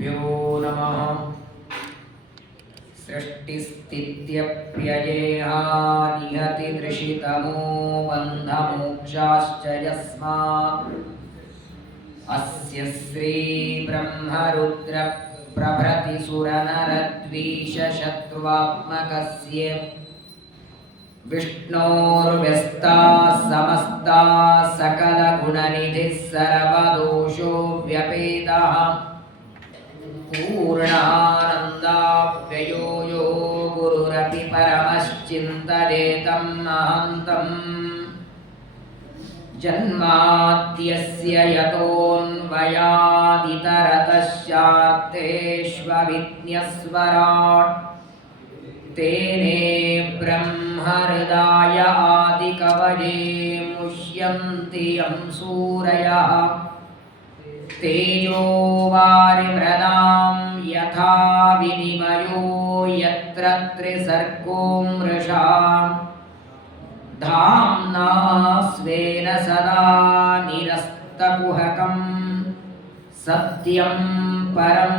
श्रीगुरुभ्यो नमः। सृष्टिस्थित्यप्ययेहा निहतितृषितमो बन्धमोक्षाश्च यस्मात् अस्य श्रीब्रह्मरुद्रप्रभृतिसुरनरद्वीषशत्रुवात्मकस्य विष्णोर्व्यस्ताः समस्ताः सकलगुणनिधिः सर्वदोषो व्यपेतः पूर्णानन्दाव्ययो यो गुरुरपि परमश्चिन्तयेतं महान्तम् जन्माद्यस्य यतोऽन्वयादितरतश्चार्थेष्वभिज्ञस्वराट् तेने ब्रह्महृदाय आदिकवये मुह्यन्ति यं सूरयः तेजो वारिमृदां यथा विनिमयो यत्र त्रिसर्गो मृषा धाम्ना स्वेन सदा निरस्तकुहकं सत्यं परं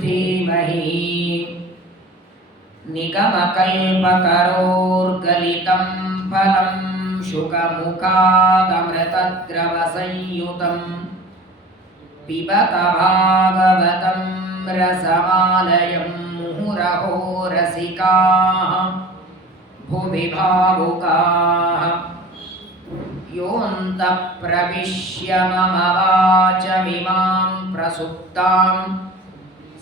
धीमहि निगमकल्पतरोर्गलितं फलं शुकमुखादमृतद्रवसंयुतं पिबत भागवतं रसमालयं मुहुरहो रसिकाः भुवि भावुकाः योऽन्तः प्रविश्य मम वाचमिमां प्रसुप्तां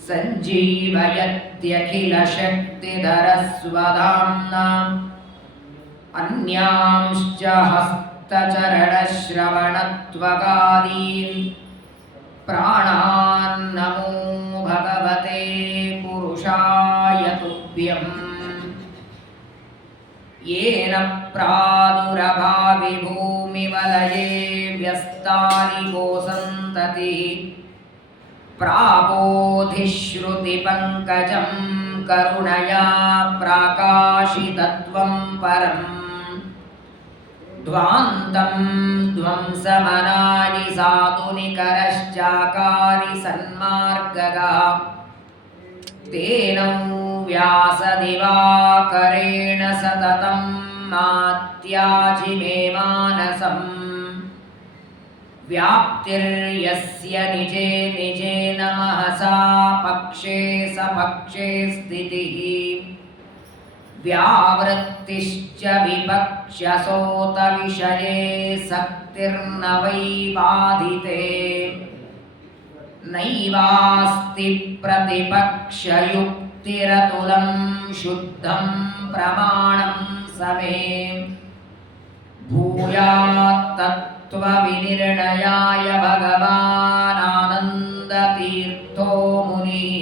सञ्जीवयत्यखिलशक्तिधरस्वधाम्ना अन्यांश्च हस्तचरणश्रवणत्वगादीन् प्राणान्नमो भगवते पुरुषाय तुभ्यम् येन प्रादुरभावि भूमिवलये व्यस्तानि गोसन्ततिः प्राबोधिश्रुतिपङ्कजं करुणया प्राकाशितत्वं परम् ध्वान्तं ध्वंसमनानि साधुनिकरश्चाकारि सन्मार्गगः तेन व्यासदिवाकरेण सततं मात्याजि मे मानसम् व्याप्तिर्यस्य निजे निजेन महसा पक्षे सपक्षे स्थितिः व्यावृत्तिश्च विपक्ष्यसोत विषये सक्तिर्न वै बाधिते नैवास्ति प्रतिपक्षयुक्तिरतुलं शुद्धं प्रमाणं समे भूयात् तत्त्वविनिर्णयाय भगवानानन्दतीर्थो मुनिः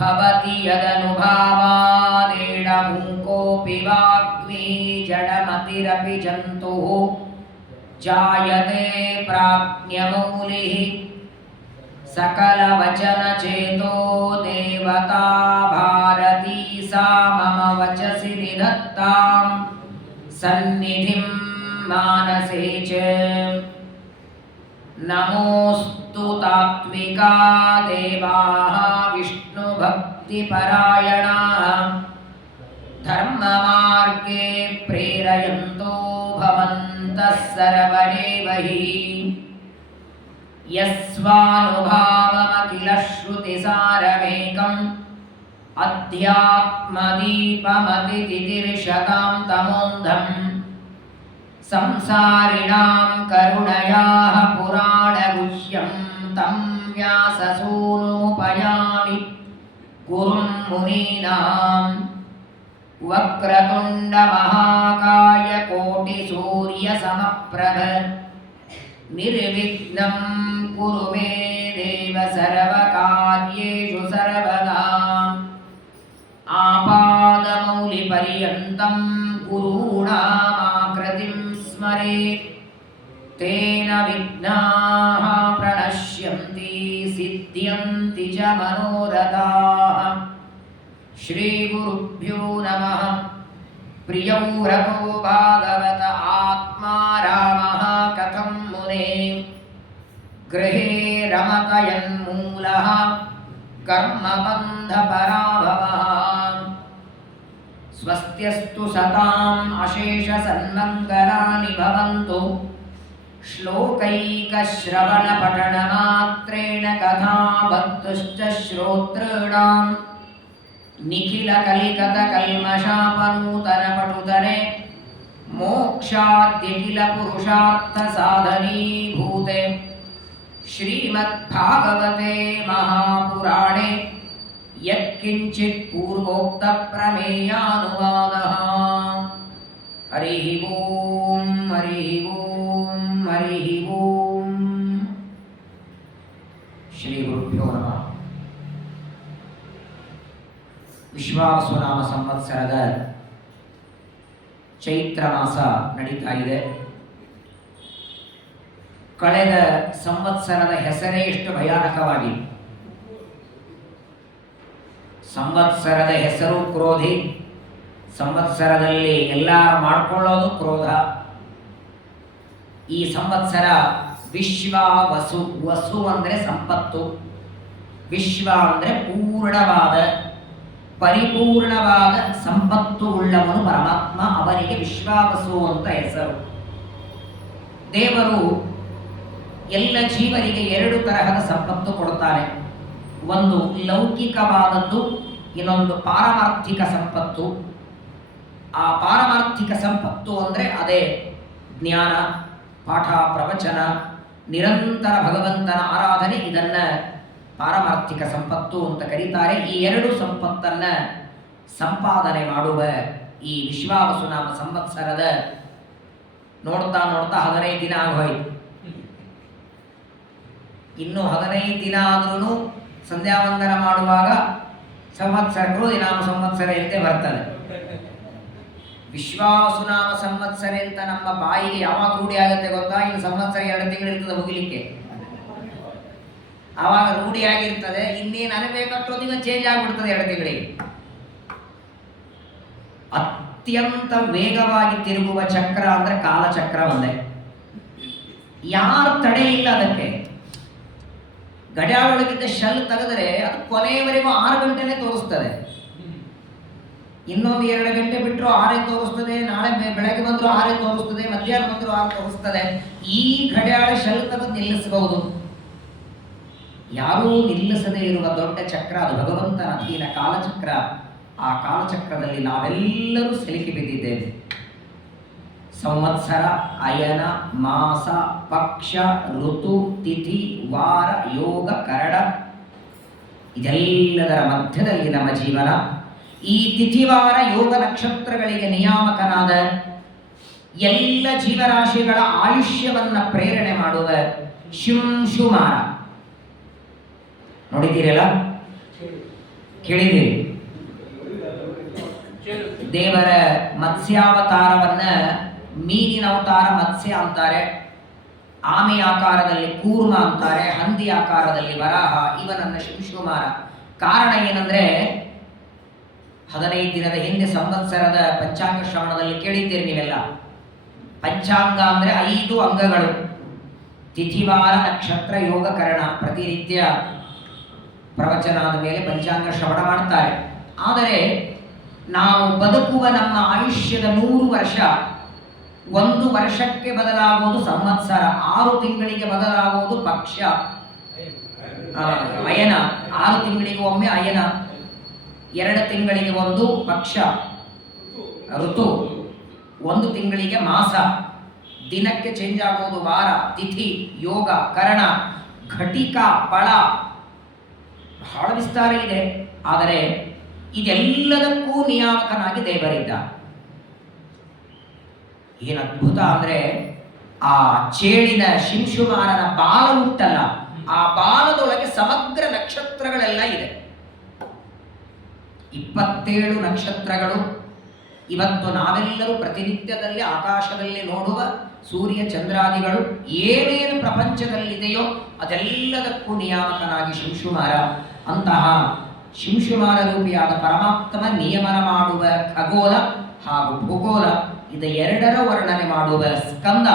भवति यदनुभावादेडमूकोऽपि वाग्मी जडमतिरपि जन्तुः जायते प्राज्ञमौलिः सकलवचनचेतो देवता भारती सा मम वचसि निधत्तां सन्निधिं मानसे च नमोऽस्तु तात्विका देवाः विष्णुभक्तिपरायणाः धर्ममार्गे प्रेरयन्तो भवन्तः सर्वदेव हि यस्वानुभावमखिलश्रुतिसारमेकम् अध्यात्मदीपमतितितिर्षतां तमोन्धम् संसारिणां करुणयाः पुराणगुह्यं तं व्याससूनुमुपयामि गुरुं मुनीनाम् वक्रतुण्डमहाकाय कोटिसूर्यसमप्रभ निर्विघ्नं कुरु मे देव सर्वकार्येषु सर्वदा आपादमौलिपर्यन्तं गुरूणामाकृतिं स्मरेत् तेन विघ्नाः प्रणश्यन्ति सिद्ध्यन्ति च मनोरथाः श्रीगुरुभ्यो नमः। प्रियौ रघो भागवत आत्मा रामः कथं मुने ಗೃಹೇ ರಮಕಯನ್ಮೂಲಃ ಕರ್ಮಬಂಧಪರಾಭವಃ ಸ್ವಸ್ತ್ಯಸ್ತು ಸತಾಂ ಅಶೇಷ ಸನ್ಮಂಗಲಾನಿ ಭವಂತು ಶ್ಲೋಕೈಕಶ್ರವಣ ಪಠಣ ಮಾತ್ರೇಣ ಕಥಾ ಭಕ್ತುಶ್ಚ ಶ್ರೋತॄಣಾಂ ನಿಖಿಲ ಕಲಿಕತ ಕಲ್ಮಷಾಪನೂತನ ಪಟುತರೆ ಮೋಕ್ಷಾದ್ಯಖಿಲ ಪುರುಷಾರ್ಥ ಸಾಧನೀಭೂತೆ ಶ್ರೀಮದ್ಭಾಗವತೆ ಮಹಾಪುರಾಣೆ ಯತ್ಕಿಂಚಿತ್ ಪೂರ್ವೋಕ್ತ ಪ್ರಮೇಯಾನುವಾದಃ. ಹರಿ ಓಂ ಹರಿ ಓಂ ಹರಿ ಓಂ. ಶ್ರೀ ಗುರುಭ್ಯೋ ನಮಃ. ವಿಶ್ವಾವಸುನಾಮ ಸಂವತ್ಸರದ ಚೈತ್ರ ಮಾಸ ನಡೀತಾ ಇದೆ. ಕಳೆದ ಸಂವತ್ಸರದ ಹೆಸರೇ ಎಷ್ಟು ಭಯಾನಕವಾಗಿ. ಸಂವತ್ಸರದ ಹೆಸರು ಕ್ರೋಧಿ. ಸಂವತ್ಸರದಲ್ಲಿ ಎಲ್ಲರೂ ಮಾಡ್ಕೊಳ್ಳೋದು ಕ್ರೋಧ. ಈ ಸಂವತ್ಸರ ವಿಶ್ವ ವಸು. ವಸು ಅಂದರೆ ಸಂಪತ್ತು. ವಿಶ್ವ ಅಂದರೆ ಪೂರ್ಣವಾದ ಪರಿಪೂರ್ಣವಾದ ಸಂಪತ್ತು ಉಳ್ಳವನು ಪರಮಾತ್ಮ. ಅವನಿಗೆ ವಿಶ್ವಾವಸು ಅಂತ ಹೆಸರು. ದೇವರು ಎಲ್ಲ ಜೀವರಿಗೆ ಎರಡು ತರಹದ ಸಂಪತ್ತು ಕೊಡ್ತಾನೆ. ಒಂದು ಲೌಕಿಕವಾದದ್ದು, ಇನ್ನೊಂದು ಪಾರಮಾರ್ಥಿಕ ಸಂಪತ್ತು. ಆ ಪಾರಮಾರ್ಥಿಕ ಸಂಪತ್ತು ಅಂದರೆ ಅದೇ ಜ್ಞಾನ, ಪಾಠ, ಪ್ರವಚನ, ನಿರಂತರ ಭಗವಂತನ ಆರಾಧನೆ. ಇದನ್ನ ಪಾರಮಾರ್ಥಿಕ ಸಂಪತ್ತು ಅಂತ ಕರೀತಾರೆ. ಈ ಎರಡು ಸಂಪತ್ತನ್ನ ಸಂಪಾದನೆ ಮಾಡುವ ಈ ವಿಶ್ವಾವಸುನಾಮ ಸಂವತ್ಸರದ ನೋಡ್ತಾ ನೋಡ್ತಾ 15 ದಿನ ಆಗೋಯ್ತು. ಇನ್ನು 15 ದಿನ ಆದ್ರೂ ಸಂಧ್ಯಾವಂದನ ಮಾಡುವಾಗ ಸಂವತ್ಸರ ಕ್ರೋಧಿನಾಮ ಸಂವತ್ಸರ ಎಂದೇ ಬರ್ತದೆ. ವಿಶ್ವಾವಸುನಾಮ ಸಂವತ್ಸರ ಅಂತ ನಮ್ಮ ಬಾಯಿಗೆ ಯಾವಾಗ ರೂಢಿ ಆಗುತ್ತೆ ಗೊತ್ತಾ? ಇನ್ನು ಸಂವತ್ಸರ 2 ತಿಂಗಳು ಇರ್ತದೆ ಮುಗಿಲಿಕ್ಕೆ. ಆವಾಗ ರೂಢಿ ಆಗಿರ್ತದೆ. ಇನ್ನೇನು ಅನಬೇಕಷ್ಟೊಂದಿಗೆ ಚೇಂಜ್ ಆಗಿಬಿಡ್ತದೆ 2 ತಿಂಗಳಿಗೆ. ಅತ್ಯಂತ ವೇಗವಾಗಿ ತಿರುಗುವ ಚಕ್ರ ಅಂದ್ರೆ ಕಾಲಚಕ್ರ ಒಂದೇ. ಯಾರು ತಡೆ ಇಲ್ಲ ಅದಕ್ಕೆ. ಗಡಿಯಾರೊಳಗಿದ್ದ ಶಲ್ ತೆಗೆದರೆ ಅದು ಕೊನೆಯವರೆಗೂ 6 ಗಂಟೆನೇ ತೋರಿಸ್ತದೆ. ಇನ್ನೊಂದು 2 ಗಂಟೆ ಬಿಟ್ಟರು 6 ತೋರಿಸ್ತದೆ. ನಾಳೆ ಬೆಳಗ್ಗೆ ಬಂದರೂ 6 ತೋರಿಸ್ತದೆ. ಮಧ್ಯಾಹ್ನ ಬಂದರೂ 6 ತೋರಿಸ್ತದೆ. ಈ ಗಡಿಯಾರ ಶಲ್ ತೆಗೆದು ನಿಲ್ಲಿಸಬಹುದು. ಯಾರೂ ನಿಲ್ಲಿಸದೇ ಇರುವ ದೊಡ್ಡ ಚಕ್ರ ಅದು ಭಗವಂತನ ಅಧೀನ ಕಾಲಚಕ್ರ. ಆ ಕಾಲಚಕ್ರದಲ್ಲಿ ನಾವೆಲ್ಲರೂ ಸಿಲುಕಿ ಬಿದ್ದಿದ್ದೇವೆ. ಸಂವತ್ಸರ, ಅಯನ, ಮಾಸ, ಪಕ್ಷ, ಋತು, ತಿಥಿ, ವಾರ, ಯೋಗ, ಕರಡ ಇದೆಲ್ಲದರ ಮಧ್ಯದಲ್ಲಿ ನಮ್ಮ ಜೀವನ. ಈ ತಿಥಿವಾರ ಯೋಗ ನಕ್ಷತ್ರಗಳಿಗೆ ನಿಯಾಮಕನಾದ ಎಲ್ಲ ಜೀವರಾಶಿಗಳ ಆಯುಷ್ಯವನ್ನ ಪ್ರೇರಣೆ ಮಾಡುವ ಶಿಂಶುಮಾರ ನೋಡಿದ್ದೀರಲ್ಲ, ಕೇಳಿದ್ದೀರಿ? ದೇವರ ಮತ್ಸ್ಯಾವತಾರವನ್ನ ಮೀನಿನ ಅವತಾರ ಮತ್ಸ್ಯ ಅಂತಾರೆ, ಆಮೆ ಆಕಾರದಲ್ಲಿ ಕೂರ್ಮ ಅಂತಾರೆ, ಹಂದಿ ಆಕಾರದಲ್ಲಿ ವರಾಹ. ಇವನನ್ನ ಶಿಂಶುಮಾರ. ಕಾರಣ ಏನಂದ್ರೆ 15 ದಿನದ ಹಿಂದೆ ಸಂವತ್ಸರದ ಪಂಚಾಂಗ ಶ್ರವಣದಲ್ಲಿ ಕೇಳಿದ್ದೀರಿ ನೀವೆಲ್ಲ. ಪಂಚಾಂಗ ಅಂದ್ರೆ 5 ಅಂಗಗಳು: ತಿಥಿವಾರ, ನಕ್ಷತ್ರ, ಯೋಗ, ಕರಣ. ಪ್ರತಿನಿತ್ಯ ಪ್ರವಚನ ಆದ ಮೇಲೆ ಪಂಚಾಂಗ ಶ್ರವಣ ಮಾಡ್ತಾರೆ. ಆದರೆ ನಾವು ಬದುಕುವ ನಮ್ಮ ಆಯುಷ್ಯದ 100 ವರ್ಷ 1 ವರ್ಷಕ್ಕೆ ಬದಲಾಗುವುದು ಸಂವತ್ಸರ, 6 ತಿಂಗಳಿಗೆ ಬದಲಾಗುವುದು ಪಕ್ಷ, ಅಯನ, 6 ತಿಂಗಳಿಗೆ ಒಮ್ಮೆ ಅಯನ, 2 ತಿಂಗಳಿಗೆ ಒಂದು ಪಕ್ಷ ಋತು, 1 ತಿಂಗಳಿಗೆ ಮಾಸ, ದಿನಕ್ಕೆ ಚೇಂಜ್ ಆಗುವುದು ವಾರ, ತಿಥಿ, ಯೋಗ, ಕರಣ, ಘಟಿಕ, ಫಳ. ಬಹಳ ವಿಸ್ತಾರ ಇದೆ. ಆದರೆ ಇದೆಲ್ಲದಕ್ಕೂ ನಿಯಾಮಕನಾಗಿ ದೇವರಿದ್ದ. ಏನು ಅದ್ಭುತ ಅಂದ್ರೆ ಆ ಚೇಳಿನ ಶಿಂಶುಮಾರನ ಬಾಲ ಉಂಟಲ್ಲ, ಆ ಬಾಲದೊಳಗೆ ಸಮಗ್ರ ನಕ್ಷತ್ರಗಳೆಲ್ಲ ಇದೆ. 27 ನಕ್ಷತ್ರಗಳು. ಇವತ್ತು ನಾವೆಲ್ಲರೂ ಪ್ರತಿನಿತ್ಯದಲ್ಲಿ ಆಕಾಶದಲ್ಲಿ ನೋಡುವ ಸೂರ್ಯ ಚಂದ್ರಾದಿಗಳು ಏನೇನು ಪ್ರಪಂಚದಲ್ಲಿದೆಯೋ ಅದೆಲ್ಲದಕ್ಕೂ ನಿಯಾಮಕನಾಗಿ ಶಿಂಶುಮಾರ. ಅಂತಹ ಶಿಂಶುಮಾರ ರೂಪಿಯಾದ ಪರಮಾತ್ಮ ನಿಯಮನ ಮಾಡುವ ಖಗೋಲ ಹಾಗೂ ಭೂಗೋಳ ಇದೆರಡರ ವರ್ಣನೆ ಮಾಡುವ ಸ್ಕಂದ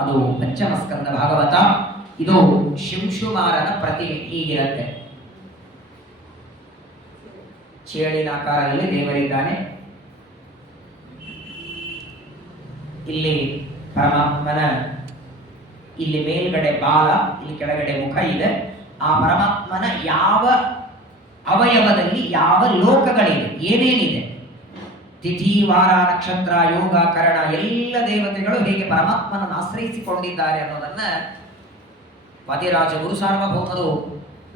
ಅದು ಪಂಚಮ ಸ್ಕಂದ ಭಾಗವತ. ಇದು ಶಿಂಶುಮಾರನ ಪ್ರತಿಮೆ ಹೀಗಿರುತ್ತೆ. ಚೇಳಿನ ಆಕಾರದಲ್ಲಿ ದೇವರಿದ್ದಾನೆ. ಇಲ್ಲಿ ಪರಮಾತ್ಮನ ಇಲ್ಲಿ ಮೇಲ್ಗಡೆ ಬಾಲ, ಇಲ್ಲಿ ಕೆಳಗಡೆ ಮುಖ ಇದೆ. ಆ ಪರಮಾತ್ಮನ ಯಾವ ಅವಯವದಲ್ಲಿ ಯಾವ ಲೋಕಗಳಿವೆ, ಏನೇನಿದೆ, ತಿಥಿ ವಾರ ನಕ್ಷತ್ರ ಯೋಗ ಕರಣ ಎಲ್ಲ ದೇವತೆಗಳು ಹೇಗೆ ಪರಮಾತ್ಮನನ್ನು ಆಶ್ರಯಿಸಿಕೊಂಡಿದ್ದಾರೆ ಅನ್ನೋದನ್ನ ವಾದಿರಾಜ ಗುರು ಸಾರ್ವಭೌಮರು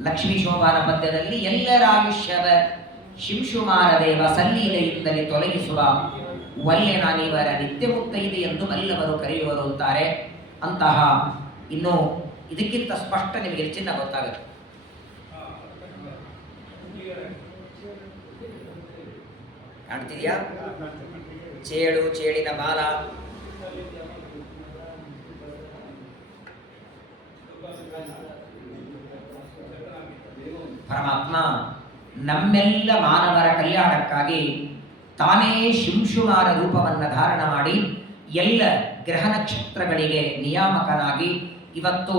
ಲಕ್ಷ್ಮೀ ಶೋಭಾನ ಪದ್ಯದಲ್ಲಿ ಎಲ್ಲರಾಯುಷ್ಯವ ಶಿಂಶುಮಾರ ದೇವ ಸಲ್ಲೀಲೆಯಿಂದಲೇ ತೊಲಗಿಸುವ ವಲ್ಲೆ ನಾನೀವರ ನಿತ್ಯ ಮುಕ್ತ ಇದೆ ಎಂದು ಮಲ್ಲವರು ಕರೆಯುವರು ಅಂತಾರೆ. ಅಂತಹ ಇನ್ನು ಇದಕ್ಕಿಂತ ಸ್ಪಷ್ಟ ನಿಮಗೆ ಚಿನ್ನ ಗೊತ್ತಾಗುತ್ತೆ. ಕಾಣ್ತಿದ್ಯಾ? ಚೇಳು, ಚೇಳಿನ ಬಾಲ, ಪರಮಾತ್ಮ ನಮ್ಮೆಲ್ಲ ಮಾನವರ ಕಲ್ಯಾಣಕ್ಕಾಗಿ ತಾನೇ ಶಿಂಶುಮಾರ ರೂಪವನ್ನು ಧಾರಣ ಮಾಡಿ ಎಲ್ಲ ಗ್ರಹ ನಕ್ಷತ್ರಗಳಿಗೆ ನಿಯಾಮಕನಾಗಿ ಇವತ್ತು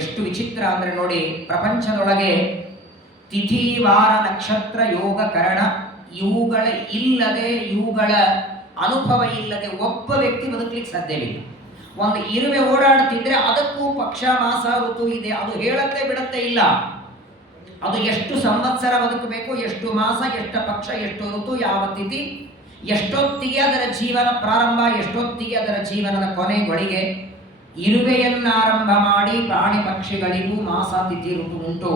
ಎಷ್ಟು ವಿಚಿತ್ರ ಅಂದರೆ ನೋಡಿ, ಪ್ರಪಂಚದೊಳಗೆ ತಿಥಿ ವಾರ ನಕ್ಷತ್ರ ಯೋಗ ಕರಣ ಇವುಗಳ ಇಲ್ಲದೆ, ಇವುಗಳ ಅನುಭವ ಇಲ್ಲದೆ ಒಬ್ಬ ವ್ಯಕ್ತಿ ಬದುಕಲಿಕ್ಕೆ ಸಾಧ್ಯವಿಲ್ಲ. ಒಂದು ಇರುವೆ ಓಡಾಡುತ್ತಿದ್ರೆ ಅದಕ್ಕೂ ಪಕ್ಷ ಮಾಸ ಋತು ಇದೆ, ಅದು ಹೇಳತ್ತೆ ಬಿಡತ್ತೆ ಇಲ್ಲ. ಅದು ಎಷ್ಟು ಸಂವತ್ಸರ ಬದುಕಬೇಕು, ಎಷ್ಟು ಮಾಸ, ಎಷ್ಟು ಪಕ್ಷ, ಎಷ್ಟು ಋತು, ಯಾವ ತಿಥಿ, ಎಷ್ಟೊತ್ತಿಗೆ ಅದರ ಜೀವನ ಪ್ರಾರಂಭ, ಎಷ್ಟೊತ್ತಿಗೆ ಅದರ ಜೀವನದ ಕೊನೆಗೊಳಿಗೆ. ಇರುವೆಯನ್ನಾರಂಭ ಮಾಡಿ ಪ್ರಾಣಿ ಪಕ್ಷಿಗಳಿಗೂ ಮಾಸ ತಿಥಿ ಋತು ಉಂಟು.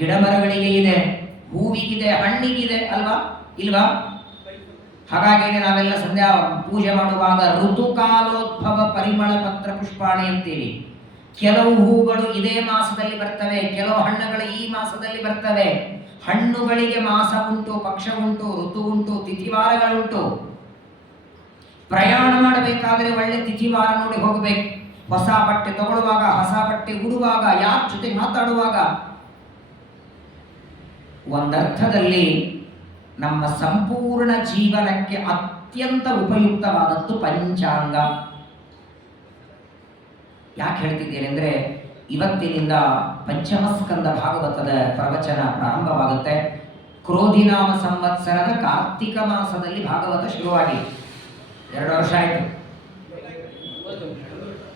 ಗಿಡ ಮರಗಳಿಗೆ ಇದೆ, ಹೂವಿಗಿದೆ, ಹಣ್ಣಿಗಿದೆ ಅಲ್ವಾ, ಇಲ್ವಾ? ಹಾಗಾಗಿ ನಾವೆಲ್ಲ ಸಂಧ್ಯಾ ಪೂಜೆ ಮಾಡುವಾಗ ಋತುಕಾಲೋದ್ಭವ ಪರಿಮಳ ಪತ್ರ ಪುಷ್ಪಾಣಿ ಅಂತೀವಿ. ಕೆಲವು ಹೂಗಳು ಇದೇ ಮಾಸದಲ್ಲಿ ಬರ್ತವೆ, ಕೆಲವು ಹಣ್ಣುಗಳು ಈ ಮಾಸದಲ್ಲಿ ಬರ್ತವೆ. ಹಣ್ಣುಗಳಿಗೆ ಮಾಸ ಉಂಟು, ಪಕ್ಷ ಉಂಟು, ಋತು ಉಂಟು, ತಿಥಿವಾರಗಳುಂಟು. ಪ್ರಯಾಣ ಮಾಡಬೇಕಾದ್ರೆ ಒಳ್ಳೆ ತಿಥಿವಾರ ನೋಡಿ ಹೋಗಬೇಕು. ಹೊಸ ಬಟ್ಟೆ ತಗೊಳ್ಳುವಾಗ, ಹೊಸ ಬಟ್ಟೆ ಉಡುವಾಗ, ಯಾರ ಜೊತೆ ಮಾತಾಡುವಾಗ. ಒಂದರ್ಥದಲ್ಲಿ ನಮ್ಮ ಸಂಪೂರ್ಣ ಜೀವನಕ್ಕೆ ಅತ್ಯಂತ ಉಪಯುಕ್ತವಾದದ್ದು ಪಂಚಾಂಗ. ಯಾಕೆ ಹೇಳ್ತಿದ್ದೇನೆ ಅಂದರೆ, ಇವತ್ತಿನಿಂದ ಪಂಚಮಸ್ಕಂದ ಭಾಗವತದ ಪ್ರವಚನ ಪ್ರಾರಂಭವಾಗುತ್ತೆ. ಕ್ರೋಧಿನಾಮ ಸಂವತ್ಸರದ ಕಾರ್ತಿಕ ಮಾಸದಲ್ಲಿ ಭಾಗವತ ಶುರುವಾಗಿದೆ. 2 ವರ್ಷ ಆಯಿತು.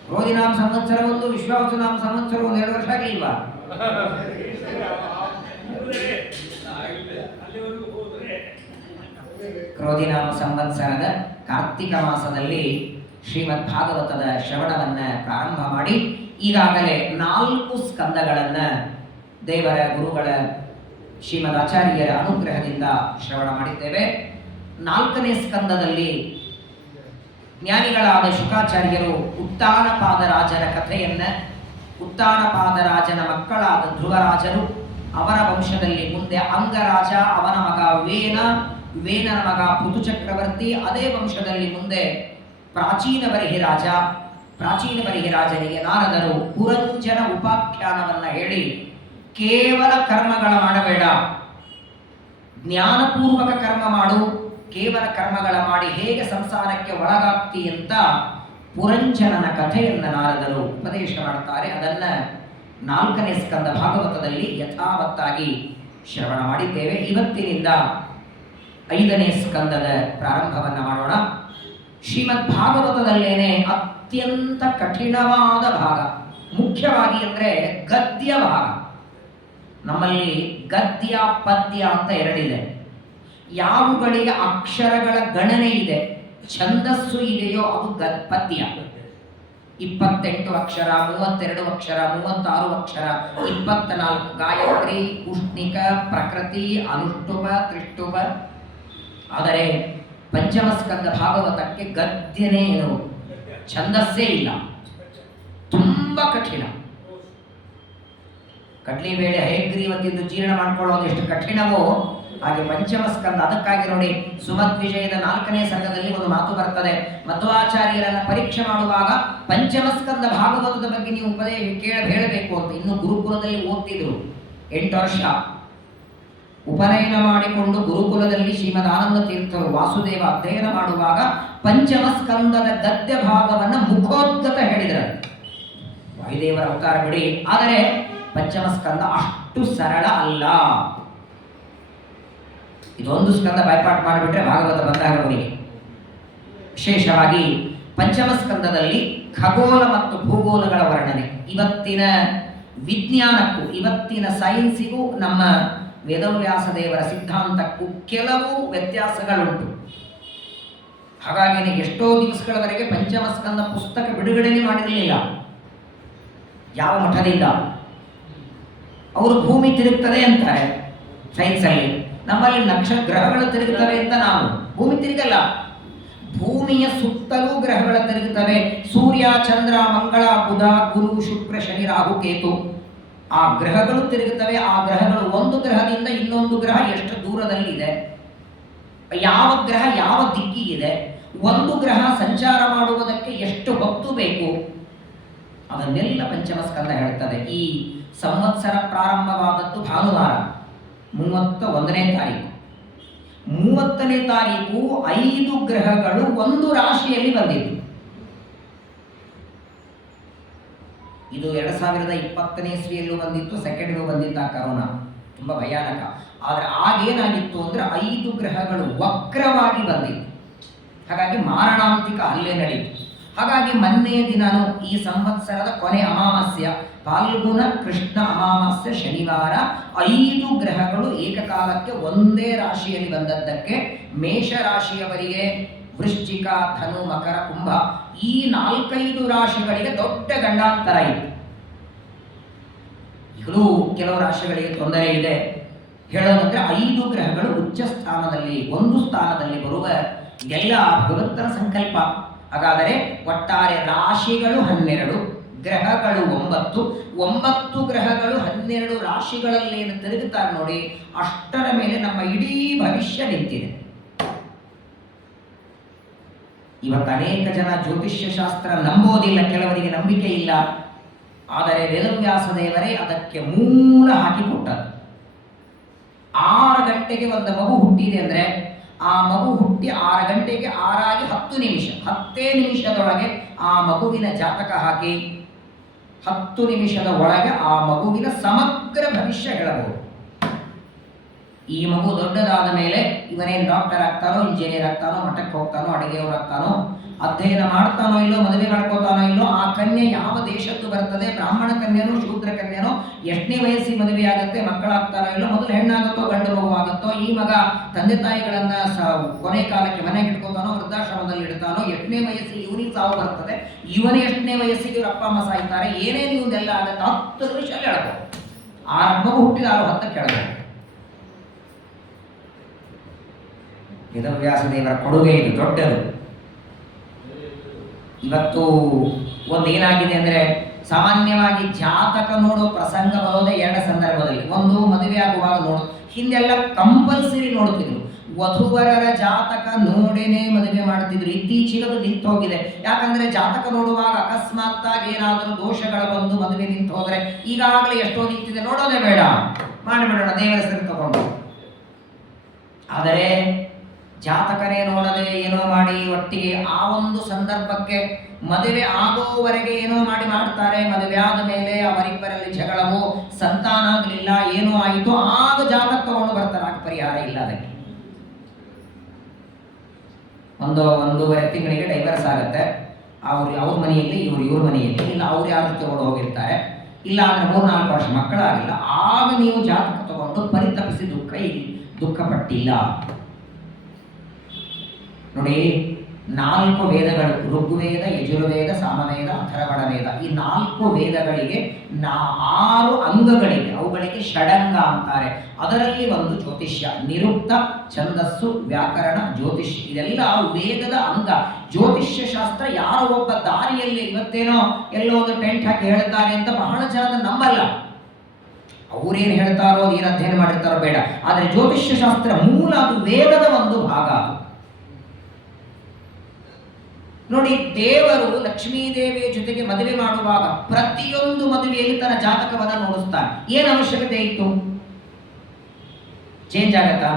ಕ್ರೋಧಿನಾಮ ಸಂವತ್ಸರ ಒಂದು, ವಿಶ್ವಾವಸುನಾಮ ಸಂವತ್ಸರ ಒಂದು, 2 ವರ್ಷ ಆಗಲಿಲ್ವಾ? ಕ್ರೋಧಿನಾಮ ಸಂವತ್ಸರದ ಕಾರ್ತಿಕ ಮಾಸದಲ್ಲಿ ಶ್ರೀಮದ್ ಭಾಗವತದ ಶ್ರವಣವನ್ನ ಪ್ರಾರಂಭ ಮಾಡಿ ಈಗಾಗಲೇ 4 ಸ್ಕಂದಗಳನ್ನ ದೇವರ ಗುರುಗಳ ಶ್ರೀಮದ್ ಆಚಾರ್ಯರ ಅನುಗ್ರಹದಿಂದ ಶ್ರವಣ ಮಾಡಿದ್ದೇವೆ. 4ನೇ ಸ್ಕಂದದಲ್ಲಿ ಜ್ಞಾನಿಗಳಾದ ಶುಕಾಚಾರ್ಯರು ಉತ್ತಾನಪಾದರಾಜನ ಕಥೆಯನ್ನ, ಉತ್ತಾನಪಾದರಾಜನ ಮಕ್ಕಳಾದ ಧ್ರುವರಾಜರು, ಅವರ ವಂಶದಲ್ಲಿ ಮುಂದೆ ಅಂಗರಾಜ, ಅವನ ಮಗ ವೇನ, ವೇನನ ಮಗ ಪೃಥು ಚಕ್ರವರ್ತಿ, ಅದೇ ವಂಶದಲ್ಲಿ ಮುಂದೆ ಪ್ರಾಚೀನ ಬರಿಹಿರಾಜ, ಪ್ರಾಚೀನ ಬರಿಹಿರಾಜನಿಗೆ ನಾರದರು ಪುರಂಜನ ಉಪಾಖ್ಯಾನವನ್ನ ಹೇಳಿ, ಕೇವಲ ಕರ್ಮಗಳ ಮಾಡಬೇಡ, ಜ್ಞಾನಪೂರ್ವಕ ಕರ್ಮ ಮಾಡು, ಕೇವಲ ಕರ್ಮಗಳ ಮಾಡಿ ಹೇಗೆ ಸಂಸಾರಕ್ಕೆ ಒಳಗಾಗ್ತಿ ಅಂತ ಪುರಂಜನನ ಕಥೆಯನ್ನು ನಾರದರು ಉಪದೇಶ ಮಾಡ್ತಾರೆ. ಅದನ್ನ 4ನೇ ಸ್ಕಂದ ಭಾಗವತದಲ್ಲಿ ಯಥಾವತ್ತಾಗಿ ಶ್ರವಣ ಮಾಡಿದ್ದೇವೆ. ಇವತ್ತಿನಿಂದ 5ನೇ ಸ್ಕಂದದ ಪ್ರಾರಂಭವನ್ನ ಮಾಡೋಣ. ಶ್ರೀಮದ್ ಭಾಗವತದಲ್ಲೇನೆ ಅತ್ಯಂತ ಕಠಿಣವಾದ ಭಾಗ, ಮುಖ್ಯವಾಗಿ ಅಂದರೆ ಗದ್ಯ ಭಾಗ. ನಮ್ಮಲ್ಲಿ ಗದ್ಯ ಪದ್ಯ ಅಂತ 2 ಇದೆ. ಯಾವುಗಳಿಗೆ ಅಕ್ಷರಗಳ ಗಣನೆ ಇದೆ, ಛಂದಸ್ಸು ಇದೆಯೋ ಅದು ಪದ್ಯ. 28 ಅಕ್ಷರ, 32 ಅಕ್ಷರ, 36 ಅಕ್ಷರ, 24 ಗಾಯತ್ರಿ, ಉಷ್ಣಿಕ, ಪ್ರಕೃತಿ, ಅನುಷ್ಠುಪ, ತ್ರಿಷ್ಠುಪ. ಆದರೆ ಪಂಚಮಸ್ಕಂದ ಭಾಗವತಕ್ಕೆ ಗದ್ಯನೇ ಏನು, ಛಂದಸ್ಸೇ ಇಲ್ಲ, ತುಂಬ ಕಠಿಣ. ಕಡ್ಲಿ ಬೇಳೆ ಹಯಗ್ರೀವ ತಿಂದು ಜೀರ್ಣ ಮಾಡ್ಕೊಳ್ಳೋದು ಎಷ್ಟು ಕಠಿಣವೋ ಹಾಗೆ ಪಂಚಮಸ್ಕಂದ. ಅದಕ್ಕಾಗಿ ನೋಡಿ, ಸುಮಧ್ವಿಜಯದ 4ನೇ ಸರ್ಗದಲ್ಲಿ ಒಂದು ಮಾತು ಬರ್ತದೆ. ಮಧ್ವಾಚಾರ್ಯರನ್ನ ಪರೀಕ್ಷೆ ಮಾಡುವಾಗ ಪಂಚಮಸ್ಕಂದ ಭಾಗವತದ ಬಗ್ಗೆ ನೀವು ಹೇಳಬೇಕು ಅಂತ. ಇನ್ನು ಗುರುಕುಲದಲ್ಲಿ ಓದ್ತಿದ್ರು 8 ವರ್ಷ ಉಪನಯನ ಮಾಡಿಕೊಂಡು ಗುರುಕುಲದಲ್ಲಿ ಶ್ರೀಮದ್ ಆನಂದ ತೀರ್ಥರು ವಾಸುದೇವ ಅಧ್ಯಯನ ಮಾಡುವಾಗ ಪಂಚಮಸ್ಕಂದದ ಗದ್ಯ ಭಾಗವನ್ನ ಮುಖೋದ್ಗತ ಹೇಳಿದರು. ವಾಯುದೇವರ ಅವತಾರ ಬಿಡಿ, ಆದರೆ ಪಂಚಮ ಸ್ಕಂದ ಅಷ್ಟು ಸರಳ ಅಲ್ಲ. ಇದೊಂದು ಸ್ಕಂದ ಬೈಪಾಟ್ ಮಾಡಿಬಿಟ್ರೆ ಭಾಗವತ ಬಂದಾಗ ಅವರಿಗೆ. ವಿಶೇಷವಾಗಿ ಪಂಚಮ ಸ್ಕಂದದಲ್ಲಿ ಖಗೋಳ ಮತ್ತು ಭೂಗೋಳಗಳ ವರ್ಣನೆ. ಇವತ್ತಿನ ವಿಜ್ಞಾನಕ್ಕೂ ಇವತ್ತಿನ ಸೈನ್ಸಿಗೂ ನಮ್ಮ ವೇದವ್ಯಾಸ ದೇವರ ಸಿದ್ಧಾಂತಕ್ಕೂ ಕೆಲವು ವ್ಯತ್ಯಾಸಗಳುಂಟು. ಹಾಗಾಗಿ ಎಷ್ಟೋ ದಿವಸಗಳವರೆಗೆ ಪಂಚಮ ಸ್ಕಂದ ಪುಸ್ತಕ ಬಿಡುಗಡೆನೇ ಮಾಡಿರಲಿಲ್ಲ. ಯಾವ ಮಠದಿಂದ? ಅವರು ಭೂಮಿ ತಿರುಗ್ತದೆ ಅಂತಾರೆ ಸೈನ್ಸಲ್ಲಿ, ನಮ್ಮಲ್ಲಿ ಗ್ರಹಗಳು ತಿರುಗುತ್ತವೆ ಅಂತ ನಾವು. ಭೂಮಿ ತಿರುಗಲ್ಲ, ಭೂಮಿಯ ಸುತ್ತಲೂ ಗ್ರಹಗಳ ತಿರುಗುತ್ತವೆ. ಸೂರ್ಯ, ಚಂದ್ರ, ಮಂಗಳ, ಬುಧ, ಗುರು, ಶುಕ್ರ, ಶನಿ, ರಾಹು, ಕೇತು, ಆ ಗ್ರಹಗಳು ತಿರುಗುತ್ತವೆ. ಆ ಗ್ರಹಗಳು ಒಂದು ಗ್ರಹದಿಂದ ಇನ್ನೊಂದು ಗ್ರಹ ಎಷ್ಟು ದೂರದಲ್ಲಿದೆ, ಯಾವ ಗ್ರಹ ಯಾವ ದಿಕ್ಕಿಗಿದೆ, ಒಂದು ಗ್ರಹ ಸಂಚಾರ ಮಾಡುವುದಕ್ಕೆ ಎಷ್ಟು ಹೊತ್ತು ಬೇಕು, ಅದನ್ನೆಲ್ಲ ಪಂಚಮ ಸ್ಕಂದ ಹೇಳ್ತದೆ. ಈ ಸಂವತ್ಸರ ಪ್ರಾರಂಭವಾದದ್ದು ಭಾನುವಾರ 31ನೇ ತಾರೀಕು. 30ನೇ ತಾರೀಕು 5 ಗ್ರಹಗಳು ಒಂದು ರಾಶಿಯಲ್ಲಿ ಬಂದಿತ್ತು. ಇದು 2020ನೇ ಇಸ್ವಿಯಲ್ಲೂ ಬಂದಿತ್ತು, ಸೆಕೆಂಡ್ಗೂ ಬಂದಿತ್ತು ಆ ಕರೋನಾ, ತುಂಬ ಭಯಾನಕ. ಆದರೆ ಆಗೇನಾಗಿತ್ತು ಅಂದರೆ 5 ಗ್ರಹಗಳು ವಕ್ರವಾಗಿ ಬಂದಿತ್ತು. ಹಾಗಾಗಿ ಮಾರಣಾಂತಿಕ ಹಲ್ಲೆ ನಡೆಯಿತು. ಹಾಗಾಗಿ ಮೊನ್ನೆಯ ದಿನನೂ ಈ ಸಂವತ್ಸರದ ಕೊನೆ ಅಮಾವಾಸ್ಯ ಫಾಲ್ಗುಣ ಕೃಷ್ಣ ಅಮಾವಾಸ್ಯ ಶನಿವಾರ 5 ಗ್ರಹಗಳು ಏಕಕಾಲಕ್ಕೆ ಒಂದೇ ರಾಶಿಯಲ್ಲಿ ಬಂದದ್ದಕ್ಕೆ ಮೇಷ ರಾಶಿಯವರಿಗೆ ವೃಶ್ಚಿಕ, ಧನು, ಮಕರ, ಕುಂಭ ಈ 4-5 ರಾಶಿಗಳಿಗೆ ದೊಡ್ಡ ಗಂಡಾಂತರ ಇತ್ತು. ಈಗಲೂ ಕೆಲವು ರಾಶಿಗಳಿಗೆ ತೊಂದರೆ ಇದೆ. ಹೇಳೋದಂದ್ರೆ 5 ಗ್ರಹಗಳು ಉಚ್ಚ ಸ್ಥಾನದಲ್ಲಿ ಒಂದು ಸ್ಥಾನದಲ್ಲಿ ಬರುವ ಎಲ್ಲ ಭಗವಂತನ ಸಂಕಲ್ಪ. ಹಾಗಾದರೆ ಒಟ್ಟಾರೆ ರಾಶಿಗಳು 12, ಗ್ರಹಗಳು 9 ಗ್ರಹಗಳು 12 ರಾಶಿಗಳಲ್ಲಿ ಏನು ತಿರುಗುತ್ತಾರೆ ನೋಡಿ, ಅಷ್ಟರ ಮೇಲೆ ನಮ್ಮ ಇಡೀ ಭವಿಷ್ಯ ನಿಂತಿದೆ. ಇವತ್ತು ಅನೇಕ ಜನ ಜ್ಯೋತಿಷ್ಯ ಶಾಸ್ತ್ರ ನಂಬೋದಿಲ್ಲ, ಕೆಲವರಿಗೆ ನಂಬಿಕೆ ಇಲ್ಲ. ಆದರೆ ವೇದವ್ಯಾಸ ದೇವರೇ ಅದಕ್ಕೆ ಮೂಲ ಹಾಕಿಕೊಟ್ಟದ್ದು. 6 ಗಂಟೆಗೆ ಒಂದು ಮಗು ಹುಟ್ಟಿದೆ ಅಂದರೆ ಆ ಮಗು ಹುಟ್ಟಿ 6 ಗಂಟೆಗೆ 6 ಆಗಿ 10 ನಿಮಿಷ, 10 ನಿಮಿಷದೊಳಗೆ ಆ ಮಗುವಿನ ಜಾತಕ ಹಾಕಿ 10 ನಿಮಿಷದ ಒಳಗೆ ಆ ಮಗುವಿನ ಸಮಗ್ರ ಭವಿಷ್ಯ ಹೇಳಬಹುದು. ಈ ಮಗು ದೊಡ್ಡದಾದ ಮೇಲೆ ಇವನೇನು ಡಾಕ್ಟರ್ ಆಗ್ತಾನೋ, ಇಂಜಿನಿಯರ್ ಆಗ್ತಾನೋ, ಮಠಕ್ಕೆ ಹೋಗ್ತಾನೋ, ಅಡುಗೆಯವರು ಆಗ್ತಾನೋ, ಅಧ್ಯಯನ ಮಾಡ್ತಾನೋ ಇಲ್ಲೋ, ಮದುವೆ ಮಾಡ್ಕೋತಾನೋ ಇಲ್ಲೋ, ಆ ಕನ್ಯೆ ಯಾವ ದೇಶದ್ದು ಬರ್ತದೆ, ಬ್ರಾಹ್ಮಣ ಕನ್ಯನೋ ಶೂದ್ರ ಕನ್ಯನೋ, ಎಷ್ಟನೇ ವಯಸ್ಸಿಗೆ ಮದುವೆ ಆಗುತ್ತೆ, ಮಕ್ಕಳಾಗ್ತಾರೋ ಇಲ್ಲೋ, ಮೊದಲು ಹೆಣ್ಣಾಗುತ್ತೋ ಗಂಡು ಮಗು ಆಗುತ್ತೋ, ಈ ಮಗ ತಂದೆ ತಾಯಿಗಳನ್ನ ಕೊನೆ ಕಾಲಕ್ಕೆ ಮನೆಗೆ ಇಟ್ಕೋತಾನೋ, ವೃದ್ಧಾಶ್ರಮದಲ್ಲಿ ಇಡ್ತಾನೋ, ಎಷ್ಟನೇ ವಯಸ್ಸಿಗೆ ಇವನಿಗೆ ಸಾವು ಬರ್ತದೆ, ಇವನೇ ಎಷ್ಟನೇ ವಯಸ್ಸಿಗೆ ಇವ್ರ ಅಪ್ಪ ಅಮ್ಮ ಸಾಯ್ತಾರೆ, ಏನೇನು ಇವನ್ನೆಲ್ಲ ಆಗುತ್ತೆ 10 ನಿಮಿಷ ಹೇಳ್ಬೋದು. ಆ ಮಗು ಹುಟ್ಟಿದ 10 ಕೇಳಬೇಕು. ವೇದವ್ಯಾಸ ದೇವರ ಕೊಡುಗೆ ಇದು ದೊಡ್ಡದು. ಇವತ್ತು ಒಂದೇನಾಗಿದೆ ಅಂದರೆ ಸಾಮಾನ್ಯವಾಗಿ ಜಾತಕ ನೋಡೋ ಪ್ರಸಂಗ ಬರೋದೇ 2 ಸಂದರ್ಭದಲ್ಲಿ. ಒಂದು ಮದುವೆ ಆಗುವಾಗ ನೋಡೋದು, ಹಿಂದೆಲ್ಲ ಕಂಪಲ್ಸರಿ ನೋಡ್ತಿದ್ರು. ವಧುವರರ ಜಾತಕ ನೋಡೇನೆ ಮದುವೆ ಮಾಡ್ತಿದ್ರು. ಇತ್ತೀಚೆಗದು ನಿಂತು ಹೋಗಿದೆ. ಯಾಕಂದ್ರೆ ಜಾತಕ ನೋಡುವಾಗ ಅಕಸ್ಮಾತ್ತಾಗಿ ಏನಾದರೂ ದೋಷಗಳು ಬಂದು ಮದುವೆ ನಿಂತು ಹೋದರೆ ಈಗಾಗಲೇ ಎಷ್ಟೋ ನಿಂತಿದೆ, ನೋಡೋದೇ ಬೇಡ, ಮಾಡಿಬಿಡೋಣ ದೇವರ ಹೆಸರು ತಗೊಂಡು. ಆದರೆ ಜಾತಕನೇ ನೋಡದೆ ಏನೋ ಮಾಡಿ ಒಟ್ಟಿಗೆ ಆ ಒಂದು ಸಂದರ್ಭಕ್ಕೆ ಮದುವೆ ಆಗೋವರೆಗೆ ಏನೋ ಮಾಡಿ ಮಾಡ್ತಾರೆ. ಮದುವೆ ಆದ ಮೇಲೆ ಅವರಿಬ್ಬರಲ್ಲಿ ಜಗಳವೋ, ಸಂತಾನ ಆಗಲಿಲ್ಲ, ಏನೋ ಆಯಿತು, ಆಗ ಜಾತಕ ತಗೊಂಡು ಬರ್ತಾರೆ. ಆಗ ಪರಿಹಾರ ಇಲ್ಲ ಅದಕ್ಕೆ. ಒಂದೂವರೆ ತಿಂಗಳಿಗೆ ಡೈವರ್ಸ್ ಆಗುತ್ತೆ. ಅವ್ರ ಮನೆಯಲ್ಲಿ ಇವ್ರ ಮನೆಯಲ್ಲಿ, ಇಲ್ಲ ಅವ್ರು ಯಾರು ತಗೊಂಡು ಹೋಗಿರ್ತಾರೆ, ಇಲ್ಲ ಅಂದ್ರೆ 3-4 ವರ್ಷ ಮಕ್ಕಳಾಗಿಲ್ಲ, ಆಗ ನೀವು ಜಾತಕ ತಗೊಂಡು ಪರಿತಪಿಸಿ ದುಃಖ ಪಟ್ಟಿಲ್ಲ. ನೋಡಿ, 4 ವೇದಗಳು, ಋಗ್ವೇದ, ಯಜುರ್ವೇದ, ಸಾಮವೇದ, ಅಥರ್ವಣ ವೇದ, ಈ 4 ವೇದಗಳಿಗೆ 6 ಅಂಗಗಳಿವೆ. ಅವುಗಳಿಗೆ ಷಡಂಗ ಅಂತಾರೆ. ಅದರಲ್ಲಿ ಒಂದು ಜ್ಯೋತಿಷ್ಯ, ನಿರುಕ್ತ, ಛಂದಸ್ಸು, ವ್ಯಾಕರಣ, ಜ್ಯೋತಿಷ್ಯ, ಇದೆಲ್ಲ ವೇದದ ಅಂಗ. ಜ್ಯೋತಿಷ್ಯ ಶಾಸ್ತ್ರ ಯಾರೋ ಒಬ್ಬ ದಾರಿಯಲ್ಲಿ ಇವತ್ತೇನೋ ಎಲ್ಲೋ ಒಂದು ಟೆಂಟ್ ಹಾಕಿ ಹೇಳ್ತಾರೆ ಅಂತ ಬಹಳ ಜನ ನಂಬಲ್ಲ. ಅವ್ರೇನು ಹೇಳ್ತಾರೋ, ಏನು ಅಧ್ಯಯನ ಮಾಡಿರ್ತಾರೋ ಬೇಡ. ಆದರೆ ಜ್ಯೋತಿಷ್ಯ ಶಾಸ್ತ್ರ ಮೂಲ, ಅದು ವೇದದ ಒಂದು ಭಾಗ. ನೋಡಿ, ದೇವರು ಲಕ್ಷ್ಮೀದೇವಿಯ ಜೊತೆಗೆ ಮದುವೆ ಮಾಡುವಾಗ ಪ್ರತಿಯೊಂದು ಮದುವೆಯಲ್ಲಿ ತನ್ನ ಜಾತಕವನ್ನು ನೋಡಿಸ್ತಾನೆ. ಏನು ಅವಶ್ಯಕತೆ ಇತ್ತು? ಚೇಂಜ್ ಆಗತ್ತಾ?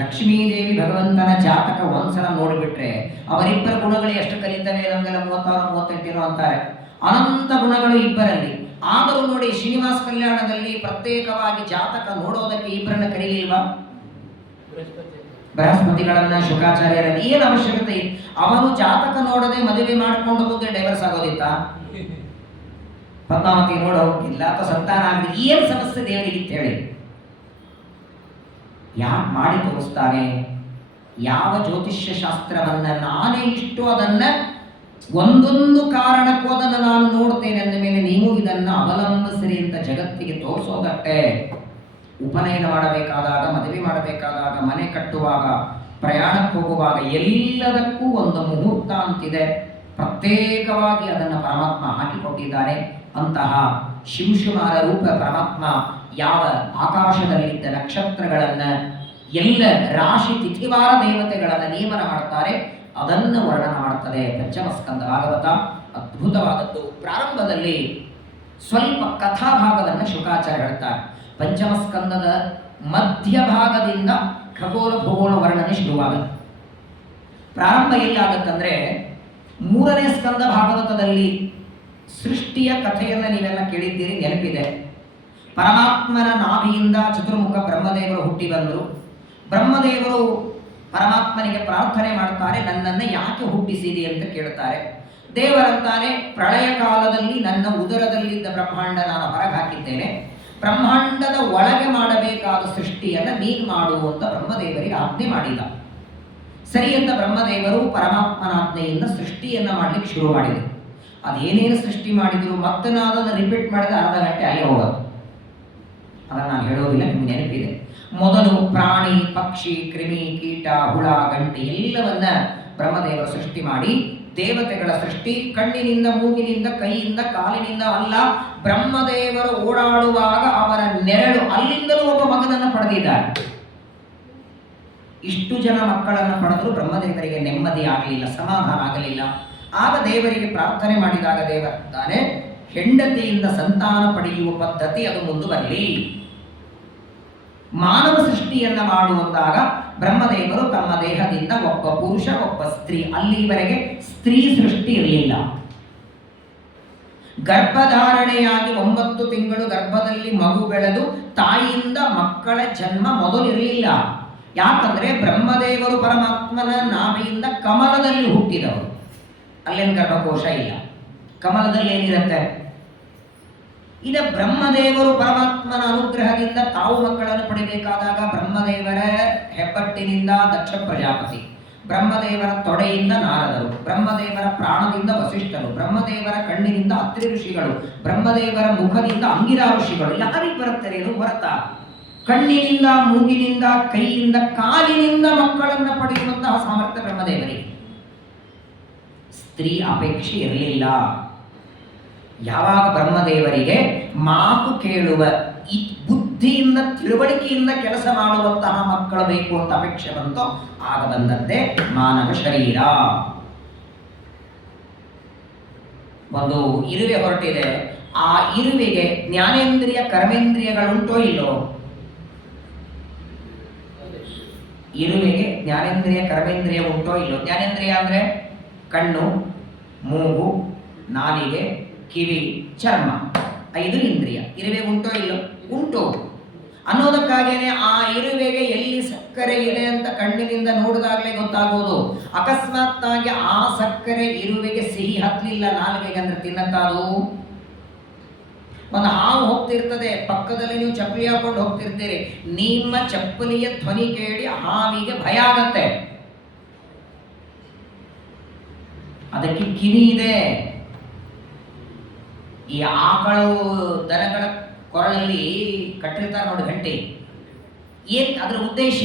ಲಕ್ಷ್ಮೀದೇವಿ ಭಗವಂತನ ಜಾತಕ ಒಂದ್ಸಲ ನೋಡಿಬಿಟ್ರೆ ಅವರಿಬ್ಬರ ಗುಣಗಳು ಎಷ್ಟು ಕಲಿತವೆ ನಮಗೆಲ್ಲ 36-38 ಅಂತಾರೆ. ಅನಂತ ಗುಣಗಳು ಇಬ್ಬರಲ್ಲಿ. ಆದರೂ ನೋಡಿ ಶ್ರೀನಿವಾಸ ಕಲ್ಯಾಣದಲ್ಲಿ ಪ್ರತ್ಯೇಕವಾಗಿ ಜಾತಕ ನೋಡೋದಕ್ಕೆ ಇಬ್ಬರನ್ನ ಕರೀಲಿಲ್ವಾ? ಬೃಹಸ್ಪತಿಗಳನ್ನ, ಶುಕಾಚಾರ್ಯರನ್ನ. ಏನು ಅವಶ್ಯಕತೆ ಇದೆ? ಅವನು ಜಾತಕ ನೋಡದೆ ಮದುವೆ ಮಾಡಿಕೊಂಡು ಮುಂದೆ ಡೈವರ್ಸ್ ಆಗೋದಿತ್ತ? ಪದ್ಮಾವತಿ ನೋಡ ಹೋಗಿಲ್ಲ ಅಥವಾ ಸಂತಾನ ಆಗಲಿ, ಏನು ಸಮಸ್ಯೆ ದೇವರಿಗಿತ್ತು ಹೇಳಿ? ಯಾಕೆ ಮಾಡಿ ತೋರಿಸ್ತಾನೆ? ಯಾವ ಜ್ಯೋತಿಷ್ಯ ಶಾಸ್ತ್ರವನ್ನ ನಾನೇ ಇಷ್ಟು ಅದನ್ನ ಒಂದೊಂದು ಕಾರಣಕ್ಕೂ ಅದನ್ನು ನಾನು ನೋಡ್ತೇನೆ ಅಂದ ಮೇಲೆ ನೀವು ಇದನ್ನ ಅವಲಂಬಿಸಿರಿ ಅಂತ ಜಗತ್ತಿಗೆ ತೋರಿಸೋದಷ್ಟೇ. ಉಪನಯನ ಮಾಡಬೇಕಾದಾಗ, ಮದುವೆ ಮಾಡಬೇಕಾದಾಗ, ಮನೆ ಕಟ್ಟುವಾಗ, ಪ್ರಯಾಣಕ್ಕೆ ಹೋಗುವಾಗ ಎಲ್ಲದಕ್ಕೂ ಒಂದು ಮುಹೂರ್ತ ಅಂತಿದೆ. ಪ್ರತ್ಯೇಕವಾಗಿ ಅದನ್ನು ಪರಮಾತ್ಮ ಹಾಕಿಕೊಟ್ಟಿದ್ದಾನೆ. ಅಂತಹ ಶಿವಶುಮಾರ ರೂಪ ಪರಮಾತ್ಮ ಯಾವ ಆಕಾಶದಲ್ಲಿದ್ದ ನಕ್ಷತ್ರಗಳನ್ನ, ಎಲ್ಲ ರಾಶಿ ತಿಥಿವಾರ ದೇವತೆಗಳನ್ನ ನೇಮನ ಮಾಡ್ತಾರೆ, ಅದನ್ನು ವರ್ಣನ ಮಾಡ್ತದೆ ಪಂಚಮಸ್ಕಂದ ಭಾಗವತ. ಅದ್ಭುತವಾದದ್ದು. ಪ್ರಾರಂಭದಲ್ಲಿ ಸ್ವಲ್ಪ ಕಥಾಭಾಗವನ್ನು ಶುಕಾಚಾರ್ಯ ಹೇಳ್ತಾರೆ. ಪಂಚಮಸ್ಕಂದದ ಮಧ್ಯಭಾಗದಿಂದ ಖಗೋಳ ಭೂಗೋಳ ವರ್ಣನೆ ಶುರುವಾಗುತ್ತೆ. ಪ್ರಾರಂಭ ಎಲ್ಲಾಗತ್ತಂದ್ರೆ 3ನೇ ಸ್ಕಂದ ಭಾಗವತದಲ್ಲಿ ಸೃಷ್ಟಿಯ ಕಥೆಯನ್ನು ನೀವೆಲ್ಲ ಕೇಳಿದ್ದೀರಿ, ನೆನಪಿದೆ. ಪರಮಾತ್ಮನ ನಾಭಿಯಿಂದ ಚತುರ್ಮುಖ ಬ್ರಹ್ಮದೇವರು ಹುಟ್ಟಿ ಬಂದರು. ಬ್ರಹ್ಮದೇವರು ಪರಮಾತ್ಮನಿಗೆ ಪ್ರಾರ್ಥನೆ ಮಾಡ್ತಾರೆ, ನನ್ನನ್ನು ಯಾಕೆ ಹುಟ್ಟಿಸಿದಿ ಅಂತ ಕೇಳ್ತಾರೆ. ದೇವರಂತಾನೆ, ಪ್ರಳಯ ಕಾಲದಲ್ಲಿ ನನ್ನ ಉದರದಲ್ಲಿದ್ದ ಬ್ರಹ್ಮಾಂಡ ನಾನು ಹೊರಗೆ ಹಾಕಿದ್ದೇನೆ, ಬ್ರಹ್ಮಾಂಡದ ಒಳಗೆ ಮಾಡಬೇಕಾದ ಸೃಷ್ಟಿಯನ್ನು ನೀನು ಮಾಡುವಂತ ಬ್ರಹ್ಮದೇವರಿಗೆ ಆಜ್ಞೆ ಮಾಡಿದ. ಸರಿ ಅಂತ ಬ್ರಹ್ಮದೇವರು ಪರಮಾತ್ಮನ ಆಜ್ಞೆಯಿಂದ ಸೃಷ್ಟಿಯನ್ನ ಮಾಡ್ಲಿಕ್ಕೆ ಶುರು ಮಾಡಿದರು. ಅದೇನೇನು ಸೃಷ್ಟಿ ಮಾಡಿದ್ರು ಮತ್ತೆ ನಾನು ಅದನ್ನು ರಿಪೀಟ್ ಮಾಡಿದ ಅರ್ಧ ಗಂಟೆ ಅಲ್ಲೇ ಹೋಗೋದು. ಅದನ್ನು ನಾನು ಹೇಳೋದಿಲ್ಲ, ನಿಮ್ಗೆ ನೆನಪಿದೆ. ಮೊದಲು ಪ್ರಾಣಿ, ಪಕ್ಷಿ, ಕ್ರಿಮಿ, ಕೀಟ, ಹುಳ, ಗಂಟೆ ಎಲ್ಲವನ್ನ ಬ್ರಹ್ಮದೇವರು ಸೃಷ್ಟಿ ಮಾಡಿ, ದೇವತೆಗಳ ಸೃಷ್ಟಿ ಕಣ್ಣಿನಿಂದ, ಮೂಗಿನಿಂದ, ಕೈಯಿಂದ, ಕಾಲಿನಿಂದ ಅಲ್ಲ, ಬ್ರಹ್ಮದೇವರು ಓಡಾಡುವಾಗ ಅವರ ನೆರಳು ಅಲ್ಲಿಂದಲೂ ಒಬ್ಬ ಮಗನನ್ನು ಪಡೆದಿದ್ದಾರೆ. ಇಷ್ಟು ಜನ ಮಕ್ಕಳನ್ನು ಪಡೆದರೂ ಬ್ರಹ್ಮದೇವರಿಗೆ ನೆಮ್ಮದಿ ಆಗಲಿಲ್ಲ, ಸಮಾಧಾನ ಆಗಲಿಲ್ಲ. ಆಗ ದೇವರಿಗೆ ಪ್ರಾರ್ಥನೆ ಮಾಡಿದಾಗ ದೇವರಂತಾನೆ, ಹೆಂಡತಿಯಿಂದ ಸಂತಾನ ಪಡೆಯುವ ಪದ್ಧತಿ ಅದು ಮುಂದುವರಲಿ. ಮಾನವ ಸೃಷ್ಟಿಯನ್ನ ಮಾಡುವಂದಾಗ ಬ್ರಹ್ಮದೇವರು ತಮ್ಮ ದೇಹದಿಂದ ಒಬ್ಬ ಪುರುಷ, ಒಬ್ಬ ಸ್ತ್ರೀ, ಅಲ್ಲಿವರೆಗೆ ಸ್ತ್ರೀ ಸೃಷ್ಟಿ ಇರಲಿಲ್ಲ. ಗರ್ಭಧಾರಣೆಯಾಗಿ 9 ತಿಂಗಳು ಗರ್ಭದಲ್ಲಿ ಮಗು ಬೆಳೆದು ತಾಯಿಯಿಂದ ಮಕ್ಕಳ ಜನ್ಮ ಮೊದಲಿರಲಿಲ್ಲ. ಯಾಕಂದ್ರೆ ಬ್ರಹ್ಮದೇವರು ಪರಮಾತ್ಮನ ನಾಭಿಯಿಂದ ಕಮಲದಲ್ಲಿ ಹುಟ್ಟಿದವರು. ಅಲ್ಲೇನು ಗರ್ಭಕೋಶ ಇಲ್ಲ. ಕಮಲದಲ್ಲಿ ಏನಿರುತ್ತೆ? ಇದ ಬ್ರಹ್ಮದೇವರು ಪರಮಾತ್ಮನ ಅನುಗ್ರಹದಿಂದ ತಾವು ಮಕ್ಕಳನ್ನು ಪಡಿಬೇಕಾದಾಗ ಬ್ರಹ್ಮದೇವರ ಹೆಬ್ಬಟ್ಟಿನಿಂದ ದಕ್ಷ ಪ್ರಜಾಪತಿ, ಬ್ರಹ್ಮದೇವರ ತೊಡೆಯಿಂದ ನಾರದರು, ಬ್ರಹ್ಮದೇವರ ಪ್ರಾಣದಿಂದ ವಸಿಷ್ಠರು, ಬ್ರಹ್ಮದೇವರ ಕಣ್ಣಿನಿಂದ ಅತ್ರಿ ಋಷಿಗಳು, ಬ್ರಹ್ಮದೇವರ ಮುಖದಿಂದ ಅಂಗಿರಾ ಋಷಿಗಳು. ಯಾರಿಗೆ ಬರುತ್ತಾರೆ ಇದು? ಹೊರತಾ ಕಣ್ಣಿನಿಂದ, ಮೂಗಿನಿಂದ, ಕೈಯಿಂದ, ಕಾಲಿನಿಂದ ಮಕ್ಕಳನ್ನು ಪಡೆಯುವಂತಹ ಸಾಮರ್ಥ್ಯ ಬ್ರಹ್ಮದೇವರಿಗೆ. ಸ್ತ್ರೀ ಅಪೇಕ್ಷೆ ಇರಲಿಲ್ಲ. ಯಾವಾಗ ಬ್ರಹ್ಮದೇವರಿಗೆ ಮಾತು ಕೇಳುವ, ಈ ಬುದ್ಧಿಯಿಂದ, ತಿಳುವಳಿಕೆಯಿಂದ ಕೆಲಸ ಮಾಡುವಂತಹ ಮಕ್ಕಳು ಬೇಕು ಅಂತ ಅಪೇಕ್ಷೆ ಬಂತೋ ಆಗ ಬಂದದ್ದೇ ಮಾನವ ಶರೀರ. ಒಂದು ಇರುವೆ ಹೊರಟಿದೆ. ಆ ಇರುವೆಗೆ ಜ್ಞಾನೇಂದ್ರಿಯ ಕರ್ಮೇಂದ್ರಿಯಗಳುಂಟೋ ಇಲ್ಲೋ? ಇರುವೆಗೆ ಜ್ಞಾನೇಂದ್ರಿಯ ಕರ್ಮೇಂದ್ರಿಯ ಉಂಟೋ ಇಲ್ಲೋ? ಜ್ಞಾನೇಂದ್ರಿಯ ಅಂದ್ರೆ ಕಣ್ಣು, ಮೂಗು, ನಾಲಿಗೆ, ಕಿವಿ, ಚರ್ಮ, 5 ಇಂದ್ರಿಯ. ಇರುವೆ ಉಂಟೋ ಇಲ್ಲೋ? ಉಂಟು. ಅನ್ನೋದಕ್ಕಾಗೇನೆ ಆ ಇರುವೆಗೆ ಎಲ್ಲಿ ಸಕ್ಕರೆ ಇದೆ ಅಂತ ಕಣ್ಣಿನಿಂದ ನೋಡಿದಾಗಲೇ ಗೊತ್ತಾಗೋದು. ಅಕಸ್ಮಾತ್ತಾಗಿ ಆ ಸಕ್ಕರೆ ಇರುವೆಗೆ ಸಿಹಿ ಹತ್ತಲಿಲ್ಲ ನಾಲಿಗೆಗೆ ಅಂದ್ರೆ ತಿನ್ನತ್ತಾದು. ಒಂದು ಹಾವು ಹೋಗ್ತಿರ್ತದೆ, ಪಕ್ಕದಲ್ಲಿ ನೀವು ಚಪ್ಪಲಿ ಹಾಕೊಂಡು ಹೋಗ್ತಿರ್ತೀರಿ, ನಿಮ್ಮ ಚಪ್ಪಲಿಯ ಧ್ವನಿ ಕೇಳಿ ಹಾವಿಗೆ ಭಯ ಆಗತ್ತೆ. ಅದಕ್ಕೆ ಕಿವಿ ಇದೆ. ಈ ಆಕಳು, ದನಗಳ ಕೊರಳಲ್ಲಿ ಕಟ್ಟಿರ್ತಾರೆ ನೋಡಿ ಗಂಟೆ, ಏನ್ ಅದರ ಉದ್ದೇಶ?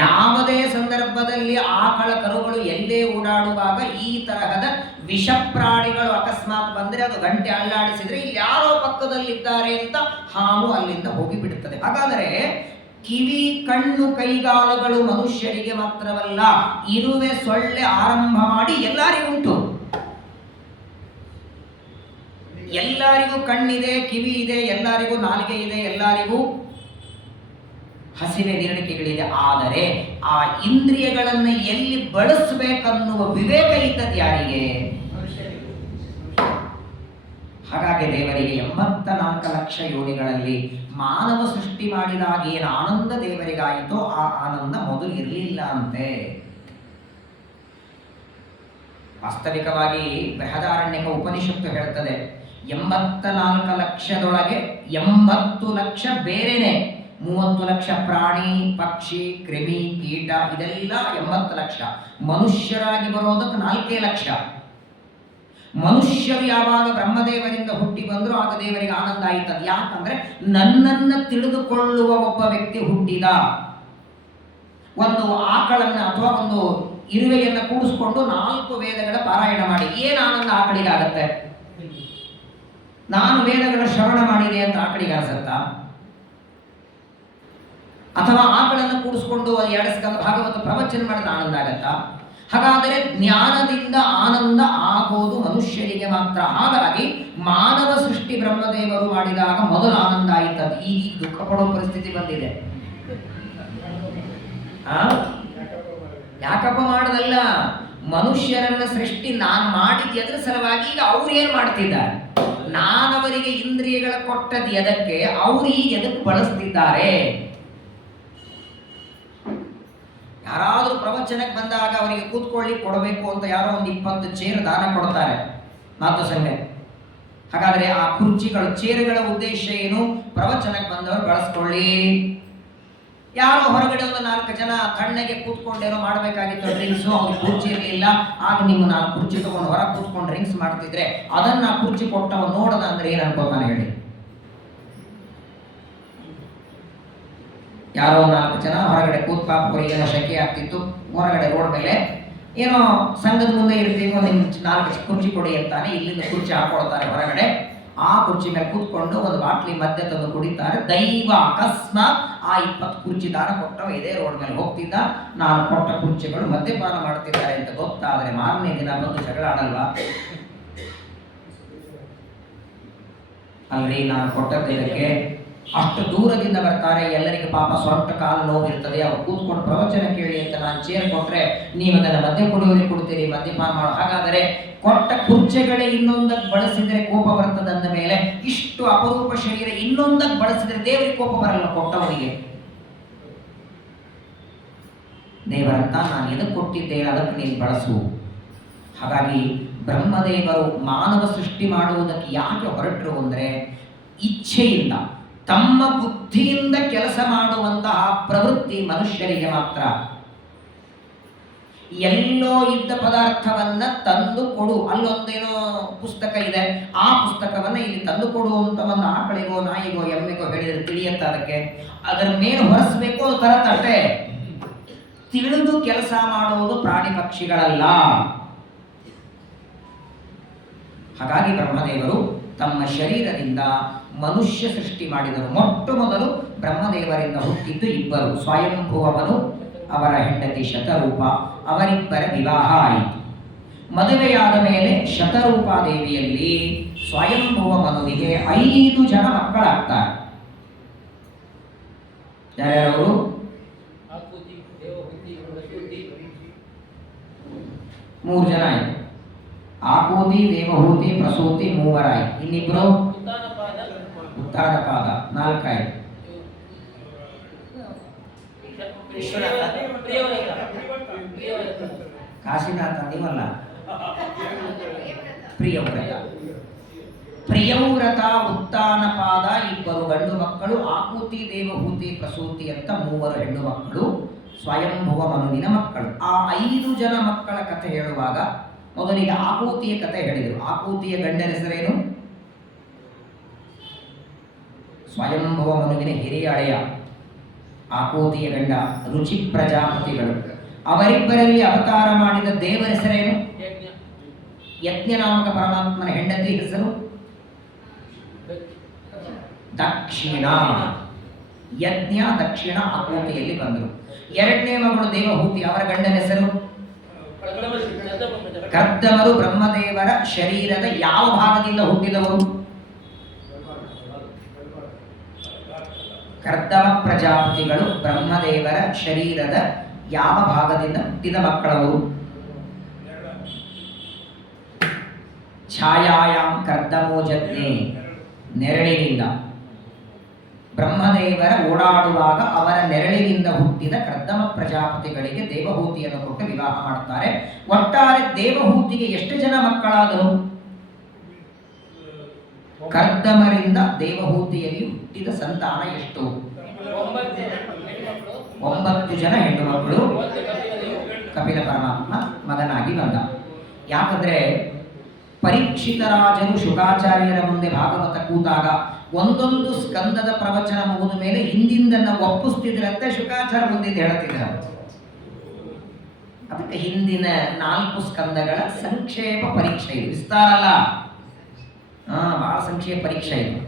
ಯಾವುದೇ ಸಂದರ್ಭದಲ್ಲಿ ಆಕಳ ಕರುಗಳು ಎಲ್ಲೇ ಓಡಾಡುವಾಗ ಈ ತರಹದ ವಿಷ ಪ್ರಾಣಿಗಳು ಅಕಸ್ಮಾತ್ ಬಂದ್ರೆ ಅದು ಗಂಟೆ ಅಲ್ಲಾಡಿಸಿದ್ರೆ ಇಲ್ಲಿ ಯಾರೋ ಪಕ್ಕದಲ್ಲಿದ್ದಾರೆ ಅಂತ ಹಾವು ಅಲ್ಲಿಂದ ಹೋಗಿ ಬಿಡುತ್ತದೆ. ಹಾಗಾದರೆ ಕಿವಿ, ಕಣ್ಣು, ಕೈಗಾಲುಗಳು ಮನುಷ್ಯರಿಗೆ ಮಾತ್ರವಲ್ಲ, ಇರುವೆ, ಸೊಳ್ಳೆ ಆರಂಭ ಮಾಡಿ ಎಲ್ಲರಿಗೂ ಉಂಟು. ಎಲ್ಲರಿಗೂ ಕಣ್ಣಿದೆ, ಕಿವಿ ಇದೆ, ಎಲ್ಲರಿಗೂ ನಾಲಿಗೆ ಇದೆ, ಎಲ್ಲರಿಗೂ ಹಸಿವೆ ನೀರಡಿಕೆಗಳಿದೆ. ಆದರೆ ಆ ಇಂದ್ರಿಯಗಳನ್ನು ಎಲ್ಲಿ ಬಳಸಬೇಕನ್ನುವ ವಿವೇಕ ಇದ್ದದ್ದು ಯಾರಿಗೆ? ಹಾಗಾಗಿ ದೇವರಿಗೆ 84 ಲಕ್ಷ ಯೋನಿಗಳಲ್ಲಿ ಮಾನವ ಸೃಷ್ಟಿ ಮಾಡಿದಾಗ ಏನು ಆನಂದ ದೇವರಿಗಾಯಿತೋ ಆ ಆನಂದ ಮೊದಲು ಇರಲಿಲ್ಲ ಅಂತೆ. ವಾಸ್ತವಿಕವಾಗಿ ಬೃಹದಾರಣ್ಯಕ ಉಪನಿಷತ್ತು ಹೇಳ್ತದೆ, 84 ಲಕ್ಷದೊಳಗೆ 80 ಲಕ್ಷ ಬೇರೆನೆ. 30 ಲಕ್ಷ ಪ್ರಾಣಿ, ಪಕ್ಷಿ, ಕ್ರಿಮಿ, ಕೀಟ, ಇದೆಲ್ಲ 80 ಲಕ್ಷ. ಮನುಷ್ಯರಾಗಿ ಬರೋದಕ್ಕೆ 4 ಲಕ್ಷ. ಮನುಷ್ಯರು ಯಾವಾಗ ಬ್ರಹ್ಮದೇವರಿಂದ ಹುಟ್ಟಿ ಬಂದ್ರು ಆಗ ದೇವರಿಗೆ ಆನಂದ ಆಯಿತದ. ಯಾಕಂದ್ರೆ ನನ್ನನ್ನು ತಿಳಿದುಕೊಳ್ಳುವ ಒಬ್ಬ ವ್ಯಕ್ತಿ ಹುಟ್ಟಿದ. ಒಂದು ಆಕಳನ್ನ ಅಥವಾ ಒಂದು ಇರುವೆಯನ್ನ ಕೂಡಿಸ್ಕೊಂಡು 4 ವೇದಗಳ ಪಾರಾಯಣ ಮಾಡಿ ಏನು ಆನಂದ ಆಕಳಿಗಾಗತ್ತೆ? ನಾನು ವೇದಗಳ ಶ್ರವಣ ಮಾಡಿದೆ ಅಂತ ಆಕಳಿಗೆ ಅನ್ಸತ್ತಾ? ಅಥವಾ ಆಕಳನ್ನು ಕೂಡಿಸ್ಕೊಂಡು 2 ಸ್ಕಂದ ಭಾಗವತ ಪ್ರವಚನ ಮಾಡಿದ್ರೆ ಆನಂದ ಆಗತ್ತಾ? ಹಾಗಾದರೆ ಜ್ಞಾನದಿಂದ ಆನಂದ ಆಗೋದು ಮನುಷ್ಯರಿಗೆ ಮಾತ್ರ. ಹಾಗಾಗಿ ಮಾನವ ಸೃಷ್ಟಿ ಬ್ರಹ್ಮದೇವರು ಮಾಡಿದಾಗ ಮೊದಲು ಆನಂದ ಆಯಿತದ್ದು. ಈಗ ದುಃಖ ಪಡೋ ಪರಿಸ್ಥಿತಿ ಬಂದಿದೆ. ಯಾಕಪ್ಪ ಮಾಡದಲ್ಲ, ಮನುಷ್ಯರನ್ನ ಸೃಷ್ಟಿ ನಾನು ಮಾಡಿದ್ದು ಎದ್ರ ಸಲುವಾಗಿ. ಈಗ ಅವ್ರು ಏನ್ ಮಾಡ್ತಿದ್ದಾರೆ? ನಾನವರಿಗೆ ಇಂದ್ರಿಯಗಳ ಕೊಟ್ಟದ್ದು ಎದಕ್ಕೆ? ಅವ್ರು ಈಗ ಎದಕ್ಕೆ ಬಳಸ್ತಿದ್ದಾರೆ? ಯಾರಾದ್ರೂ ಪ್ರವಚನಕ್ಕೆ ಬಂದಾಗ ಅವರಿಗೆ ಕೂತ್ಕೊಳ್ಳಿ ಕೊಡಬೇಕು ಅಂತ ಯಾರೋ ಒಂದು 20 ಚೇರ್ ದಾನ ಕೊಡ್ತಾರೆ ಮಾತು ಸಂಘ. ಹಾಗಾದ್ರೆ ಆ ಕುರ್ಚಿಗಳು, ಚೇರುಗಳ ಉದ್ದೇಶ ಏನು? ಪ್ರವಚನಕ್ಕೆ ಬಂದವರು ಬಳಸ್ಕೊಳ್ಳಿ. ಯಾರೋ ಹೊರಗಡೆ ಒಂದು 4 ಜನ ಕಣ್ಣಗೆ ಕೂತ್ಕೊಂಡೇನೋ ಮಾಡಬೇಕಾಗಿತ್ತು ಡ್ರಿಂಕ್ಸು, ಅವ್ರು ಕುರ್ಚಿ ಇರಲಿಲ್ಲ. ಆಗ ನಿಮ್ಮ 4 ಕುರ್ಚಿ ತಗೊಂಡು ಹೊರಗೆ ಕೂತ್ಕೊಂಡು ಡ್ರಿಂಕ್ಸ್ ಮಾಡ್ತಿದ್ರೆ ಅದನ್ನ ಆ ಕುರ್ಚಿ ಕೊಟ್ಟವ ನೋಡದ ಅಂದ್ರೆ ಏನ್ ಅನ್ಕೋತಾನೆ ಹೇಳಿ? ಯಾರೋ 4 ಜನ ಹೊರಗಡೆ ಕೂತ್ ಪಾಪರಿಗೆ ಏನೋ ಶೆಕೆ ಆಗ್ತಿತ್ತು, ಹೊರಗಡೆ ರೋಡ್ ಮೇಲೆ ಏನೋ ಸಂಘದ ಮುಂದೆ ಇರ್ತೀವಿ, ಒಂದು 4 ಕುರ್ಚಿ ಕೊಡಿ ಅಂತಾನೆ ಇಲ್ಲಿಂದ ಕುರ್ಚಿ ಹಾಕೊಳ್ತಾರೆ ಹೊರಗಡೆ. ಆ ಕುರ್ಚಿ ಮೇಲೆ ಕೂತ್ಕೊಂಡು ಒಂದು ಬಾಟ್ಲಿ ಮದ್ಯ ತಂದು ಕುಡಿತಾರೆ. ದೈವ ಅಕಸ್ಮಾತ್ ಆ 20 ಕುರ್ಚಿ ದಾನ ಕೊಟ್ಟವ ಇದೇ ರೋಡ್ ಮೇಲೆ ಹೋಗ್ತಿದ್ದ. ನಾನು ಕೊಟ್ಟ ಕುರ್ಚಿಗಳು ಮದ್ಯಪಾನ ಮಾಡ್ತಿದ್ದಾರೆ ಅಂತ ಗೊತ್ತಾದ್ರೆ ಮಾರನೇ ದಿನ ಬಂದು ಜಗಳ ಆಡಲ್ವಾ? ಅಲ್ರಿ, ನಾನು ಕೊಟ್ಟದ್ದಕ್ಕೆ ಅಷ್ಟು ದೂರದಿಂದ ಬರ್ತಾರೆ, ಎಲ್ಲರಿಗೆ ಪಾಪ ಸೊಂಟ ಕಾಲು ನೋವು ಇರ್ತದೆ, ಅವ್ರು ಕೂತ್ಕೊಂಡು ಪ್ರವಚನ ಕೇಳಿ ಅಂತ ನಾನು ಚೇರ್ ಕೊಟ್ರೆ ನೀವು ಅದನ್ನ ಮದ್ಯ ಕುಡಿಯೋರಿಗೆ ಕೊಡ್ತೀರಿ, ಮದ್ಯಪಾನ ಮಾಡೋ. ಹಾಗಾದರೆ ಕೊಟ್ಟ ಕುರ್ಚಿಗಳೇ ಇನ್ನೊಂದಕ್ಕೆ ಬಳಸಿದ್ರೆ ಕೋಪ ಬರ್ತದೆ ಅಂದ ಮೇಲೆ ಇಷ್ಟು ಅಪರೂಪ ಶರೀರ ಇನ್ನೊಂದಕ್ಕೆ ಬಳಸಿದ್ರೆ ದೇವರಿಗೆ ಕೋಪ ಬರಲ್ಲ ಕೊಟ್ಟವರಿಗೆ? ದೇವರಂತ ನಾನು ಎದಕ್ಕೆ ಕೊಟ್ಟಿದ್ದೇನೆ ಅದಕ್ಕೆ ನೀನು ಬಳಸು. ಹಾಗಾಗಿ ಬ್ರಹ್ಮದೇವರು ಮಾನವ ಸೃಷ್ಟಿ ಮಾಡುವುದಕ್ಕೆ ಯಾಕೆ ಹೊರಟರು ಅಂದ್ರೆ ಇಚ್ಛೆಯಿಂದ, ತಮ್ಮ ಬುದ್ಧಿಯಿಂದ ಕೆಲಸ ಮಾಡುವಂತಹ ಪ್ರವೃತ್ತಿ ಮನುಷ್ಯರಿಗೆ ಮಾತ್ರ. ಎಲ್ಲೋ ಇದ್ದ ಪದಾರ್ಥವನ್ನ ತಂದು ಕೊಡು, ಅಲ್ಲೊಂದೇನೋ ಪುಸ್ತಕ ಇದೆ, ಆ ಪುಸ್ತಕವನ್ನ ಇಲ್ಲಿ ತಂದು ಕೊಡು ಅಂತ ಒಂದು ಆಕಳಿಗೋ ನಾಯಿಗೋ ಎಮ್ಮೆಗೋ ಹೇಳಿದ್ರೆ ತಿಳಿಯತ್ತ? ಅದಕ್ಕೆ ಅದರ ಮೇಲೆ ಹೊರಸಬೇಕು, ಅದು ತರತಟ್ಟೆ. ತಿಳಿದು ಕೆಲಸ ಮಾಡುವುದು ಪ್ರಾಣಿ ಪಕ್ಷಿಗಳಲ್ಲ. ಹಾಗಾಗಿ ಬ್ರಹ್ಮದೇವರು ತಮ್ಮ ಶರೀರದಿಂದ ಮನುಷ್ಯ ಸೃಷ್ಟಿ ಮಾಡಿದರು. ಮೊಟ್ಟ ಮೊದಲು ಬ್ರಹ್ಮದೇವರಿಂದ ಹುಟ್ಟಿದ್ದು 2, ಸ್ವಯಂಭುವಮನು ಅವರ ಹೆಂಡತಿ ಶತರೂಪ. ಅವರಿಬ್ಬರ ವಿವಾಹ ಆಯಿತು. ಮದುವೆಯಾದ ಮೇಲೆ ಶತರೂಪಾದೇವಿಯಲ್ಲಿ ಸ್ವಯಂಭುವ ಮನುವಿಗೆ 5 ಜನ ಮಕ್ಕಳಾಗ್ತಾರೆ. ಯಾರ್ಯಾರವರು? 3 ಜನ ಆಯ್ತು. ಆಕೂತಿ, ದೇವಹೂತಿ, ಪ್ರಸೂತಿ 3 ಆಯ್ತು. ಇನ್ನಿಬ್ರು ಉತ್ತಾನಪಾದ 4 ಆಯ್ತು. ಕಾಶಿನಾಥ ನೀವಲ್ಲ, ಪ್ರಿಯವ್ರತ. ಪ್ರಿಯವ್ರತ, ಉತ್ತಾನಪಾದ 2 ಗಂಡು ಮಕ್ಕಳು, ಆಕೂತಿ, ದೇವಹೂತಿ, ಪ್ರಸೂತಿ ಅಂತ 3 ಹೆಣ್ಣು ಮಕ್ಕಳು, ಸ್ವಯಂಭುವ ಮನುವಿನ ಮಕ್ಕಳು. ಆ 5 ಜನ ಮಕ್ಕಳ ಕಥೆ ಹೇಳುವಾಗ ಮೊದಲಿಗೆ ಆಕೂತಿಯ ಕಥೆ ಹೇಳಿದರು. ಆಕೂತಿಯ ಗಂಡನ ಹೆಸರೇನು? ಸ್ವಯಂಭುವ ಮನುವಿನ ಹಿರಿಯ ಅಳೆಯ ಆಕೂತಿಯ ಗಂಡ ರುಚಿ ಪ್ರಜಾಪತಿಗಳು. ಅವರಿಬ್ಬರಲ್ಲಿ ಅವತಾರ ಮಾಡಿದ ದೇವರ ಹೆಸರೇನು? ಯಜ್ಞ ನಾಮಕ ಪರಮಾತ್ಮನ ಹೆಂಡತಿ ಹೆಸರು ದಕ್ಷಿಣ. ಯಜ್ಞ ದಕ್ಷಿಣ ಆಕೂತಿಯಲ್ಲಿ ಬಂದರು. 2ನೇ ಮಗಳು ದೇವಹೂತಿ, ಅವರ ಗಂಡನ ಹೆಸರು ಕರ್ದಮರು. ಬ್ರಹ್ಮದೇವರ ಶರೀರದ ಯಾವ ಭಾಗದಿಂದ ಹುಟ್ಟಿದವರು? ಕರ್ದಮ ಪ್ರಜಾಪತಿಗಳು ಬ್ರಹ್ಮದೇವರ ಶರೀರದ ಯಾವ ಭಾಗದಿಂದ ಹುಟ್ಟಿದ ಮಕ್ಕಳವರು? ಛಾಯಾಯಾಮ್ ಕರ್ದಮೋಜಜ್ಞೆ, ನೆರಳಿನಿಂದ. ಬ್ರಹ್ಮದೇವರ ಓಡಾಡುವಾಗ ಅವರ ನೆರಳಿನಿಂದ ಹುಟ್ಟಿದ ಕರ್ದಮ ಪ್ರಜಾಪತಿಗಳಿಗೆ ದೇವಹೂತಿಯನ್ನು ಕೊಟ್ಟು ವಿವಾಹ ಮಾಡುತ್ತಾರೆ. ಒಟ್ಟಾರೆ ದೇವಹೂತಿಗೆ ಎಷ್ಟು ಜನ ಮಕ್ಕಳಾದರು? ಕರ್ದಮರಿಂದ ದೇವಹೂತಿಯಲ್ಲಿ ಹುಟ್ಟಿದ ಸಂತಾನ ಎಷ್ಟು? 9 ಜನ ಹೆಣ್ಣು ಮಕ್ಕಳು. ಕಪಿಲ ಪರಮಾತ್ಮ ಮಗನಾಗಿ ಬಂದ. ಯಾಕಂದ್ರೆ ಪರೀಕ್ಷಿತ ರಾಜರು ಶುಕಾಚಾರ್ಯರ ಮುಂದೆ ಭಾಗವತ ಕೂತಾಗ ಒಂದೊಂದು ಸ್ಕಂದದ ಪ್ರವಚನ ಮುಗಿದ ಮೇಲೆ ಹಿಂದಿಂದನ್ನ ಒಪ್ಪಿಸ್ತಿದ್ರಂತೆ ಶುಕಾಚಾರ್ಯ ಮುಂದೆ ಹೇಳ್ತಿದ್ರು. ಅದಕ್ಕೆ ಹಿಂದಿನ 4 ಸ್ಕಂದಗಳ ಸಂಕ್ಷೇಪ ಪರೀಕ್ಷೆ ಇದು, ವಿಸ್ತಾರ ಅಲ್ಲ. ಬಹಳ ಸಂಕ್ಷೇಪ ಪರೀಕ್ಷೆ ಇದು.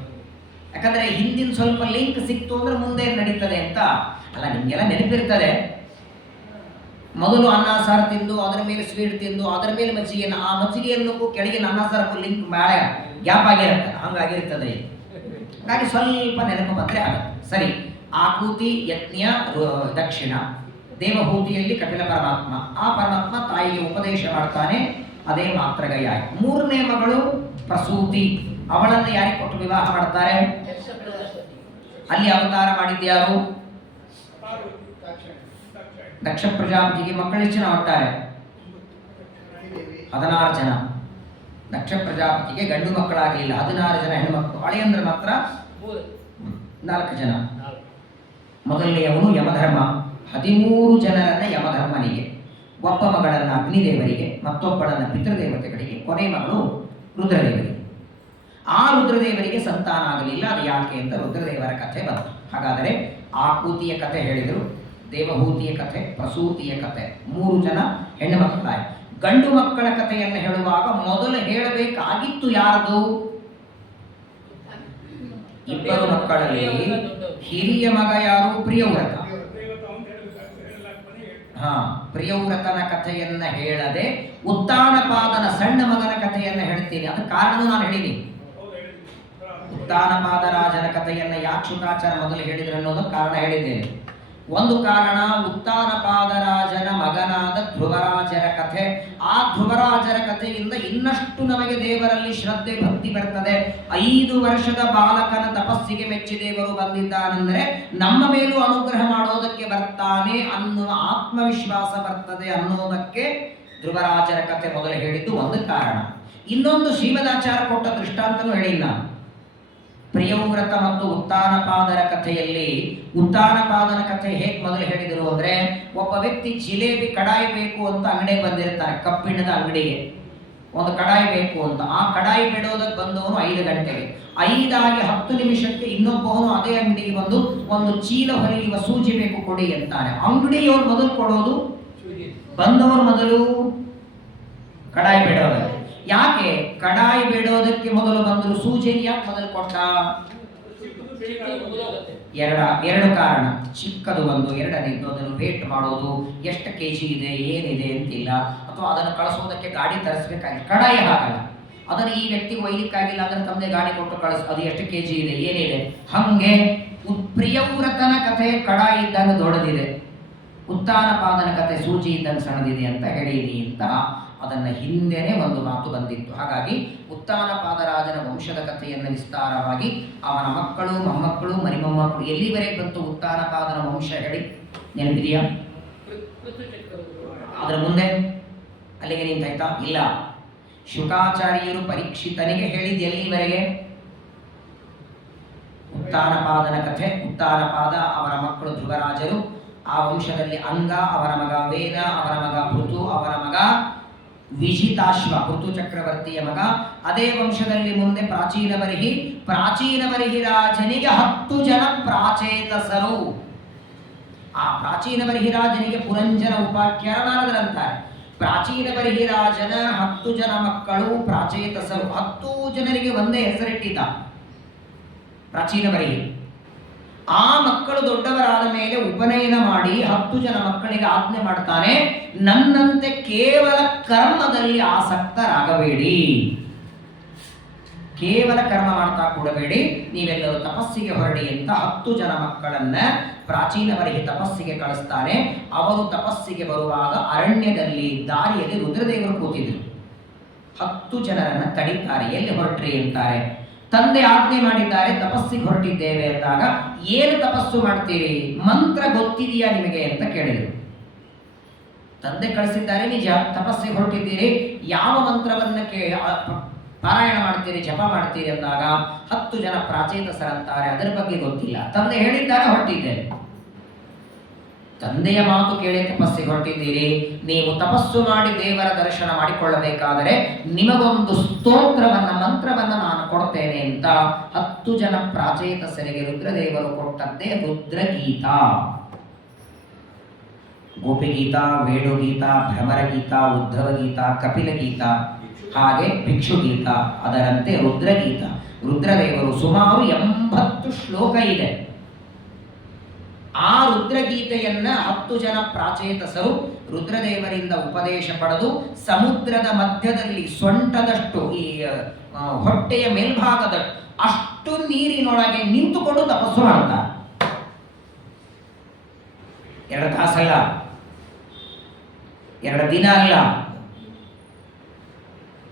ಯಾಕಂದ್ರೆ ಹಿಂದಿನ ಸ್ವಲ್ಪ ಲಿಂಕ್ ಸಿಕ್ತು ಅಂದ್ರೆ ಮುಂದೆ ನಡೀತದೆ ಅಂತ ಅಲ್ಲ. ನಿಮ್ಗೆಲ್ಲ ನೆನಪಿರ್ತದೆ, ಮೊದಲು ಅನ್ನ ಸಾರು ತಿಂದು ಅದರ ಮೇಲೆ ಸ್ವೀಟ್ ತಿಂದು ಅದರ ಮೇಲೆ ಮಜ್ಜಿಗೆಯನ್ನು, ಆ ಮಜ್ಜಿಗೆಯನ್ನು ಕೆಳಗಿನ ಅನ್ನ ಸಾರಕ್ಕೂ ಲಿಂಕ್ ಬೇಡ ಗ್ಯಾಪ್ ಆಗಿರುತ್ತೆ, ಹಂಗಾಗಿರ್ತದೆ. ಹಾಗಾಗಿ ಸ್ವಲ್ಪ ನೆನಪು ಬಂದರೆ ಆಗುತ್ತೆ. ಸರಿ, ಆಕೂತಿ ಯಜ್ಞ ದಕ್ಷಿಣ, ದೇವಹೂತಿಯಲ್ಲಿ ಕಪಿಲ ಪರಮಾತ್ಮ. ಆ ಪರಮಾತ್ಮ ತಾಯಿಗೆ ಉಪದೇಶ ಮಾಡ್ತಾನೆ, ಅದೇ ಮಾತ್ರಗೈ ಆಯ್ತು. 3ನೇ ಮಗಳು ಪ್ರಸೂತಿ, ಅವಳನ್ನು ಯಾರಿಗೆ ಕೊಟ್ಟು ವಿವಾಹ ಮಾಡ್ತಾರೆ? ಅಲ್ಲಿ ಅವತಾರ ಮಾಡಿದ್ಯಾರು? ದಕ್ಷ ಪ್ರಜಾಪತಿಗೆ ಮಕ್ಕಳು ಎಷ್ಟು ಜನ ಹುಟ್ಟಾರೆ? 16 ಜನ. ದಕ್ಷ ಪ್ರಜಾಪತಿಗೆ ಗಂಡು ಮಕ್ಕಳಾಗಲಿಲ್ಲ, 16 ಜನ ಹೆಣ್ಣು ಮಕ್ಕಳು. ಅಳಿಯಂದ್ರ ಮಾತ್ರ 4 ಜನ. ಮೊದಲನೆಯವನು ಯಮಧರ್ಮ, 13 ಜನರನ್ನ ಯಮಧರ್ಮನಿಗೆ, ಒಬ್ಬ ಮಗಳನ್ನ ಅಗ್ನಿದೇವರಿಗೆ, ಮತ್ತೊಬ್ಬಳನ್ನ ಪಿತೃದೇವತೆಗಳಿಗೆ, ಕೊನೆ ಮಗಳು ರುದ್ರದೇವರಿಗೆ. ಆ ರುದ್ರದೇವರಿಗೆ ಸಂತಾನ ಆಗಲಿಲ್ಲ. ಅದು ಯಾಕೆ ಅಂತ ರುದ್ರದೇವರ ಕಥೆ ಬಂತು. ಹಾಗಾದರೆ ಆಕೂತಿಯ ಕಥೆ ಹೇಳಿದರು, ದೇವಹೂತಿಯ ಕಥೆ, ಪ್ರಸೂತಿಯ ಕಥೆ, 3 ಜನ ಹೆಣ್ಣು ಮಕ್ಕಳಾಯ್ತು. ಗಂಡು ಮಕ್ಕಳ ಕಥೆಯನ್ನು ಹೇಳುವಾಗ ಮೊದಲು ಹೇಳಬೇಕಾಗಿತ್ತು ಯಾರದು? 2 ಮಕ್ಕಳಲ್ಲಿ ಹಿರಿಯ ಮಗ ಯಾರು? ಪ್ರಿಯವ್ರತ. ಪ್ರಿಯವ್ರತನ ಕಥೆಯನ್ನ ಹೇಳದೆ ಉತ್ತಾನಪಾದನ ಸಣ್ಣ ಮಗನ ಕಥೆಯನ್ನ ಹೇಳ್ತೀನಿ. ಅದಕ್ಕೆ ಕಾರಣನೂ ನಾನು ಹೇಳಿದ್ದೀನಿ. ಉತ್ತಾನಪಾದ ರಾಜನ ಕಥೆಯನ್ನ ಯಾಕೆ ಶುಕಾಚಾರ್ಯ ಮೊದಲು ಹೇಳಿದ್ರು ಅನ್ನೋದಕ್ಕೆ ಕಾರಣ ಹೇಳಿದ್ದೇನೆ. ಒಂದು ಕಾರಣ, ಉತ್ತಾನಪಾದ ರಾಜನ ಮಗನಾದ ಧ್ರುವರಾಜರ ಕಥೆ. ಆ ಧ್ರುವರಾಜರ ಕಥೆಯಿಂದ ಇನ್ನಷ್ಟು ನಮಗೆ ದೇವರಲ್ಲಿ ಶ್ರದ್ಧೆ ಭಕ್ತಿ ಬರ್ತದೆ. 5 ವರ್ಷದ ಬಾಲಕನ ತಪಸ್ಸಿಗೆ ಮೆಚ್ಚಿ ದೇವರು ಬಂದಿದ್ದಾನೆಂದರೆ ನಮ್ಮ ಮೇಲೂ ಅನುಗ್ರಹ ಮಾಡೋದಕ್ಕೆ ಬರ್ತಾನೆ ಅನ್ನುವ ಆತ್ಮವಿಶ್ವಾಸ ಬರ್ತದೆ ಅನ್ನೋದಕ್ಕೆ ಧ್ರುವರಾಜರ ಕಥೆ ಮೊದಲು ಹೇಳಿದ್ದು ಒಂದು ಕಾರಣ. ಇನ್ನೊಂದು, ಶ್ರೀಮದಾಚಾರ್ಯ ಕೊಟ್ಟ ದೃಷ್ಟಾಂತನೂ ಹೇಳಿಲ್ಲ. ಪ್ರಿಯವ್ರತ ಮತ್ತು ಉತ್ತಾನಪಾದರ ಕಥೆಯಲ್ಲಿ ಉತ್ತಾನಪಾದನ ಕಥೆ ಹೇಗೆ ಮೊದಲು ಹೇಳಿದರು ಅಂದ್ರೆ, ಒಬ್ಬ ವ್ಯಕ್ತಿ ಜಿಲೇಬಿ ಕಡಾಯಿ ಬೇಕು ಅಂತ ಅಂಗಡಿಗೆ ಬಂದಿರ್ತಾರೆ, ಕಬ್ಬಿಣದ ಅಂಗಡಿಗೆ ಒಂದು ಕಡಾಯಿ ಬೇಕು ಅಂತ. ಆ ಕಡಾಯಿ ಬಿಡೋದಕ್ಕೆ ಬಂದವನು 5 ಗಂಟೆಗೆ, 5 ಆಗಿ 10 ನಿಮಿಷಕ್ಕೆ ಇನ್ನೊಬ್ಬವನು ಅದೇ ಅಂಗಡಿಗೆ ಬಂದು ಒಂದು ಚೀಲ ಹೊಲಿಯುವ ಸೂಜಿ ಬೇಕು ಕೊಡಿ ಅಂತಾನೆ. ಅಂಗಡಿಯವರು ಮೊದಲು ಕೊಡೋದು, ಬಂದವರು ಮೊದಲು ಕಡಾಯಿ ಬಿಡೋದು. ಯಾಕೆ ಕಡಾಯಿ ಬಿಡೋದಕ್ಕೆ ಮೊದಲು ಬಂದರು, ಸೂಜಿಯನ್ನು ಯಾಕೆ ಮೊದಲು ಕೊಟ್ಟ? 2 ಕಾರಣ. ಚಿಕ್ಕದು ಒಂದು, ಎರಡನೇದು ಅದನ್ನು ವೇಟ್ ಮಾಡೋದು, ಎಷ್ಟು kg ಇದೆ ಏನಿದೆ ಅಂತಿಲ್ಲ, ಅಥವಾ ಅದನ್ನು ಕಳಿಸೋದಕ್ಕೆ ಗಾಡಿ ತರಿಸ್ಬೇಕಾಗಿಲ್ಲ. ಕಡಾಯಿ ಹಾಗಲ್ಲ, ಅದನ್ನು ಈ ವ್ಯಕ್ತಿಗೆ ಒಯ್ಲಿಕ್ಕಾಗಿಲ್ಲ ಅಂದ್ರೆ ತಮ್ಮದೇ ಗಾಡಿ ಕೊಟ್ಟು ಕಳಿಸ್, ಅದು ಎಷ್ಟು kg ಇದೆ ಏನಿದೆ. ಹಂಗೆ ಪ್ರಿಯವ್ರತನ ಕಥೆ ಕಡಾಯಿ ಇದ್ದಂಗೆ ದೊಡ್ಡದಿದೆ, ಉತ್ತಾನಪಾದನ ಕಥೆ ಸೂಜಿ ಇದ್ದಂಗೆ ಸಣ್ಣದಿದೆ ಅಂತ ಹೇಳಿನಿ ಅಂತ ಅದನ್ನ ಹಿಂದೆನೇ ಒಂದು ಮಾತು ಬಂದಿತ್ತು. ಹಾಗಾಗಿ ಉತ್ತಾನಪಾದರಾಜನ ವಂಶದ ಕಥೆಯನ್ನು ವಿಸ್ತಾರವಾಗಿ ಅವನ ಮಕ್ಕಳು, ಮೊಮ್ಮಕ್ಕಳು, ಮರಿಮೊಮ್ಮಕ್ಕಳು ಎಲ್ಲಿವರೆಗೆ ಬಂತು ಉತ್ತಾನಪಾದನ ವಂಶ ಹೇಳಿ ನೆನಪಿದೆಯಾ? ಅದರ ಮುಂದೆ ಅಲ್ಲಿಗೆ ನಿಂತಾಯ್ತಾ? ಇಲ್ಲ. ಶುಕಾಚಾರ್ಯರು ಪರೀಕ್ಷಿತನಿಗೆ ಹೇಳಿದ ಎಲ್ಲಿವರೆಗೆ? ಉತ್ತಾನಪಾದನ ಕಥೆ. ಉತ್ತಾನಪಾದ, ಅವರ ಮಕ್ಕಳು ಧ್ರುವರಾಜರು, ಆ ವಂಶದಲ್ಲಿ ಅಂಗ, ಅವರ ಮಗ ವೇದ, ಅವರ ಮಗ ಪೃಥು, ಅವರ ಮಗ ವಿಜಿತಾಶ್ವ, ಪೃಥು ಚಕ್ರವರ್ತಿಯ ಮಗ. ಅದೇ ವಂಶದಲ್ಲಿ ಮುಂದೆ ಪ್ರಾಚೀನ ಬರಿಹಿ ರಾಜನಿಗೆ 10 ಜನ ಪ್ರಾಚೇತಸರು. ಆ ಪ್ರಾಚೀನ ಬರಿಹಿರಾಜನಿಗೆ ಪುರಂಜನ ಉಪಾಖ್ಯಾನ ನಾರದರಂತಾರೆ. ಪ್ರಾಚೀನ ಬರಿಹಿರಾಜನ 10 ಜನ ಮಕ್ಕಳು ಪ್ರಾಚೇತಸರು. 10 ಜನರಿಗೆ ಒಂದೇ ಹೆಸರಿಟ್ಟಿದ್ದ ಪ್ರಾಚೀನ ಬರಿಹಿ. ಆ ಮಕ್ಕಳು ದೊಡ್ಡವರಾದ ಮೇಲೆ ಉಪನಯನ ಮಾಡಿ 10 ಜನ ಮಕ್ಕಳಿಗೆ ಆಜ್ಞೆ ಮಾಡ್ತಾನೆ, ನನ್ನಂತೆ ಕೇವಲ ಕರ್ಮದಲ್ಲಿ ಆಸಕ್ತರಾಗಬೇಡಿ. ಕೇವಲ ಕರ್ಮ ಮಾಡ್ತಾ ಕೂಡಬೇಡಿ, ನೀವೆಲ್ಲರೂ ತಪಸ್ಸಿಗೆ ಹೊರಡಿ ಅಂತ 10 ಜನ ಮಕ್ಕಳನ್ನ ಪ್ರಾಚೀನವರಿಗೆ ತಪಸ್ಸಿಗೆ ಕಳಿಸ್ತಾನೆ. ಅವರು ತಪಸ್ಸಿಗೆ ಬರುವಾಗ ಅರಣ್ಯದಲ್ಲಿ ದಾರಿಯಲ್ಲಿ ರುದ್ರದೇವರು ಕೂತಿದ್ರು. 10 ಜನರನ್ನ ತಡೀತಾರೆ. ಎಲ್ಲಿ ಹೊರಟ್ರಿ ಅಂತಾರೆ. ತಂದೆ ಆಜ್ಞೆ ಮಾಡಿದ್ದಾರೆ, ತಪಸ್ಸಿಗೆ ಹೊರಟಿದ್ದೇವೆ ಅಂದಾಗ, ಏನು ತಪಸ್ಸು ಮಾಡ್ತೀರಿ, ಮಂತ್ರ ಗೊತ್ತಿದೆಯಾ ನಿಮಗೆ ಅಂತ ಕೇಳಿದರು. ತಂದೆ ಕಳಿಸಿದ್ದಾರೆ ನಿಜ, ತಪಸ್ಸಿಗೆ ಹೊರಟಿದ್ದೀರಿ, ಯಾವ ಮಂತ್ರವನ್ನ ಪಾರಾಯಣ ಮಾಡ್ತೀರಿ, ಜಪ ಮಾಡ್ತೀರಿ ಅಂದಾಗ 10 ಜನ ಪ್ರಾಚೇತಸರಂತಾರೆ, ಅದರ ಬಗ್ಗೆ ಗೊತ್ತಿಲ್ಲ. ತಂದೆ ಹೇಳಿದ್ದಾರೆ, ಹೊರಟಿದ್ದೇವೆ. ತಂದೆಯ ಮಾತು ಕೇಳಿ ತಪಸ್ಸಿಗೆ ಹೊರಟಿದ್ದೀರಿ, ನೀವು ತಪಸ್ಸು ಮಾಡಿ ದೇವರ ದರ್ಶನ ಮಾಡಿಕೊಳ್ಳಬೇಕಾದರೆ ನಿಮಗೊಂದು ಸ್ತೋತ್ರವನ್ನ, ಮಂತ್ರವನ್ನ ನಾನು ಕೊಡ್ತೇನೆ ಅಂತ 10 ಜನ ಪ್ರಾಚೇತಸರಿಗೆ ರುದ್ರದೇವರು ಕೊಟ್ಟದ್ದೇ ರುದ್ರಗೀತ. ಗೋಪಿಗೀತ, ವೇಣುಗೀತ, ಭ್ರಮರಗೀತ, ಉದ್ಧವಗೀತ, ಕಪಿಲಗೀತ, ಹಾಗೆ ಭಿಕ್ಷುಗೀತ, ಅದರಂತೆ ರುದ್ರಗೀತ. ರುದ್ರದೇವರು ಸುಮಾರು 80 ಶ್ಲೋಕ ಇದೆ. ಆ ರುದ್ರಗೀತೆಯನ್ನ 10 ಜನ ಪ್ರಾಚೇತಸರು ರುದ್ರದೇವರಿಂದ ಉಪದೇಶ ಪಡೆದು ಸಮುದ್ರದ ಮಧ್ಯದಲ್ಲಿ ಸೊಂಟದಷ್ಟು, ಈ ಹೊಟ್ಟೆಯ ಮೇಲ್ಭಾಗದ ಅಷ್ಟು ನೀರಿನೊಳಗೆ ನಿಂತುಕೊಂಡು ತಪಸ್ಸು ಮಾಡ್ತಾರೆ. 2 ತಾಸಲ್ಲ, 2 ದಿನ ಅಲ್ಲ.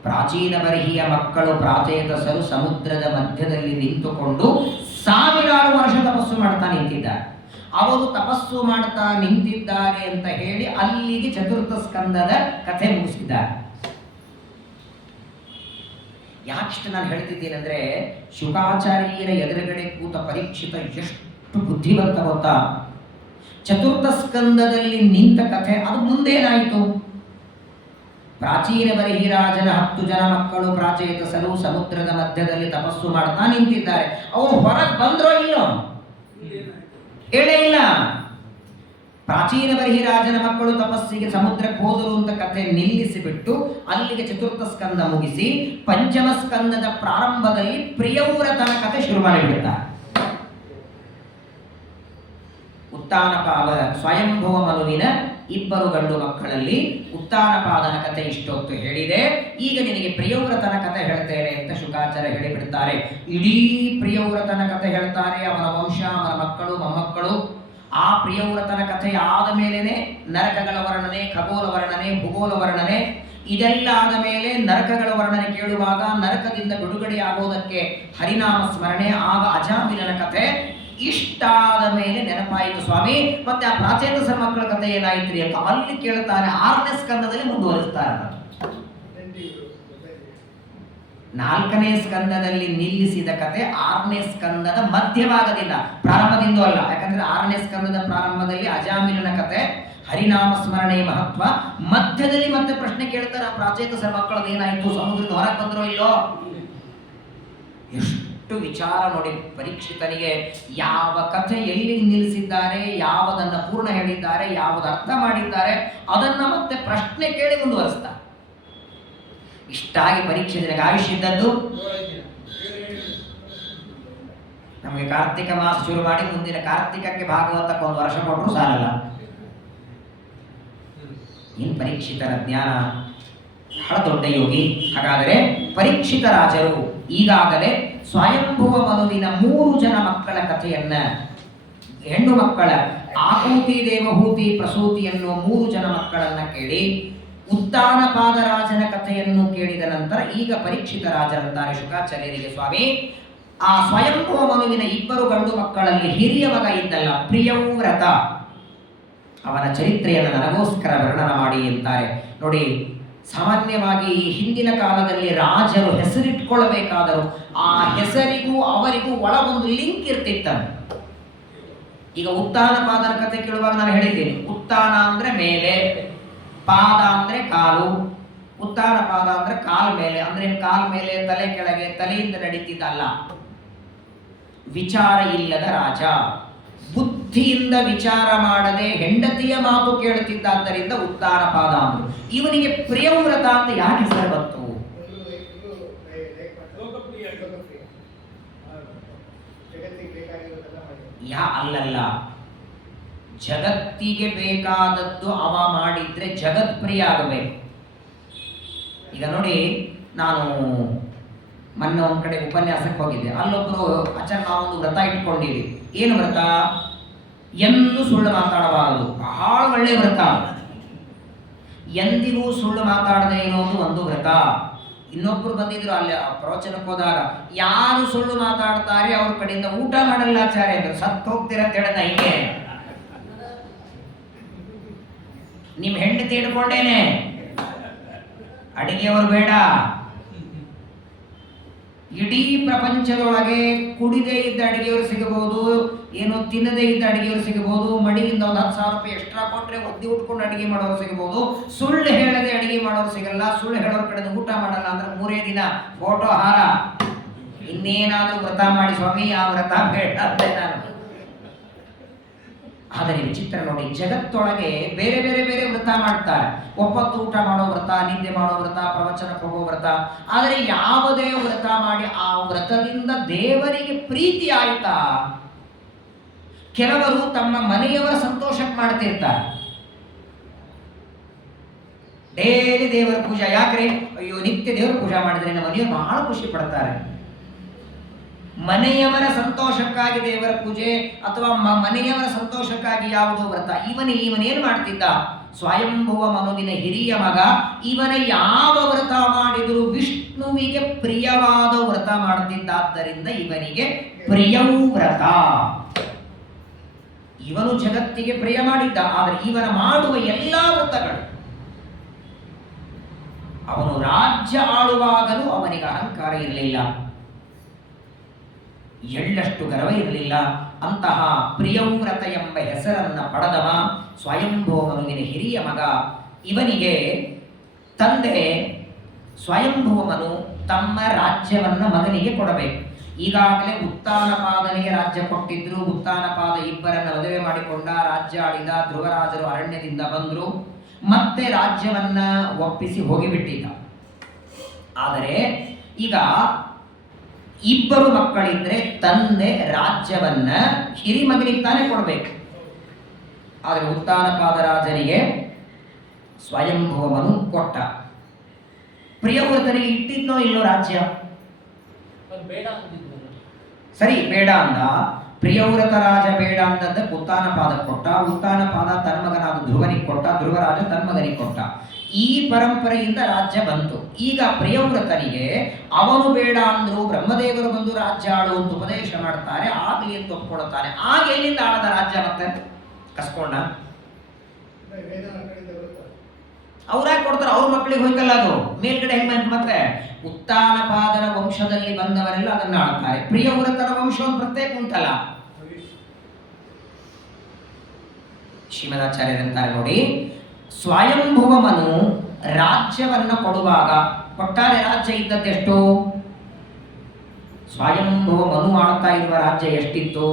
ಪ್ರಾಚೀನ ಬರಹಿಯ ಮಕ್ಕಳು ಪ್ರಾಚೇತಸರು ಸಮುದ್ರದ ಮಧ್ಯದಲ್ಲಿ ನಿಂತುಕೊಂಡು 1000 ವರ್ಷ ತಪಸ್ಸು ಮಾಡ್ತಾ ನಿಂತಿದ್ದಾರೆ. ಅವರು ತಪಸ್ಸು ಮಾಡ್ತಾ ನಿಂತಿದ್ದಾರೆ ಅಂತ ಹೇಳಿ ಅಲ್ಲಿಗೆ ಚತುರ್ಥ ಸ್ಕಂದದ ಕಥೆ ಮುಗಿಸಿದ್ದಾರೆ. ಯಾಕಿಷ್ಟು ನಾನು ಹೇಳ್ತಿದ್ದೀನಂದ್ರೆ, ಶುಕಾಚಾರ್ಯರ ಎದುರುಗಡೆ ಕೂತ ಪರೀಕ್ಷಿತ ಎಷ್ಟು ಬುದ್ಧಿವಂತ ಗೊತ್ತಾ. ಚತುರ್ಥ ಸ್ಕಂದದಲ್ಲಿ ನಿಂತ ಕಥೆ ಅದು ಮುಂದೇನಾಯಿತು. ಪ್ರಾಚೀನ ಬರಹಿರಾಜನ 10 ಜನ ಮಕ್ಕಳು ಪ್ರಾಚೇತಸರು ಸಮುದ್ರದ ಮಧ್ಯದಲ್ಲಿ ತಪಸ್ಸು ಮಾಡ್ತಾ ನಿಂತಿದ್ದಾರೆ. ಅವರು ಹೊರಗೆ ಬಂದ್ರೋ ಇಲ್ಲೋ ಹೇಳೇ ಇಲ್ಲ. ಪ್ರಾಚೀನ ಬರಹಿರಾಜನ ಮಕ್ಕಳು ತಪಸ್ಸಿಗೆ ಸಮುದ್ರಕ್ಕೆ ಹೋದರು ಅಂತ ಕಥೆ ನಿಲ್ಲಿಸಿಬಿಟ್ಟು ಅಲ್ಲಿಗೆ ಚತುರ್ಥ ಸ್ಕಂದ ಮುಗಿಸಿ ಪಂಚಮ ಸ್ಕಂದದ ಪ್ರಾರಂಭದಲ್ಲಿ ಪ್ರಿಯವ್ರತನ ಕಥೆ ಶುರು ಮಾಡಿಬಿಡ್ತಾರೆ. ಉತ್ತಾನಪಾದ ಸ್ವಯಂಭುವ ಮನುವಿನ 2 ಗಂಡು ಮಕ್ಕಳಲ್ಲಿ ಉತ್ತಾನಪಾದನ ಕಥೆ ಇಷ್ಟೊತ್ತು ಹೇಳಿದೆ. ಈಗ ನಿನಗೆ ಪ್ರಿಯವ್ರತನ ಕಥೆ ಹೇಳ್ತೇನೆ ಅಂತ ಶುಕಾಚಾರ್ಯ ಹೇಳಿಬಿಡ್ತಾರೆ. ಇಡೀ ಪ್ರಿಯವ್ರತನ ಕಥೆ ಹೇಳ್ತಾರೆ. ಅವನ ವಂಶ, ಅವನ ಮಕ್ಕಳು, ಮೊಮ್ಮಕ್ಕಳು. ಆ ಪ್ರಿಯವ್ರತನ ಕಥೆ ಆದ ಮೇಲೇನೆ ನರಕಗಳ ವರ್ಣನೆ, ಖಗೋಲ ವರ್ಣನೆ, ಭೂಗೋಲ ವರ್ಣನೆ. ಇದೆಲ್ಲ ಆದ ಮೇಲೆ ನರಕಗಳ ವರ್ಣನೆ ಕೇಳುವಾಗ ನರಕದಿಂದ ಬಿಡುಗಡೆಯಾಗೋದಕ್ಕೆ ಹರಿನಾಮ ಸ್ಮರಣೆ, ಆಗ ಅಜಾಮಿಲನ ಕಥೆ. ಇಷ್ಟಾದ ಮೇಲೆ ನೆನಪಾಯಿತು, ಸ್ವಾಮಿ ಮತ್ತೆ ಆ ಪ್ರಾಚೇತಸರ ಮಕ್ಕಳ ಕಥೆ ಏನಾಯ್ತ್ರಿ ಅಂತ ಅಲ್ಲಿ ಕೇಳ್ತಾರೆ. 6ನೇ ಸ್ಕಂದದಲ್ಲಿ ಮುಂದುವರಿಸ್ತಾರೆ. 4ನೇ ಸ್ಕಂದದಲ್ಲಿ ನಿಲ್ಲಿಸಿದ ಕಥೆ 6ನೇ ಸ್ಕಂದದ ಮಧ್ಯಭಾಗದಿಂದ, ಪ್ರಾರಂಭದಿಂದ ಅಲ್ಲ. ಯಾಕಂದ್ರೆ 6ನೇ ಸ್ಕಂದದ ಪ್ರಾರಂಭದಲ್ಲಿ ಅಜಾಮಿಲನ ಕಥೆ, ಹರಿನಾಮ ಸ್ಮರಣೆ ಮಹತ್ವ. ಮಧ್ಯದಲ್ಲಿ ಮತ್ತೆ ಪ್ರಶ್ನೆ ಕೇಳ್ತಾರೆ, ಆ ಪ್ರಾಚೇತಸರ ಮಕ್ಕಳದ್ದು ಏನಾಯ್ತು, ಸಮುದ್ರದ ಹೊರಗೆ ಬಂದ್ರೋ ಇಲ್ಲೋ. ಎಷ್ಟು ವಿಚಾರ ನೋಡಿ ಪರೀಕ್ಷಿತನಿಗೆ. ಯಾವ ಕಥೆ ಎಲ್ಲಿ ನಿಲ್ಲಿಸಿದ್ದಾರೆ, ಯಾವುದನ್ನ ಪೂರ್ಣ ಹೇಳಿದ್ದಾರೆ, ಯಾವುದು ಅರ್ಥ ಮಾಡಿದ್ದಾರೆ, ಅದನ್ನ ಮತ್ತೆ ಪ್ರಶ್ನೆ ಕೇಳಿ ಮುಂದುವರಿಸ್ತಾರೆ. ಇಷ್ಟಾಗಿ ಪರೀಕ್ಷಿತನಿಗೆ ಆಯುಷ್ಯ ಇದ್ದದ್ದು. ನಮಗೆ ಕಾರ್ತಿಕ ಮಾಸ ಶುರು ಮಾಡಿ ಮುಂದಿನ ಕಾರ್ತಿಕಕ್ಕೆ ಭಾಗವತಕ್ಕೆ 1 ವರ್ಷ ಕೊಟ್ಟರು ಸಾಲಲ್ಲ. ಇನ್ ಪರೀಕ್ಷಿತರ ಜ್ಞಾನ ಬಹಳ ದೊಡ್ಡ ಯೋಗಿ. ಹಾಗಾದರೆ ಪರೀಕ್ಷಿತ ರಾಜರು ಈಗಾಗಲೇ ಸ್ವಯಂಭುವ ಮನುವಿನ 3 ಜನ ಮಕ್ಕಳ ಕಥೆಯನ್ನ, ಹೆಣ್ಣು ಮಕ್ಕಳ ಆಕೂತಿ, ದೇವಹೂತಿ, ಪ್ರಸೂತಿಯನ್ನು 3 ಜನ ಮಕ್ಕಳನ್ನ ಕೇಳಿ ಉತ್ತಾನಪಾದರಾಜನ ಕಥೆಯನ್ನು ಕೇಳಿದ ನಂತರ ಈಗ ಪರೀಕ್ಷಿತ ರಾಜರಂತಾರೆ ಶುಕಾಚಾರ್ಯರಿಗೆ, ಸ್ವಾಮಿ ಆ ಸ್ವಯಂಭುವ ಮನುವಿನ 2 ಗಂಡು ಮಕ್ಕಳಲ್ಲಿ ಹಿರಿಯ ಮಗ ಇದ್ದಲ್ಲ ಪ್ರಿಯವ್ರತ, ಅವನ ಚರಿತ್ರೆಯನ್ನು ನನಗೋಸ್ಕರ ವರ್ಣನ ಮಾಡಿ ಅಂತಾರೆ. ನೋಡಿ, ಸಾಮಾನ್ಯವಾಗಿ ಹಿಂದಿನ ಕಾಲದಲ್ಲಿ ರಾಜರು ಹೆಸರಿಟ್ಕೊಳ್ಬೇಕಾದರೂ ಆ ಹೆಸರಿಗೂ ಅವರಿಗೂ ಒಳಗೊಂದು ಲಿಂಕ್ ಇರ್ತಿತ್ತಂತೆ. ಈಗ ಉತ್ತಾನಪಾದನ ಕಥೆ ಕೇಳುವಾಗ ನಾನು ಹೇಳಿದ್ದೀನಿ, ಉತ್ತಾನ ಅಂದ್ರೆ ಮೇಲೆ, ಪಾದ ಅಂದ್ರೆ ಕಾಲು. ಉತ್ತಾನಪಾದ ಅಂದ್ರೆ ಕಾಲ್ ಮೇಲೆ, ಅಂದ್ರೆ ಕಾಲ್ ಮೇಲೆ, ತಲೆ ಕೆಳಗೆ, ತಲೆಯಿಂದ ನಡೀತಿದ್ದಲ್ಲ. ವಿಚಾರ ಇಲ್ಲದ ರಾಜ, ಬುದ್ಧಿಯಿಂದ ವಿಚಾರ ಮಾಡದೆ ಹೆಂಡತಿಯ ಮಾತು ಕೇಳುತ್ತಿದ್ದರಿಂದ ಉತ್ತಾನಪಾದ ಅಂದ್ರು. ಇವನಿಗೆ ಪ್ರಿಯವ್ರತ ಅಂತ ಯಾಕೆ ಹೆಸರು ಬಂತು? ಅಲ್ಲಲ್ಲ, ಜಗತ್ತಿಗೆ ಬೇಕಾದದ್ದು ಅವ ಮಾಡಿದ್ರೆ ಜಗತ್ಪ್ರಿಯ ಆಗಬೇಕು. ಈಗ ನೋಡಿ, ನಾನು ಮೊನ್ನೆ ಒಂದ್ ಕಡೆ ಉಪನ್ಯಾಸಕ್ಕೆ ಹೋಗಿದ್ದೆ, ಅಲ್ಲೊಬ್ರು ಆಚಾರ್ಯ ನಾವೊಂದು ವ್ರತ ಇಟ್ಕೊಂಡಿವಿ. ಏನು ವ್ರತ? ಎಂದು ಸುಳ್ಳು ಮಾತಾಡಬಾರದು. ಬಹಳ ಒಳ್ಳೆಯ ವ್ರತ. ಎಂದಿಗೂ ಸುಳ್ಳು ಮಾತಾಡದೆ ಇರೋದು ಒಂದು ವ್ರತ. ಇನ್ನೊಬ್ರು ಬಂದಿದ್ರು ಅಲ್ಲಿ ಪ್ರವಚನಕ್ಕೆ ಹೋದಾಗ, ಯಾರು ಸುಳ್ಳು ಮಾತಾಡ್ತಾರೆ ಅವ್ರ ಕಡೆಯಿಂದ ಊಟ ಮಾಡಲ್ಲ ಆಚಾರ್ಯ ಅಂದ್ರು. ಸತ್ತು ಹೋಗ್ತೀರ ಅಂತ ಹೇಳಿದ ಹಿಂಗೆ. ನಿಮ್ ಹೆಂಡತಿ ಇಟ್ಕೊಂಡೇನೆ, ಅಡಿಗೆಯವರು ಬೇಡ. ಇಡೀ ಪ್ರಪಂಚದೊಳಗೆ ಕುಡಿದೇ ಇದ್ದ ಅಡಿಗೆಯವರು ಸಿಗಬಹುದು, ಏನು ತಿನ್ನದೇ ಇದ್ದ ಅಡಿಗೆಯವರು ಸಿಗಬಹುದು, ಮಡಿಯಿಂದ ಒಂದು 10,000 ರೂಪಾಯಿ ಎಕ್ಸ್ಟ್ರಾ ಕೊಟ್ಟರೆ ಒದ್ದಿ ಉಟ್ಕೊಂಡು ಅಡಿಗೆ ಮಾಡೋರು ಸಿಗಬಹುದು. ಸುಳ್ಳು ಹೇಳದೆ ಅಡಿಗೆ ಮಾಡೋರು ಸಿಗಲ್ಲ. ಸುಳ್ಳು ಹೇಳೋರ ಕಡೆ ಊಟ ಮಾಡಲ್ಲ ಅಂದ್ರೆ 3 ದಿನ ಫೋಟೋ ಹಾರ. ಇನ್ನೇನಾದ್ರೂ ವ್ರತ ಮಾಡಿ ಸ್ವಾಮಿ, ಆ ವ್ರತ ಬೇಡ ಅಂತ ನಾನು. ಆದರೆ ವಿಚಿತ್ರ ನೋಡಿ, ಜಗತ್ತೊಳಗೆ ಬೇರೆ ಬೇರೆ ಬೇರೆ ವ್ರತ ಮಾಡ್ತಾರೆ. ಒಪ್ಪತ್ತು ಊಟ ಮಾಡೋ ವ್ರತ, ನಿದ್ದೆ ಮಾಡೋ ವ್ರತ, ಪ್ರವಚನಕ್ಕೆ ಹೋಗೋ ವ್ರತ. ಆದರೆ ಯಾವುದೇ ವ್ರತ ಮಾಡಿ ಆ ವ್ರತದಿಂದ ದೇವರಿಗೆ ಪ್ರೀತಿ ಆಯ್ತಾ? ಕೆಲವರು ತಮ್ಮ ಮನೆಯವರ ಸಂತೋಷಕ್ಕೆ ಮಾಡ್ತಿರ್ತಾರೆ. ಡೈಲಿ ದೇವರ ಪೂಜಾ. ಯಾಕ್ರೆ? ಅಯ್ಯೋ, ನಿತ್ಯ ದೇವರ ಪೂಜಾ ಮಾಡಿದ್ರೆ ನಮ್ಮ ಮನೆಯವರು ಬಹಳ ಖುಷಿ ಪಡ್ತಾರೆ. ಮನೆಯವರ ಸಂತೋಷಕ್ಕಾಗಿ ದೇವರ ಪೂಜೆ ಅಥವಾ ಮನೆಯವರ ಸಂತೋಷಕ್ಕಾಗಿ ಯಾವುದೋ ವ್ರತ. ಇವನೇನು ಮಾಡ್ತಿದ್ದ? ಸ್ವಯಂಭುವ ಮನುವಿನ ಹಿರಿಯ ಮಗ. ಇವನ ಯಾವ ವ್ರತ ಮಾಡಿದರೂ ವಿಷ್ಣುವಿಗೆ ಪ್ರಿಯವಾದ ವ್ರತ ಮಾಡ್ತಿದ್ದಾದ್ದರಿಂದ ಇವನಿಗೆ ಪ್ರಿಯವೂ ವ್ರತ. ಇವನು ಜಗತ್ತಿಗೆ ಪ್ರಿಯ ಮಾಡಿದ್ದ. ಆದರೆ ಇವನ ಮಾಡುವ ಎಲ್ಲಾ ವ್ರತಗಳು, ಅವನು ರಾಜ್ಯ ಆಳುವಾಗಲೂ ಅವನಿಗೆ ಅಹಂಕಾರ ಇರಲಿಲ್ಲ, ಎಳ್ಳಷ್ಟು ಗರ್ವ ಇರಲಿಲ್ಲ. ಅಂತಹ ಪ್ರಿಯವ್ರತ ಎಂಬ ಹೆಸರನ್ನ ಪಡೆದವ ಸ್ವಯಂಭೂಮನುವಿನ ಹಿರಿಯ ಮಗ. ಇವನಿಗೆ ತಂದೆ ಸ್ವಯಂಭೂಮನು ತಮ್ಮ ರಾಜ್ಯವನ್ನ ಮಗನಿಗೆ ಕೊಡಬೇಕು. ಈಗಾಗಲೇ ಉತ್ತಾನಪಾದನಿಗೆ ರಾಜ್ಯ ಕೊಟ್ಟಿದ್ರು. ಉತ್ತಾನಪಾದ ಇಬ್ಬರನ್ನ ಮದುವೆ ಮಾಡಿಕೊಂಡ, ರಾಜ್ಯ ಆಳಿದ. ಧ್ರುವರಾಜರು ಅರಣ್ಯದಿಂದ ಬಂದ್ರು, ಮತ್ತೆ ರಾಜ್ಯವನ್ನ ಒಪ್ಪಿಸಿ ಹೋಗಿಬಿಟ್ಟಿದ್ದ. ಆದರೆ ಈಗ ಇಬ್ಬರು ಮಕ್ಕಳಿದ್ರೆ ತಂದೆ ರಾಜ್ಯವನ್ನ ಹಿರಿಮಗನಿಗೆ ತಾನೇ ಕೊಡಬೇಕು. ಆದರೆ ಉತ್ತಾನಪಾದ ರಾಜನಿಗೆ ಸ್ವಯಂಭೂಮನು ಕೊಟ್ಟ. ಪ್ರಿಯವ್ರತನಿಗೆ ಇಟ್ಟಿದ್ನೋ ಇಲ್ಲೋ ರಾಜ್ಯ? ಸರಿ, ಬೇಡ ಅಂದ. ಪ್ರಿಯವ್ರತ ರಾಜ ಬೇಡ ಅಂದದ್ದಕ್ಕೆ ಉತ್ತಾನಪಾದ ಕೊಟ್ಟ. ಉತ್ತಾನಪಾದ ತನ್ಮಗನಾದ ಧ್ರುವನಿಗೆ ಕೊಟ್ಟ. ಧ್ರುವರಾಜ ತನ್ಮಗನಿಗೆ ಕೊಟ್ಟ. ಈ ಪರಂಪರೆಯಿಂದ ರಾಜ್ಯ ಬಂತು. ಈಗ ಪ್ರಿಯವ್ರತನಿಗೆ ಅವನು ಬೇಡ ಅಂದ್ರು ಬ್ರಹ್ಮದೇವರು ಬಂದು ರಾಜ್ಯ ಆಳು ಅಂತ ಉಪದೇಶ ಮಾಡ್ತಾರೆ. ಆಗ್ಲಿ ಅಂತ ಒಪ್ಕೊಳ್ತಾನೆ. ಆಗ ಎಲ್ಲಿಂದ ಆಳದ ರಾಜ್ಯ ಮತ್ತೆ ಕಸ್ಕೊಂಡ? ಅವ್ರಾಗಿ ಕೊಡ್ತಾರೆ, ಅವ್ರ ಮಕ್ಕಳಿಗೆ ಹೋಯ್ತಲ್ಲ ಅದು. ಮೇಲ್ಗಡೆ ಹೆಂಗ್ ಮತ್ತೆ ಉತ್ತಾನಪಾದನ ವಂಶದಲ್ಲಿ ಬಂದವರೆಲ್ಲ ಅದನ್ನ ಆಳ್ತಾರೆ. ಪ್ರಿಯವ್ರತನ ವಂಶ ಒಂದು ಪ್ರತ್ಯೇಕ ಉಂಟಲ್ಲ. ಶ್ರೀಮದಾಚಾರ್ಯರಂತಾರೆ ನೋಡಿ, ಸ್ವಯಂಭುವಮನು ರಾಜ್ಯವನ್ನ ಕೊಡುವಾಗ ಒಟ್ಟಾರೆ ರಾಜ್ಯ ಇದ್ದದ್ದೆಷ್ಟು? ಸ್ವಯಂಭುವ ಮನು ಆಳ್ತಾ ಇರುವ ರಾಜ್ಯ ಎಷ್ಟಿತ್ತು?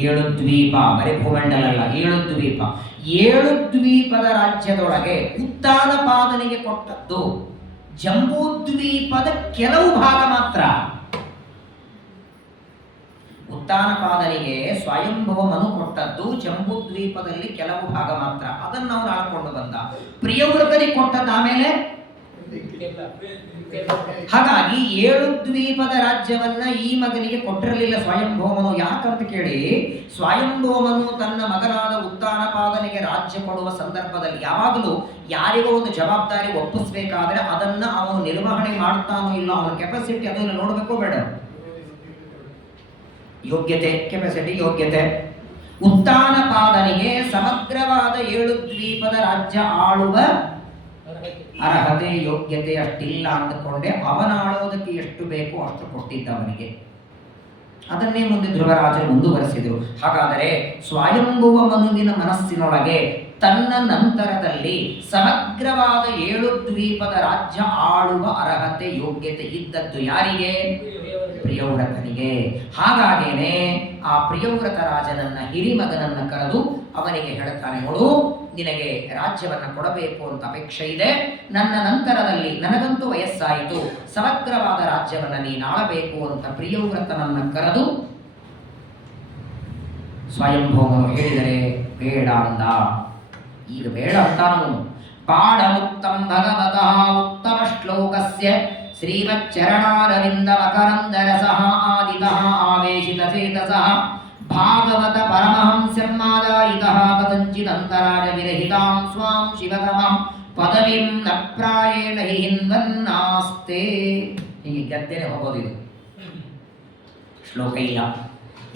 7 ದ್ವೀಪ. ಬರೀ ಭೂಮಂಡಲ ಅಲ್ಲ, 7 ದ್ವೀಪ. 7 ದ್ವೀಪದ ರಾಜ್ಯದೊಳಗೆ ಉತ್ತಾನಪಾದನಿಗೆ ಕೊಟ್ಟದ್ದು ಜಂಬೂದ್ವೀಪದ ಕೆಲವು ಭಾಗ ಮಾತ್ರ. ಉತ್ತಾನಪಾದನಿಗೆ ಸ್ವಯಂಭವ ಮನು ಕೊಟ್ಟದ್ದು ಜಂಬೂದ್ವೀಪದಲ್ಲಿ ಕೆಲವು ಭಾಗ ಮಾತ್ರ. ಅದನ್ನು ಅವನು ಆಳ್ಕೊಂಡು ಬಂದ. ಪ್ರಿಯವ್ರತನಿಗೆ ಕೊಟ್ಟದ್ದು ಆಮೇಲೆ. ಹಾಗಾಗಿ 7 ದ್ವೀಪದ ರಾಜ್ಯವನ್ನ ಈ ಮಗನಿಗೆ ಕೊಟ್ಟಿರಲಿಲ್ಲ ಸ್ವಯಂಭೂಮನು. ಯಾಕಂತ ಕೇಳಿ, ಸ್ವಯಂಭೂಮನು ತನ್ನ ಮಗನಾದ ಉತ್ತಾನಪಾದನಿಗೆ ರಾಜ್ಯ ಕೊಡುವ ಸಂದರ್ಭದಲ್ಲಿ ಯಾವಾಗಲೂ ಯಾರಿಗೋ ಒಂದು ಜವಾಬ್ದಾರಿ ಒಪ್ಪಿಸ್ಬೇಕಾದ್ರೆ ಅದನ್ನ ಅವನು ನಿರ್ವಹಣೆ ಮಾಡ್ತಾನೋ ಇಲ್ಲ, ಅವನ ಕೆಪಾಸಿಟಿ ಅದನ್ನು ನೋಡ್ಬೇಕೋ ಬೇಡ? ಯೋಗ್ಯತೆ, ಕೆಪಾಸಿಟಿ, ಯೋಗ್ಯತೆ. ಉತ್ತಾನಪಾದನಿಗೆ ಸಮಗ್ರವಾದ 7 ದ್ವೀಪದ ರಾಜ್ಯ ಆಳುವ ಅರ್ಹತೆ, ಯೋಗ್ಯತೆ ಅಷ್ಟಿಲ್ಲ ಅಂದುಕೊಂಡೆ ಅವನಾಳೋದಕ್ಕೆ ಎಷ್ಟು ಬೇಕೋ ಅಷ್ಟು ಕೊಟ್ಟಿದ್ದ ಅವನಿಗೆ. ಅದನ್ನೇ ಮುಂದೆ ಧ್ರುವರಾಜರು ಮುಂದುವರೆಸಿದರು. ಹಾಗಾದರೆ ಸ್ವಯಂಭುವ ಮನುವಿನ ಮನಸ್ಸಿನೊಳಗೆ ತನ್ನ ನಂತರದಲ್ಲಿ ಸಮಗ್ರವಾದ 7 ದ್ವೀಪದ ರಾಜ್ಯ ಆಳುವ ಅರ್ಹತೆ, ಯೋಗ್ಯತೆ ಇದ್ದದ್ದು ಯಾರಿಗೆ? ಪ್ರಿಯವ್ರತನಿಗೆ. ಹಾಗಾಗೇನೆ ಆ ಪ್ರಿಯವ್ರತ ರಾಜನನ್ನ ಹಿರಿಮಗನನ್ನ ಕರೆದು ಅವನಿಗೆ ಹೇಳ್ತಾನೆ, ನೋಡು, ನಿನಗೆ ರಾಜ್ಯವನ್ನ ಕೊಡಬೇಕು ಅಂತ ಅಪೇಕ್ಷೆ ಇದೆ. ನನ್ನ ನಂತರದಲ್ಲಿ ನನಗಂತೂ ವಯಸ್ಸಾಯಿತು, ಸಮಗ್ರವಾದ ರಾಜ್ಯವನ್ನ ನೀನು ಆಳಬೇಕು ಅಂತ ಪ್ರಿಯವ್ರತನನ್ನ ಕರೆದು ಸ್ವಯಂಭೂಮನು ಹೇಳಿದರೆ ಬೇಡ ಅಂದ. ಈಗ ಬೇಡ ಅಂತಾನು. ಪಾಠಮುಕ್ತಂ ಭಗವತಃ ಉತ್ತಮ ಶ್ಲೋಕಸ್ಯ ಶ್ರೀಮಚ್ಚರಣಾರವಿಂದ ಮಕರಂದರಸಃ ಆದಿತಃ ಆವೇಶಿತ ಚೇತಸಃ ಭಾಗವತ ಪರಮಹಂಸ್ಯಂ ಆದಾಯಿತಃ ಕಥಂಚಿದಂತರಾಜ ವಿರಹಿತಾಂ ಸ್ವಾಂ ಶಿವತಮಂ ಪದವಿಂ ನ ಪ್ರಾಯೇಣ ಹಿ ಹಿನ್ವನ್ನಾಸ್ತೆ. ಹೀಗೆ ಗದ್ದೆನೆ ಹೋಗೋದಿದು, ಶ್ಲೋಕ ಇಲ್ಲ.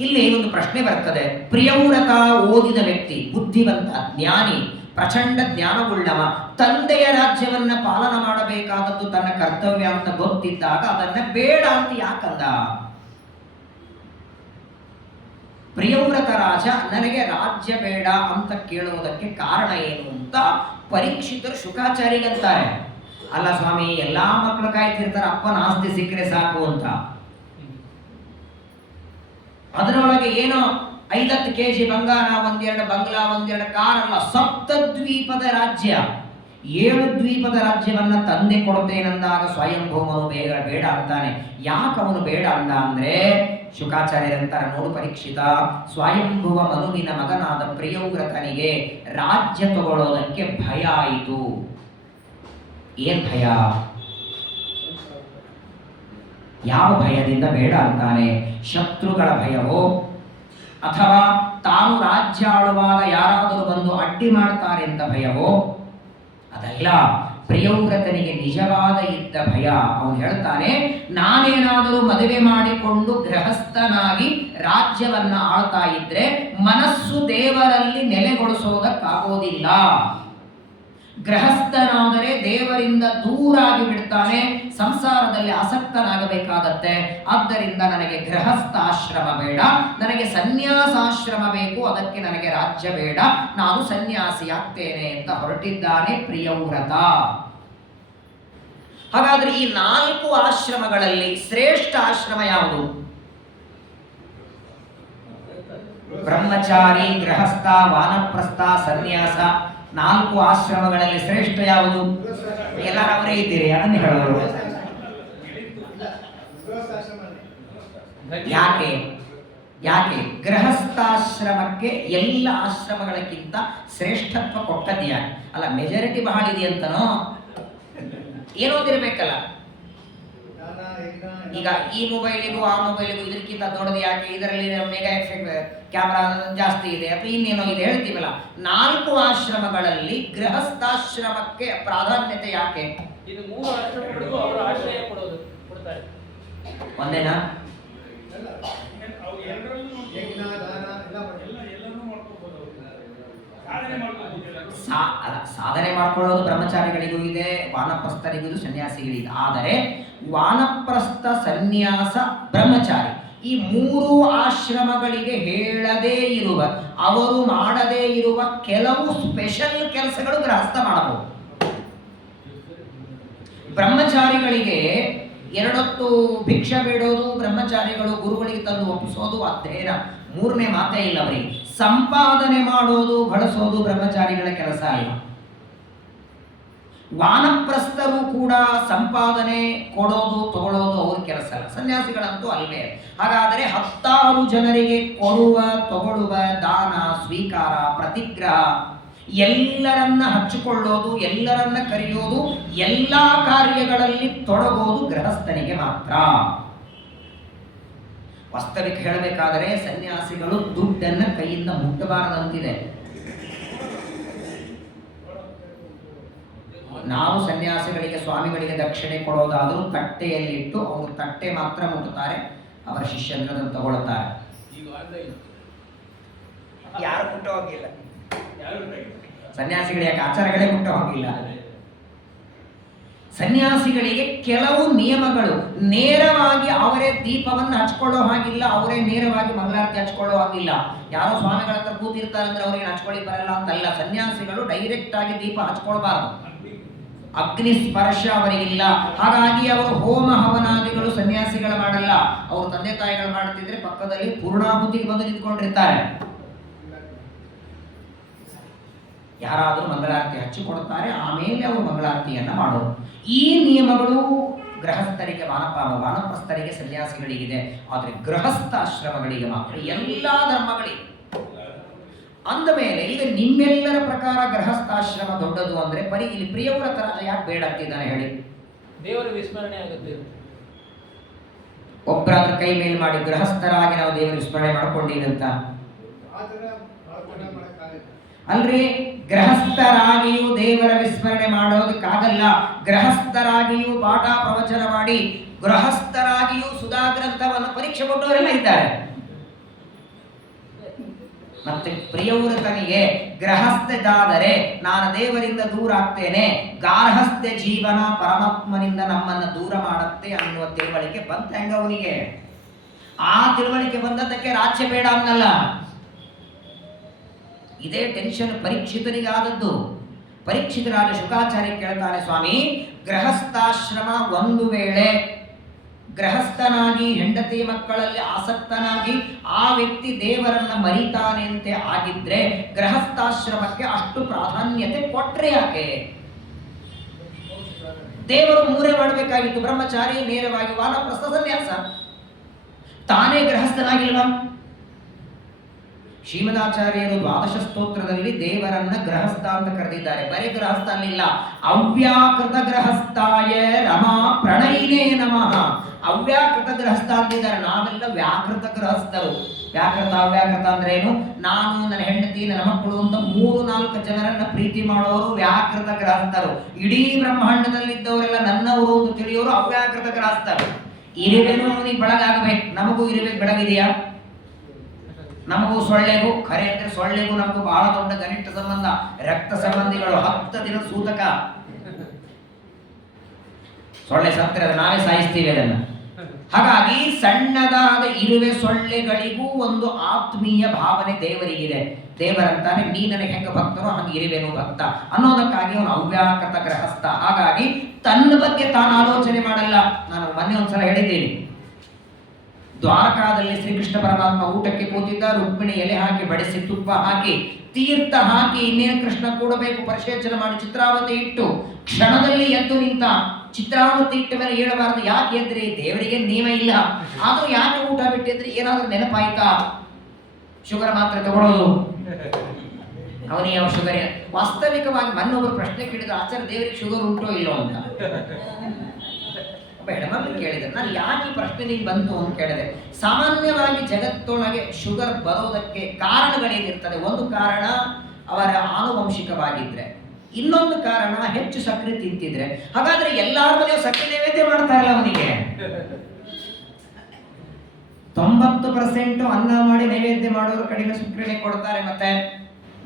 ಇಲ್ಲಿ ಒಂದು ಪ್ರಶ್ನೆ ಬರ್ತದೆ. ಪ್ರಿಯವ್ರತ ಓದಿದ ವ್ಯಕ್ತಿ, ಬುದ್ಧಿವಂತ, ಜ್ಞಾನಿ, ಪ್ರಚಂಡ ಜ್ಞಾನವುಳ್ಳವ, ತಂದೆಯ ರಾಜ್ಯವನ್ನ ಪಾಲನ ಮಾಡಬೇಕಾದದ್ದು ತನ್ನ ಕರ್ತವ್ಯ ಅಂತ ಗೊತ್ತಿದ್ದಾಗ ಅದನ್ನ ಬೇಡ ಅಂತ ಯಾಕಂದ? ಪ್ರಿಯವ್ರತ ರಾಜ ನನಗೆ ರಾಜ್ಯ ಬೇಡ ಅಂತ ಕೇಳುವುದಕ್ಕೆ ಕಾರಣ ಏನು ಅಂತ ಪರೀಕ್ಷಿತರು ಶುಕಾಚಾರ್ಯಗಂತಾರೆ. ಅಲ್ಲ ಸ್ವಾಮಿ, ಎಲ್ಲಾ ಮಕ್ಕಳು ಕಾಯ್ತಿರ್ತಾರೆ ಅಪ್ಪನ ಆಸ್ತಿ ಸಿಕ್ಕರೆ ಸಾಕು ಅಂತ. ಅದರೊಳಗೆ ಏನೋ 50 kg ಬಂಗಾರ, 1-2 ಬಂಗ್ಲಾ, 1-2 ಕಾರಲ್ಲ, ಸಪ್ತದ್ವೀಪದ ರಾಜ್ಯ, 7 ದ್ವೀಪದ ರಾಜ್ಯವನ್ನ ತಂದೆ ಕೊಡ್ತೇನೆಂದಾಗ ಸ್ವಯಂಭೂಮನು ಬೇಡ ಅಂತಾನೆ. ಯಾಕೆ ಅವನು ಬೇಡ ಅಂದ ಅಂದ್ರೆ, ಶುಕಾಚಾರ್ಯರಂತಾರೆ, ನೋಡು ಪರೀಕ್ಷಿತ, ಸ್ವಯಂಭುವ ಮನುವಿನ ಮಗನಾದ ಪ್ರಿಯವ್ರತನಿಗೆ ರಾಜ್ಯ ತಗೊಳ್ಳೋದಕ್ಕೆ ಭಯ ಆಯಿತು. ಏನ್ ಭಯ? ಯಾವ ಭಯದಿಂದ ಬೇಡ ಅಂತಾನೆ? ಶತ್ರುಗಳ ಭಯವೋ ಅಥವಾ ತಾನು ರಾಜ್ಯ ಆಳುವಾಗ ಯಾರಾದರೂ ಬಂದು ಅಡ್ಡಿ ಮಾಡ್ತಾರೆ ಅಂತ ಭಯವೋ? ಅದಲ್ಲ, ಪ್ರಿಯವ್ರತನಿಗೆ ನಿಜವಾದ ಇದ್ದ ಭಯ. ಅವನು ಹೇಳ್ತಾನೆ, ನಾನೇನಾದರೂ ಮದುವೆ ಮಾಡಿಕೊಂಡು ಗೃಹಸ್ಥನಾಗಿ ರಾಜ್ಯವನ್ನ ಆಳ್ತಾ ಇದ್ರೆ ಮನಸ್ಸು ದೇವರಲ್ಲಿ ನೆಲೆಗೊಳಿಸೋದಕ್ಕಾಗೋದಿಲ್ಲ. ಗೃಹಸ್ಥನಾದರೆ ದೇವರಿಂದ ದೂರಾಗಿ ಬಿಡ್ತಾನೆ, ಸಂಸಾರದಲ್ಲಿ ಆಸಕ್ತನಾಗಬೇಕಾಗತ್ತೆ. ಆದ್ದರಿಂದ ನನಗೆ ಗೃಹಸ್ಥಾಶ್ರಮ ಬೇಡ, ನನಗೆ ಸನ್ಯಾಸಾಶ್ರಮ ಬೇಕು, ಅದಕ್ಕೆ ನನಗೆ ರಾಜ್ಯ ಬೇಡ, ನಾನು ಸನ್ಯಾಸಿಯಾಗ್ತೇನೆ ಅಂತ ಹೊರಟಿದ್ದಾನೆ ಪ್ರಿಯವ್ರತ. ಹಾಗಾದ್ರೆ ಈ 4 ಆಶ್ರಮಗಳಲ್ಲಿ ಶ್ರೇಷ್ಠ ಆಶ್ರಮ ಯಾವುದು? ಬ್ರಹ್ಮಚಾರಿ, ಗೃಹಸ್ಥ, ವಾನಪ್ರಸ್ಥ, ಸನ್ಯಾಸ. 4 ಆಶ್ರಮಗಳಲ್ಲಿ ಶ್ರೇಷ್ಠ ಯಾವುದು? ಎಲ್ಲರೂ ಅವರೇ ಇದ್ದೀರಿ, ಅದನ್ನು ಹೇಳೋರು. ಯಾಕೆ ಗೃಹಸ್ಥಾಶ್ರಮಕ್ಕೆ ಎಲ್ಲ ಆಶ್ರಮಗಳಕ್ಕಿಂತ ಶ್ರೇಷ್ಠತ್ವ ಕೊಟ್ಟದ್ಯಾ? ಅಲ್ಲ, ಮೆಜಾರಿಟಿ ಬಹಳ ಇದೆಯಂತನೋ ಏನೋದಿರ್ಬೇಕಲ್ಲ. ಈಗ ಈ ಮೊಬೈಲಿಗೂ ಆ ಮೊಬೈಲಿಗೂ ಇದಕ್ಕಿಂತ ದೊಡ್ಡದು ಯಾಕೆ? ಇದರಲ್ಲಿ ಮೆಗಾ ಎಫೆಕ್ಟ್ ಕ್ಯಾಮ್ರಾ ಜಾಸ್ತಿ ಇದೆ ಅಥವಾ ಇನ್ನೇನೋ ಇದೆ ಹೇಳ್ತೀವಲ್ಲ. 4 ಆಶ್ರಮಗಳಲ್ಲಿ ಗೃಹಸ್ಥಾಶ್ರಮಕ್ಕೆ ಪ್ರಾಧಾನ್ಯತೆ ಯಾಕೆ? ಇದು 3 ಆಶ್ರಮಗಳಿಗೂ ಅವರ ಆಶ್ರಯ ಕೊಡ್ತಾರೆ. ಒಂದೇನಾ? ಸಾಧನೆ ಮಾಡ್ಕೊಳ್ಳೋದು ಬ್ರಹ್ಮಚಾರಿಗಳಿಗೂ ಇದೆ, ವಾನಪ್ರಸ್ಥರಿಗೂ ಇದೆ, ಸನ್ಯಾಸಿಗಳಿದೆ. ಆದರೆ ವಾನಪ್ರಸ್ಥ, ಸನ್ಯಾಸ, ಬ್ರಹ್ಮಚಾರಿ ಈ 3 ಆಶ್ರಮಗಳಿಗೆ ಹೇಳದೇ ಇರುವ, ಅವರು ಮಾಡದೇ ಇರುವ ಕೆಲವು ಸ್ಪೆಷಲ್ ಕೆಲಸಗಳು ಗೃಹಸ್ಥ ಮಾಡಬಹುದು. ಬ್ರಹ್ಮಚಾರಿಗಳಿಗೆ 2 ಹೊತ್ತು ಭಿಕ್ಷೆ ಬೇಡೋದು, ಬ್ರಹ್ಮಚಾರಿಗಳು ಗುರುಗಳಿಗೆ ತಂದು ಒಪ್ಪಿಸೋದು ಅಧ್ಯಯನ, 3ನೇ ಮಾತೇ ಇಲ್ಲ ಅವರಿಗೆ. ಸಂಪಾದನೆ ಮಾಡೋದು, ಬಳಸೋದು ಬ್ರಹ್ಮಚಾರಿಗಳ ಕೆಲಸ ಅಲ್ಲ. ವಾನಪ್ರಸ್ಥರು ಕೂಡ ಸಂಪಾದನೆ ಕೊಡೋದು, ತಗೊಳ್ಳೋದು ಅವ್ರ ಕೆಲಸ ಅಲ್ಲ. ಸನ್ಯಾಸಿಗಳಂತೂ ಅಲ್ವೇ. ಹಾಗಾದರೆ 10 ಜನರಿಗೆ ಕೊಡುವ, ತಗೊಳ್ಳುವ, ದಾನ, ಸ್ವೀಕಾರ, ಪ್ರತಿಗ್ರಹ, ಎಲ್ಲರನ್ನ ಹಚ್ಚಿಕೊಳ್ಳೋದು, ಎಲ್ಲರನ್ನ ಕರೆಯೋದು, ಎಲ್ಲ ಕಾರ್ಯಗಳಲ್ಲಿ ತೊಡಗೋದು ಗೃಹಸ್ಥನಿಗೆ ಮಾತ್ರ. ವಾಸ್ತವಿಕ ಹೇಳಬೇಕಾದರೆ ಸನ್ಯಾಸಿಗಳು ದುಡ್ಡನ್ನ ಕೈಯಿಂದ ಮುಟ್ಟಬಾರದಂತಿದೆ. ನಾವು ಸನ್ಯಾಸಿಗಳಿಗೆ, ಸ್ವಾಮಿಗಳಿಗೆ ದಕ್ಷಿಣೆ ಕೊಡೋದಾದರೂ ತಟ್ಟೆಯಲ್ಲಿಟ್ಟು ಅವರು ತಟ್ಟೆ ಮಾತ್ರ ಮುಟ್ಟುತ್ತಾರೆ, ಅವರ ಶಿಷ್ಯರನ್ನು ತಗೊಳ್ಳುತ್ತಾರೆ. ಯಾರು ಮುಟ್ಟೋ ಹೋಗಿಲ್ಲ, ಸನ್ಯಾಸಿಗಳ ಯಾಕೆ ಆಚಾರಗಳೇ ಮುಟ್ಟೋ ಹೋಗಿಲ್ಲ. ಸನ್ಯಾಸಿಗಳಿಗೆ ಕೆಲವು ನಿಯಮಗಳು, ನೇರವಾಗಿ ಅವರೇ ದೀಪವನ್ನು ಹಚ್ಕೊಳ್ಳೋ ಹಾಗಿಲ್ಲ, ಅವರೇ ನೇರವಾಗಿ ಮಂಗಳಾರತಿ ಹಚ್ಕೊಳ್ಳೋ ಹಾಗಿಲ್ಲ. ಯಾರೋ ಸ್ವಾಮಿಗಳ ಹತ್ರ ಕೂತಿರ್ತಾರೆ ಅಂದ್ರೆ ಅವ್ರಿಗೆ ಹಚ್ಕೊಳ್ಳಿ ಬರಲ್ಲ ಅಂತಲ್ಲ. ಸನ್ಯಾಸಿಗಳು ಡೈರೆಕ್ಟ್ ಆಗಿ ದೀಪ ಹಚ್ಕೊಳ್ಬಾರ್ದು, ಅಗ್ನಿ ಸ್ಪರ್ಶ ಅವರಿಗಿಲ್ಲ. ಹಾಗಾಗಿ ಅವರು ಹೋಮ ಹವನಾದಿಗಳು ಸನ್ಯಾಸಿಗಳು ಮಾಡಲ್ಲ. ಅವರು ತಂದೆ ತಾಯಿಗಳು ಮಾಡ್ತಿದ್ರೆ ಪಕ್ಕದಲ್ಲಿ ಪೂರ್ಣಾಹುತಿಗೆ ಬಂದು ನಿಂತ್ಕೊಂಡಿರ್ತಾರೆ. ಯಾರಾದರೂ ಮಂಗಳಾರತಿ ಹಚ್ಚಿಕೊಡುತ್ತಾರೆ, ಆಮೇಲೆ ಅವರು ಮಂಗಳಾರತಿಯನ್ನ ಮಾಡೋದು. ಈ ನಿಯಮಗಳು ಗೃಹಸ್ಥರಿಗೆ, ವಾನಪ್ರಸ್ಥರಿಗೆ, ಸನ್ಯಾಸಿಗಳಿಗಿದೆ. ಆದರೆ ಗೃಹಸ್ಥ ಆಶ್ರಮಗಳಿಗೆ ಮಾತ್ರ, ಎಲ್ಲ ಧರ್ಮಗಳಿಗೆ ಅಂದ ಮೇಲೆ ಈಗ ನಿಮ್ಮೆಲ್ಲರ ಪ್ರಕಾರ ಗೃಹಸ್ಥಾಶ್ರಮ ದೊಡ್ಡದು ಅಂದ್ರೆ ಇಲ್ಲಿ ಪ್ರಿಯವ್ರತ ರಾಜ ಯಾಕೆ ಬೇಡ ಅಂತಿದ್ದಾನೆ ಹೇಳಿ? ದೇವರ ವಿಸ್ಮರಣೆ ಆಗುತ್ತೆ. ಒಬ್ಬರಾದ್ರೂ ಕೈ ಮೇಲ್ ಮಾಡಿ ಗೃಹಸ್ಥರಾಗಿ ನಾವು ದೇವರ ವಿಸ್ಮರಣೆ ಮಾಡ್ಕೊಂಡಿದಂತ ಅಲ್ರಿ, ಗೃಹಸ್ಥರಾಗಿಯೂ ದೇವರ ವಿಸ್ಮರಣೆ ಮಾಡೋದಕ್ಕಾಗಲ್ಲ. ಗೃಹಸ್ಥರಾಗಿಯೂ ಪಾಠ ಪ್ರವಚನ ಮಾಡಿ ಗೃಹಸ್ಥರಾಗಿಯೂ ಸುಧಾ ಗ್ರಂಥವನ್ನು ಪರೀಕ್ಷೆ ಕೊಟ್ಟವರೆಲ್ಲ ಇದ್ದಾರೆ. ಮತ್ತೆ ಪ್ರಿಯವ್ರತನಿಗೆ ಗೃಹಸ್ಥದಾದರೆ ನಾನು ದೇವರಿಂದ ದೂರ ಆಗ್ತೇನೆ, ಗಾರ್ಹಸ್ಥ್ಯ ಜೀವನ ಪರಮಾತ್ಮನಿಂದ ನಮ್ಮನ್ನ ದೂರ ಮಾಡುತ್ತೆ ಅನ್ನುವ ತಿಳುವಳಿಕೆ ಬಂತ ಹೆಂಗ ಅವನಿಗೆ? ಆ ತಿಳುವಳಿಕೆ ಬಂದದ್ದಕ್ಕೆ ರಾಜ್ಯ ಬೇಡ ಅನ್ನಲ್ಲ. ಇದೇ ಟೆನ್ಷನ್ ಪರೀಕ್ಷಿತನಿಗೆ ಆದದ್ದು. ಪರೀಕ್ಷಿತರಾದ ಶುಕಾಚಾರ್ಯ ಕೇಳ್ತಾನೆ, ಸ್ವಾಮಿ ಗೃಹಸ್ಥಾಶ್ರಮ ಒಂದು ವೇಳೆ ಗೃಹಸ್ಥನಾಗಿ ಹೆಂಡತಿ ಮಕ್ಕಳಲ್ಲಿ ಆಸಕ್ತನಾಗಿ ಆ ವ್ಯಕ್ತಿ ದೇವರನ್ನ ಮರಿತಾನೆಂತೆ ಆಗಿದ್ರೆ ಗೃಹಸ್ಥಾಶ್ರಮಕ್ಕೆ ಅಷ್ಟು ಪ್ರಾಧಾನ್ಯತೆ ಕೊಟ್ರೆ ಯಾಕೆ? ದೇವರು ಮೂರೇ ಮಾಡಬೇಕಾಗಿತ್ತು, ಬ್ರಹ್ಮಚಾರಿ, ನೇರವಾಗಿ ವಾನಪ್ರಸ್ಥ, ಸನ್ಯಾಸ. ತಾನೇ ಗೃಹಸ್ಥನಾಗಿಲ್ವಾ? ಶ್ರೀಮದಾಚಾರ್ಯರು ದ್ವಾದಶ ಸ್ತೋತ್ರದಲ್ಲಿ ದೇವರನ್ನ ಗೃಹಸ್ಥ ಅಂತ ಕರೆದಿದ್ದಾರೆ. ಬರೀ ಗೃಹಸ್ಥ ಅಲ್ಲಿಲ್ಲ, ಅವ್ಯಾಕೃತ ಗೃಹಸ್ಥಾಯ ರಮಾ ಪ್ರಣಯಿನೇ ನಮಃ. ಅವ್ಯಾಕೃತ ಗೃಹಸ್ಥ ಅಂತಿದ್ದಾರೆ. ನಾವೆಲ್ಲ ವ್ಯಾಕೃತ ಗೃಹಸ್ಥರು. ವ್ಯಾಕೃತ ಅವ್ಯಾಕೃತ ಅಂದ್ರೆ ಏನು? ನಾನು, ನನ್ನ ಹೆಂಡತಿ, ನನ್ನ ಮಕ್ಕಳು ಅಂತ 3-4 ಜನರನ್ನ ಪ್ರೀತಿ ಮಾಡೋರು ವ್ಯಾಕೃತ ಗೃಹಸ್ಥರು. ಇಡೀ ಬ್ರಹ್ಮಾಂಡದಲ್ಲಿದ್ದವರೆಲ್ಲ ನನ್ನವರು ಅಂತ ತಿಳಿಯೋರು ಅವ್ಯಾಕೃತ ಗೃಹಸ್ಥರು. ಇರುವೆನೂ ಅವನಿಗೆ ಬೆಳಗಾಗಬೇಕು. ನಮಗೂ ಇರುವೆಗೆ ಬೆಳಗಿದೆಯಾ? ನಮಗೂ ಸೊಳ್ಳೆಗೂ, ಖರೆ ಅಂದ್ರೆ ಸೊಳ್ಳೆಗೂ ನಮಗೂ ಬಹಳ ದೊಡ್ಡ ಗನಿಷ್ಠ ಸಂಬಂಧ. ರಕ್ತ ಸಂಬಂಧಿಗಳು. 10 ದಿನ ಸೂತಕ. ಸೊಳ್ಳೆ ಸತ್ತರೆ ನಾವೇ ಸಾಯಿಸ್ತೀವಿ ಅದನ್ನ. ಹಾಗಾಗಿ ಸಣ್ಣದಾದ ಇರುವೆ ಸೊಳ್ಳೆಗಳಿಗೂ ಒಂದು ಆತ್ಮೀಯ ಭಾವನೆ ದೇವರಿಗಿದೆ. ದೇವರಂತಾನೆ, ನೀ ನನಗೆ ಹೆಂಗ ಭಕ್ತನೋ ಹಂಗೆ ಇರುವೆನು ಭಕ್ತ ಅನ್ನೋದಕ್ಕಾಗಿ ಅವನು ಅವ್ಯಾಕೃತ ಗೃಹಸ್ಥ. ಹಾಗಾಗಿ ತನ್ನ ಬಗ್ಗೆ ತಾನು ಆಲೋಚನೆ ಮಾಡಲ್ಲ. ನಾನು ಮೊನ್ನೆ ಒಂದ್ಸಲ ಹೇಳಿದ್ದೀನಿ, ದ್ವಾರಕಾದಲ್ಲಿ ಶ್ರೀಕೃಷ್ಣ ಪರಮಾತ್ಮ ಊಟಕ್ಕೆ ಕೂತಿದ್ದ. ರುಕ್ಮಿಣಿ ಎಲೆ ಹಾಕಿ ಬಡಿಸಿ ತುಪ್ಪ ಹಾಕಿ ತೀರ್ಥ ಹಾಕಿ ಇನ್ನೇನು ಕೃಷ್ಣ ಕೂಡಬೇಕು ಪರಿಶೇಚನ ಮಾಡಿ ಚಿತ್ರಾವತಿ ಇಟ್ಟು ಕ್ಷಣದಲ್ಲಿ ಎದ್ದು ನಿಂತ. ಚಿತ್ರಾವತಿ ಇಟ್ಟ ಮೇಲೆ ಹೇಳಬಾರದು. ಯಾಕೆ ಎದ್ರಿ? ದೇವರಿಗೆ ನಿಯಮ ಇಲ್ಲ. ಆದ್ರೂ ಯಾಕೆ ಊಟ ಬಿಟ್ಟಿದ್ರಿ? ಏನಾದ್ರೂ ನೆನಪಾಯ್ತಾ? ಶುಗರ್ ಮಾತ್ರ ತಗೊಳ್ಳೋದು ಅವನಿಗೆ ಯಾವ ಶುಗರ್? ವಾಸ್ತವಿಕವಾಗಿ ಮನ್ನೊಬ್ಬರು ಪ್ರಶ್ನೆ ಕೇಳಿದ್ರು, ಆಚಾರ್ಯ ದೇವರಿಗೆ ಶುಗರ್ ಉಂಟೋ ಇಲ್ಲೋ ಅಂತ. ಹೆಣ್ಮಕ್ಳು ಕೇಳಿದೆ, ನಾನು ಯಾಕೆ ಈ ಪ್ರಶ್ನೆ ನಿಂಗೆ ಬಂತು ಅಂತ ಕೇಳಿದೆ. ಸಾಮಾನ್ಯವಾಗಿ ಜಗತ್ತೊಳಗೆ ಶುಗರ್ ಬರೋದಕ್ಕೆ ಕಾರಣಗಳೇನಿರ್ತದೆ? ಒಂದು ಕಾರಣ ಅವರ ಆನುವಂಶಿಕವಾಗಿದ್ರೆ, ಇನ್ನೊಂದು ಕಾರಣ ಹೆಚ್ಚು ಸಕ್ಕರೆ ತಿಂತಿದ್ರೆ. ಹಾಗಾದ್ರೆ ಎಲ್ಲಾರ ಮನೆಯೂ ಸಕ್ಕರೆ ನೈವೇದ್ಯ ಮಾಡ್ತಾರಲ್ಲ ಅವನಿಗೆ. 90% ಅನ್ನ ಮಾಡಿ ನೈವೇದ್ಯ ಮಾಡೋರು ಕಡಿಮೆ ಸಕ್ಕರೆ ಕೊಡ್ತಾರೆ. ಮತ್ತೆ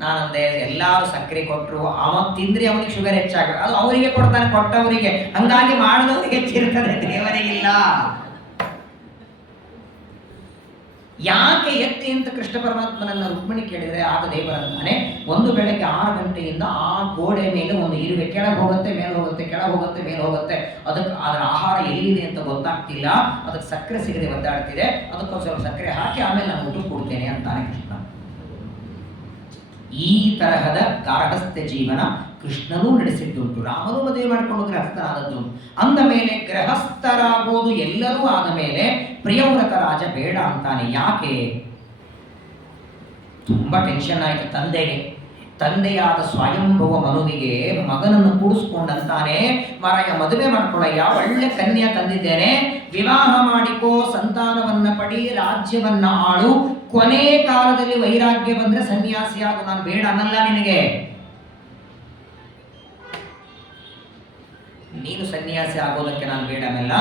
ನಾನಂದೆ, ಎಲ್ಲಾರು ಸಕ್ಕರೆ ಕೊಟ್ಟರು ಅವತ್ತು ತಿಂದ್ರೆ ಅವನಿಗೆ ಶುಗರ್ ಹೆಚ್ಚಾಗ, ಅದು ಅವರಿಗೆ ಕೊಡ್ತಾನೆ, ಕೊಟ್ಟವರಿಗೆ. ಹಂಗಾಗಿ ಮಾಡಿದವರಿಗೆ ಹೆಚ್ಚಿರ್ತದೆ, ದೇವರಿಗಿಲ್ಲ. ಯಾಕೆ ಎತ್ತಿ ಅಂತ ಕೃಷ್ಣ ಪರಮಾತ್ಮನನ್ನ ರುಕ್ಮಿಣಿ ಕೇಳಿದ್ರೆ ಆಗ ದೇವರಂತಾನೆ, ಒಂದು ಬೆಳಗ್ಗೆ 6 ಗಂಟೆಯಿಂದ ಆ ಗೋಡೆ ಮೇಲೆ ಒಂದು ಇರುವೆ ಕೆಳಗೆ ಹೋಗುತ್ತೆ, ಮೇಲೆ ಹೋಗುತ್ತೆ, ಕೆಳಗೆ ಹೋಗುತ್ತೆ, ಮೇಲೆ ಹೋಗುತ್ತೆ. ಅದಕ್ಕೆ ಅದರ ಆಹಾರ ಎಲ್ಲಿದೆ ಅಂತ ಗೊತ್ತಾಗ್ತಿಲ್ಲ. ಅದಕ್ಕೆ ಸಕ್ಕರೆ ಸಿಗದೆ ಒದ್ದಾಡ್ತಿದೆ. ಅದಕ್ಕೊಂದು ಸ್ವಲ್ಪ ಸಕ್ಕರೆ ಹಾಕಿ ಆಮೇಲೆ ನಾನು ಊಟ ಕೊಡ್ತೇನೆ ಅಂತಾನೆ ಕೃಷ್ಣ. ಈ ತರಹದ ಗಾರ್ಹಸ್ಥ್ಯ ಜೀವನ ಕೃಷ್ಣನೂ ನಡೆಸಿದ್ದುಂಟು. ರಾಮನು ಮದುವೆ ಮಾಡಿಕೊಂಡು ಗೃಹಸ್ಥರಾದದ್ದು. ಅಂದ ಮೇಲೆ ಗೃಹಸ್ಥರಾಗೋದು ಎಲ್ಲರೂ ಆದ ಮೇಲೆ ಪ್ರಿಯವ್ರತ ರಾಜ ಬೇಡ ಅಂತಾನೆ. ಯಾಕೆ? ತುಂಬಾ ಟೆನ್ಷನ್ ಆಯ್ತು ತಂದೆಗೆ. ತಂದೆಯಾದ ಸ್ವಯಂಭವ ಮನುವಿಗೆ ಮಗನನ್ನು ಕೂಡಿಸ್ಕೊಂಡಂತಾನೆ, ಮಾರಾಯ ಮದುವೆ ಮಾಡ್ಕೊಳ್ಳಯ್ಯ, ಒಳ್ಳೆ ಕನ್ಯಾ ತಂದಿದ್ದೇನೆ, ವಿವಾಹ ಮಾಡಿಕೋ, ಸಂತಾನವನ್ನ ಪಡಿ, ರಾಜ್ಯವನ್ನ ಆಳು, ಕೊನೆ ಕಾಲದಲ್ಲಿ ವೈರಾಗ್ಯ ಬಂದ್ರೆ ಸನ್ಯಾಸಿಯಾಗು, ನಾನು ಬೇಡ ಅನ್ನಲ್ಲ ನಿನಗೆ. ನೀನು ಸನ್ಯಾಸಿ ಆಗೋದಕ್ಕೆ ನಾನು ಬೇಡ ಅನ್ನಲ್ಲ,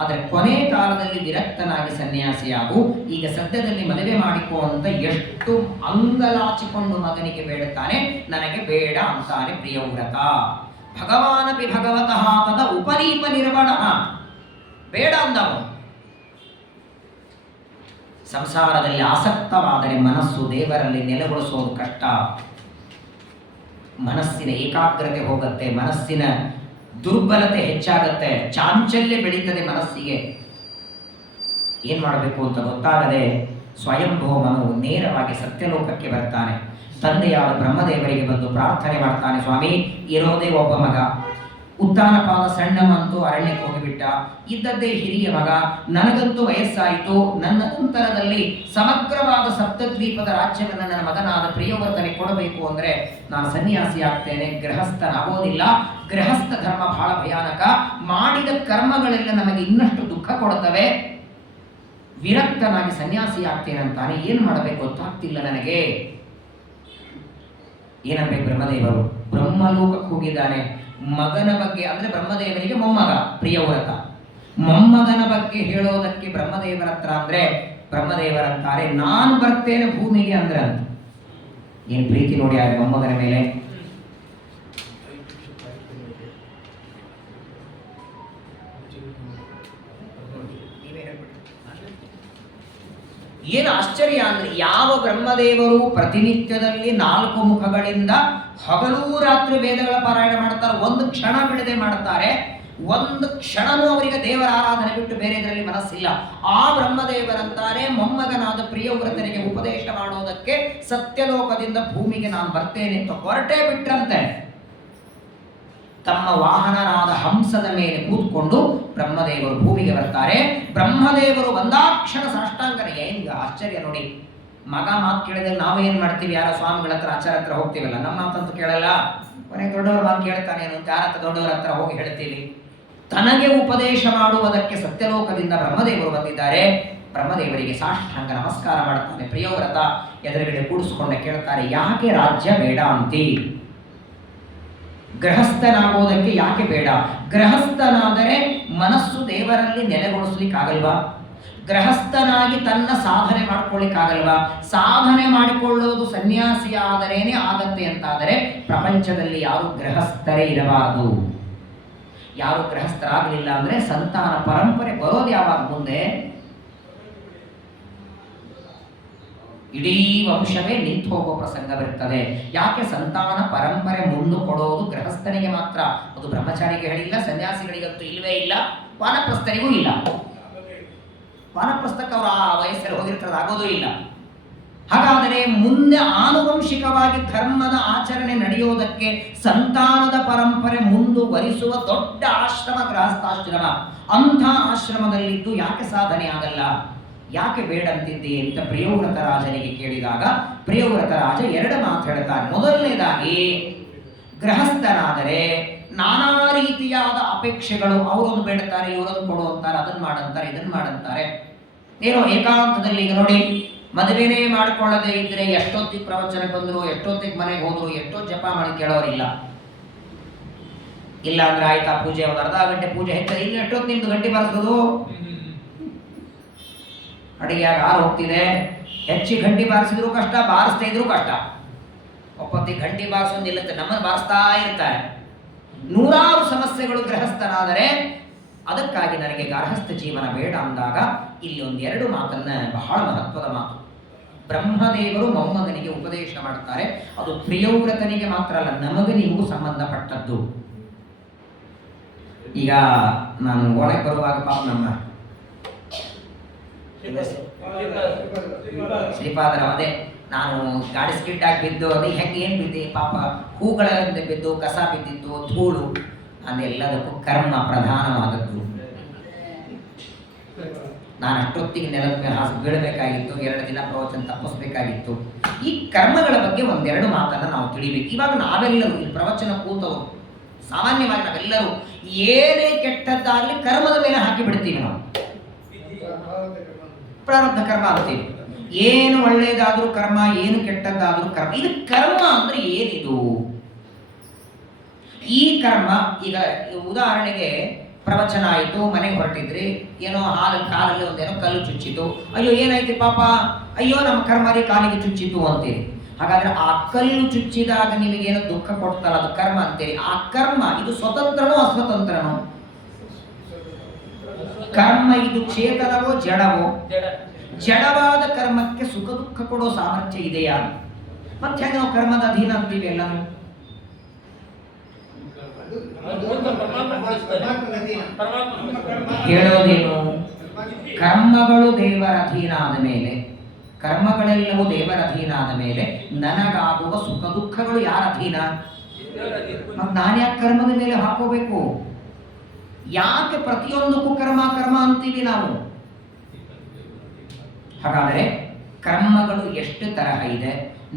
ಆದರೆ ಕೊನೆ ಕಾಲದಲ್ಲಿ ವಿರಕ್ತನಾಗಿ ಸನ್ಯಾಸಿಯಾಗು. ಈಗ ಸದ್ಯದಲ್ಲಿ ಮದುವೆ ಮಾಡಿಕೋ ಅಂತ ಎಷ್ಟು ಅಂಗಲಾಚಿಕೊಂಡು ಮಗನಿಗೆ ಬೇಡುತ್ತಾನೆ. ನನಗೆ ಬೇಡ ಅಂತಾನೆ ಪ್ರಿಯವ್ರತ. ಭಗವಾನಪಿ ಭಗವತಃ ತದ ಉಪನೀಪ ನಿರ್ವಣ. ಬೇಡ ಅಂದವನು. ಸಂಸಾರದಲ್ಲಿ ಆಸಕ್ತವಾದರೆ ಮನಸ್ಸು ದೇವರಲ್ಲಿ ನೆಲೆಗೊಳಿಸೋದು ಕಷ್ಟ. ಮನಸ್ಸಿನ ಏಕಾಗ್ರತೆ ಹೋಗುತ್ತೆ, ಮನಸ್ಸಿನ ದುರ್ಬಲತೆ ಹೆಚ್ಚಾಗತ್ತೆ, ಚಾಂಚಲ್ಯ ಬೆಳೀತದೆ ಮನಸ್ಸಿಗೆ. ಏನ್ ಮಾಡಬೇಕು ಅಂತ ಗೊತ್ತಾಗದೆ ಸ್ವಯಂಭವ ಮನು ನೇರವಾಗಿ ಸತ್ಯಲೋಕಕ್ಕೆ ಬರ್ತಾನೆ. ತಂದೆಯಾದ ಬ್ರಹ್ಮದೇವರಿಗೆ ಬಂದು ಪ್ರಾರ್ಥನೆ ಮಾಡ್ತಾನೆ, ಸ್ವಾಮಿ, ಇರೋದೇ ಒಬ್ಬ ಮಗ, ಉತ್ತಾನಪಾದ ಸಣ್ಣವಂತೂ ಅರಣ್ಯಕ್ಕೆ ಹೋಗಿಬಿಟ್ಟ. ಇದ್ದದ್ದೇ ಹಿರಿಯ ಮಗ. ನನಗಂತೂ ವಯಸ್ಸಾಯಿತು. ನನ್ನ ನಂತರದಲ್ಲಿ ಸಮಗ್ರವಾದ ಸಪ್ತದ್ವೀಪದ ರಾಜ್ಯವನ್ನು ನನ್ನ ಮಗನಾದ ಪ್ರಿಯವ್ರತನಿಗೆ ಕೊಡಬೇಕು ಅಂದ್ರೆ ನಾನು ಸನ್ಯಾಸಿ ಆಗ್ತೇನೆ, ಗೃಹಸ್ಥನಾಗೋದಿಲ್ಲ. ಗೃಹಸ್ಥ ಧರ್ಮ ಬಹಳ ಭಯಾನಕ. ಮಾಡಿದ ಕರ್ಮಗಳೆಲ್ಲ ನಮಗೆ ಇನ್ನಷ್ಟು ದುಃಖ ಕೊಡುತ್ತವೆ. ವಿರಕ್ತನಾಗಿ ಸನ್ಯಾಸಿ ಆಗ್ತೇನೆ ಅಂತಾನೆ. ಏನು ಮಾಡಬೇಕು ಗೊತ್ತಾಗ್ತಿಲ್ಲ ನನಗೆ. ಏನನ್ಬೇಕು ಬ್ರಹ್ಮದೇವರು ಬ್ರಹ್ಮಲೋಕಕ್ಕೆ ಹೋಗಿದ್ದಾನೆ. ಮಗನ ಬಗ್ಗೆ ಅಂದ್ರೆ ಬ್ರಹ್ಮದೇವರಿಗೆ ಮೊಮ್ಮಗ ಪ್ರಿಯವ್ರತ. ಮೊಮ್ಮಗನ ಬಗ್ಗೆ ಹೇಳೋದಕ್ಕೆ ಬ್ರಹ್ಮದೇವರ ಹತ್ರ ಅಂದ್ರೆ ಬ್ರಹ್ಮದೇವರಂತಾರೆ ನಾನು ಬರ್ತೇನೆ ಭೂಮಿಗೆ ಅಂದ್ರೆ ಅಂತ. ಏನ್ ಪ್ರೀತಿ ನೋಡಿ ಆ ಮೊಮ್ಮಗನ ಮೇಲೆ. ಏನು ಆಶ್ಚರ್ಯ ಅಂದ್ರೆ ಯಾವ ಬ್ರಹ್ಮದೇವರು ಪ್ರತಿನಿತ್ಯದಲ್ಲಿ 4 ಮುಖಗಳಿಂದ ಹಗಲೂ ರಾತ್ರಿ ವೇದಗಳ ಪಾರಾಯಣ ಮಾಡ್ತಾರೆ, ಒಂದು ಕ್ಷಣ ಬಿಡದೆ ಮಾಡ್ತಾರೆ, ಒಂದು ಕ್ಷಣನೂ ಅವರಿಗೆ ದೇವರ ಆರಾಧನೆ ಬಿಟ್ಟು ಬೇರೆ ಇದರಲ್ಲಿ ಮನಸ್ಸಿಲ್ಲ. ಆ ಬ್ರಹ್ಮದೇವರಂತಾರೆ ಮೊಮ್ಮಗನಾದ ಪ್ರಿಯವ್ರತನಿಗೆ ಉಪದೇಶ ಮಾಡೋದಕ್ಕೆ ಸತ್ಯಲೋಕದಿಂದ ಭೂಮಿಗೆ ನಾನು ಬರ್ತೇನೆ ಅಂತ ಹೊರಟೇ ಬಿಟ್ರಂತೆ. ತಮ್ಮ ವಾಹನನಾದ ಹಂಸದ ಮೇಲೆ ಕೂತ್ಕೊಂಡು ಬ್ರಹ್ಮದೇವರು ಭೂಮಿಗೆ ಬರ್ತಾರೆ. ಬ್ರಹ್ಮದೇವರು ಒಂದಾಕ್ಷಣ ಸಾಷ್ಟಾಂಗನ. ಹೆಂಗ ಆಶ್ಚರ್ಯ ನೋಡಿ. ಮಗ ಮಾತು ಕೇಳಿದ್ರೆ ನಾವೇನ್ ಮಾಡ್ತೀವಿ? ಯಾರೋ ಸ್ವಾಮಿಗಳ ಹತ್ರ ಆಚಾರ ಹತ್ರ ಹೋಗ್ತೀವಲ್ಲ, ನಮ್ಮ ಮಾತಂತೂ ಕೇಳಲ್ಲ. ಕೊನೆಗೆ ದೊಡ್ಡವ್ರ ಮಾತು ಕೇಳ್ತಾನೇನು ಅಂತ ಯಾರ ಹತ್ರ ದೊಡ್ಡವರ ಹತ್ರ ಹೋಗಿ ಹೇಳ್ತೀವಿ. ತನಗೆ ಉಪದೇಶ ಮಾಡುವುದಕ್ಕೆ ಸತ್ಯಲೋಕದಿಂದ ಬ್ರಹ್ಮದೇವರು ಬಂದಿದ್ದಾರೆ. ಬ್ರಹ್ಮದೇವರಿಗೆ ಸಾಷ್ಟಾಂಗ ನಮಸ್ಕಾರ ಮಾಡುತ್ತಾನೆ. ಪ್ರಿಯವ್ರತ ಎದುರುಗಡೆ ಕೂಡಿಸಿಕೊಂಡೆ ಕೇಳ್ತಾರೆ, ಯಾಕೆ ರಾಜ್ಯ ಬೇಡ ಅಂತಿ? ಗೃಹಸ್ಥನಾಗೋದಕ್ಕೆ ಯಾಕೆ ಬೇಡ? ಗೃಹಸ್ಥನಾದರೆ ಮನಸ್ಸು ದೇವರಲ್ಲಿ ನೆಲೆಗೊಳಿಸ್ಲಿಕ್ಕಾಗಲ್ವಾ? ಗೃಹಸ್ಥನಾಗಿ ತನ್ನ ಸಾಧನೆ ಮಾಡ್ಕೊಳ್ಳಿಕ್ಕಾಗಲ್ವಾ? ಸಾಧನೆ ಮಾಡಿಕೊಳ್ಳುವುದು ಸನ್ಯಾಸಿ ಆದರೇನೆ ಆಗತ್ತೆ ಅಂತಾದರೆ ಪ್ರಪಂಚದಲ್ಲಿ ಯಾರು ಗೃಹಸ್ಥರೇ ಇರಬಾರದು. ಯಾರು ಗೃಹಸ್ಥರಾಗಲಿಲ್ಲ ಅಂದ್ರೆ ಸಂತಾನ ಪರಂಪರೆ ಬರೋದು ಯಾವಾಗ ಮುಂದೆ? ಇಡೀ ವಂಶವೇ ನಿಂತು ಹೋಗೋ ಪ್ರಸಂಗ ಬರುತ್ತದೆ. ಯಾಕೆ? ಸಂತಾನ ಪರಂಪರೆ ಮುಂದೆ ಕೊಡೋದು ಗೃಹಸ್ಥನಿಗೆ ಮಾತ್ರ. ಅದು ಬ್ರಹ್ಮಚಾರಿಗೆ ಹೇಳಿಲ್ಲ, ಸನ್ಯಾಸಿಗಳಿಗಂತೂ ಇಲ್ಲವೇ ಇಲ್ಲ, ವಾನಪ್ರಸ್ಥರಿಗೂ ಇಲ್ಲ. ವಾನಪ್ರಸ್ಥಕ್ಕೆ ಅವರು ಆ ವಯಸ್ಸಲ್ಲಿ ಹೋಗಿರ್ತಾರೆ, ಆಗೋದೂ ಇಲ್ಲ. ಹಾಗಾದರೆ ಮುಂದೆ ಆನುವಂಶಿಕವಾಗಿ ಧರ್ಮದ ಆಚರಣೆ ನಡೆಯೋದಕ್ಕೆ ಸಂತಾನದ ಪರಂಪರೆ ಮುಂದುವರಿಸುವ ದೊಡ್ಡ ಆಶ್ರಮ ಗೃಹಸ್ಥಾಶ್ರಮ. ಅಂಥ ಆಶ್ರಮದಲ್ಲಿದ್ದು ಯಾಕೆ ಸಾಧನೆ ಆಗಲ್ಲ? ಯಾಕೆ ಬೇಡಂತಿದ್ದೆ ಅಂತ ಪ್ರಿಯವ್ರತ ರಾಜನಿಗೆ ಕೇಳಿದಾಗ ಪ್ರಿಯವ್ರತ ರಾಜ 2 ಮಾತು ಹೇಳ್ತಾರೆ. ಮೊದಲನೇದಾಗಿ, ಗೃಹಸ್ಥನಾದರೆ ನಾನಾ ರೀತಿಯಾದ ಅಪೇಕ್ಷೆಗಳು. ಅವರೊಂದು ಬೇಡ್ತಾರೆ, ಇವರೊಂದು ಕೊಡು ಅಂತಾರೆ, ಅದನ್ನ ಮಾಡಂತಾರೆ, ಇದನ್ನ ಮಾಡಂತಾರೆ. ಏನೋ ಏಕಾಂತದಲ್ಲಿ ಈಗ ನೋಡಿ, ಮದುವೆನೇ ಮಾಡಿಕೊಳ್ಳದೆ ಇದ್ರೆ ಎಷ್ಟೊತ್ತಿಗೆ ಪ್ರವಚನ ಬಂದ್ರು, ಎಷ್ಟೊತ್ತಿಗೆ ಮನೆಗೆ ಹೋದ್ರು, ಎಷ್ಟೋ ಜಪ ಮಾಡಿ ಕೇಳೋರಿಲ್ಲ. ಇಲ್ಲ ಅಂದ್ರೆ ಆಯ್ತಾ ಪೂಜೆ, ಒಂದು ಅರ್ಧ ಗಂಟೆ ಪೂಜೆ ಹೆಚ್ಚು, ಇನ್ನು ಎಷ್ಟೊತ್ತು ನಿಮ್ದು ಗಂಟೆ ಬಾರಿಸೋದು? ಅಡಿಗೆಯಾಗ ಹಾರು ಹೋಗ್ತಿದೆ, ಹೆಚ್ಚಿ ಗಂಟೆ ಬಾರಿಸಿದ್ರು ಕಷ್ಟ, ಬಾರಿಸ್ತಾ ಇದ್ರು ಕಷ್ಟ. ಒಪ್ಪತ್ತಿಗೆ ಗಂಟೆ ಬಾರಿಸೋದು ನಿಲ್ಲುತ್ತೆ, ನಮ್ಮನ್ನು ಬಾರಿಸ್ತಾ ಇರ್ತಾರೆ. ನೂರಾರು ಸಮಸ್ಯೆಗಳು ಗೃಹಸ್ಥನಾದರೆ. ಅದಕ್ಕಾಗಿ ನನಗೆ ಗೃಹಸ್ಥ ಜೀವನ ಬೇಡ ಅಂದಾಗ ಇಲ್ಲಿ 1-2 ಮಾತನ್ನ, ಬಹಳ ಮಹತ್ವದ ಮಾತು. ಬ್ರಹ್ಮದೇವರು ಮೊಮ್ಮಗನಿಗೆ ಉಪದೇಶ ಮಾಡ್ತಾರೆ. ಅದು ಪ್ರಿಯವ್ರತನಿಗೆ ಮಾತ್ರ ಅಲ್ಲ, ನಮಗೆ ನಿಮಗೂ ಸಂಬಂಧಪಟ್ಟದ್ದು. ಈಗ ನಾನು ಒಳಗೆ ಬರುವಾಗ ಪಾಪ ನಮ್ಮ ಶ್ರೀಪಾದರ ಅದೇ ನಾನು ಗಾಡಿ ಸ್ಕಿಡ್ ಆಗಿ ಬಿದ್ದು, ಅದೇ ಹೆಂಗೆ ಏನು ಬಿದ್ದೆ ಪಾಪ, ಹೂಗಳಿಂದ ಬಿದ್ದು, ಕಸ ಬಿದ್ದಿತ್ತು, ಧೂಳು, ಅದೆಲ್ಲದಕ್ಕೂ ಕರ್ಮ ಪ್ರಧಾನವಾದದ್ದು. ನಾನು ಅಷ್ಟೊತ್ತಿಗೆ ನೆಲದ ಮೇಲೆ ಹಾಸಿ ಬೀಳಬೇಕಾಗಿತ್ತು, 2 ದಿನ ಪ್ರವಚನ ತಪ್ಪಿಸ್ಬೇಕಾಗಿತ್ತು. ಈ ಕರ್ಮಗಳ ಬಗ್ಗೆ 1-2 ಮಾತನ್ನು ನಾವು ತಿಳಿಬೇಕು. ಇವಾಗ ನಾವೆಲ್ಲರೂ ಈ ಪ್ರವಚನ ಕೂತವರು ಸಾಮಾನ್ಯವಾಗಿ ನಾವೆಲ್ಲರೂ ಏನೇ ಕೆಟ್ಟದ್ದಾಗಲಿ ಕರ್ಮದ ಮೇಲೆ ಹಾಕಿ ಬಿಡ್ತೀವಿ. ನಾವು ಪ್ರಾರಬ್ಧ ಕರ್ಮ ಅಂತೀವಿ. ಏನು ಒಳ್ಳೆಯದಾದ್ರೂ ಕರ್ಮ, ಏನು ಕೆಟ್ಟದ್ದಾದ್ರೂ ಕರ್ಮ. ಇದು ಕರ್ಮ ಅಂದ್ರೆ ಏನಿದು? ಈ ಕರ್ಮ, ಈಗ ಉದಾಹರಣೆಗೆ ಪ್ರವಚನ ಆಯಿತು, ಮನೆಗೆ ಹೊರಟಿದ್ರಿ, ಏನೋ ಕಾಲಲ್ಲಿ ಒಂದೇನೋ ಕಲ್ಲು ಚುಚ್ಚಿತು, ಅಯ್ಯೋ ಏನಾಯ್ತು ಪಾಪ, ಅಯ್ಯೋ ನಮ್ಮ ಕರ್ಮರಿ ಕಾಲಿಗೆ ಚುಚ್ಚಿತು ಅಂತೀರಿ. ಹಾಗಾದ್ರೆ ಆ ಕಲ್ಲು ಚುಚ್ಚಿದಾಗ ನಿಮಗೇನೋ ದುಃಖ ಕೊಡ್ತಲ್ಲ, ಅದು ಕರ್ಮ ಅಂತೀರಿ. ಆ ಕರ್ಮ ಇದು ಸ್ವತಂತ್ರನೋ ಅಸ್ವತಂತ್ರನೋ? ಕರ್ಮ ಇದು ಚೇತನವೋ ಜಡವೋ? ಜಡವಾದ ಕರ್ಮಕ್ಕೆ ಸುಖ ದುಃಖ ಕೊಡೋ ಸಾಮರ್ಥ್ಯ ಇದೆಯಾ? ಮತ್ತೆ ಹೇಗೆ ನಾವು ಕರ್ಮದ ಅಧೀನ ಅಂತೀವಿ ಎಲ್ಲನೂ? ಹೇಳೋದೇನು? ಕರ್ಮಗಳು ದೇವರ ಅಧೀನ ಆದ ಮೇಲೆ, ಕರ್ಮಗಳೆಲ್ಲವೂ ದೇವರ ಅಧೀನ ಆದ ಮೇಲೆ ನನಗಾಗುವ ಸುಖ ದುಃಖಗಳು ಯಾರ ಅಧೀನ? ಮತ್ತೆ ನಾನು ಯಾಕೆ ಕರ್ಮದ ಮೇಲೆ ಹಾಕೋಬೇಕು? ಯಾಕೆ ಪ್ರತಿಯೊಂದಕ್ಕೂ ಕರ್ಮ ಕರ್ಮ ಅಂತೀವಿ ನಾವು? ಹಾಗಾದರೆ ಕರ್ಮಗಳು ಎಷ್ಟು ತರಹ ಇದೆ?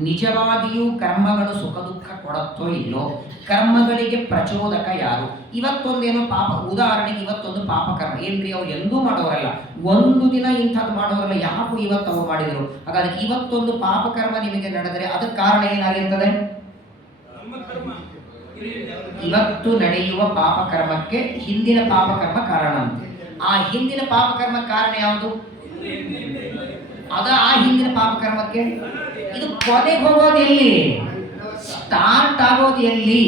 ನಿಜವಾಗಿಯೂ ಕರ್ಮಗಳು ಸುಖ ದುಃಖ ಕೊಡುತ್ತೋ ಇಲ್ಲೋ? ಕರ್ಮಗಳಿಗೆ ಪ್ರಚೋದಕ ಯಾರು? ಇವತ್ತೊಂದೇನೋ ಪಾಪ, ಉದಾಹರಣೆಗೆ ಇವತ್ತೊಂದು ಪಾಪ ಕರ್ಮ, ಏನ್ರಿ ಅವ್ರು ಎಂದೂ ಮಾಡೋರಲ್ಲ, ಒಂದು ದಿನ ಇಂಥದ್ದು ಮಾಡೋರಲ್ಲ, ಯಾಕೋ ಇವತ್ತು ಅವ್ರು ಮಾಡಿದರು. ಹಾಗಾದ್ರೆ ಇವತ್ತೊಂದು ಪಾಪ ಕರ್ಮ ನಿಮಗೆ ನಡೆದರೆ ಅದಕ್ಕೆ ಕಾರಣ ಏನಾಗಿರ್ತದೆ? ಇವತ್ತು ನಡೆಯುವ ಪಾಪ ಕರ್ಮಕ್ಕೆ ಹಿಂದಿನ ಪಾಪ ಕರ್ಮ ಕಾರಣ ಅಂತ. ಆ ಹಿಂದಿನ ಪಾಪ ಕರ್ಮ ಕಾರಣ ಯಾವುದು? ಆ ಹಿಂದಿನ ಪಾಪ ಕರ್ಮಕ್ಕೆ ಇದು ಕೊನೆಗೆ ಹೋಗೋದು ಎಲ್ಲಿ? ಸ್ಟಾರ್ಟ್ ಆಗೋದು ಎಲ್ಲಿ?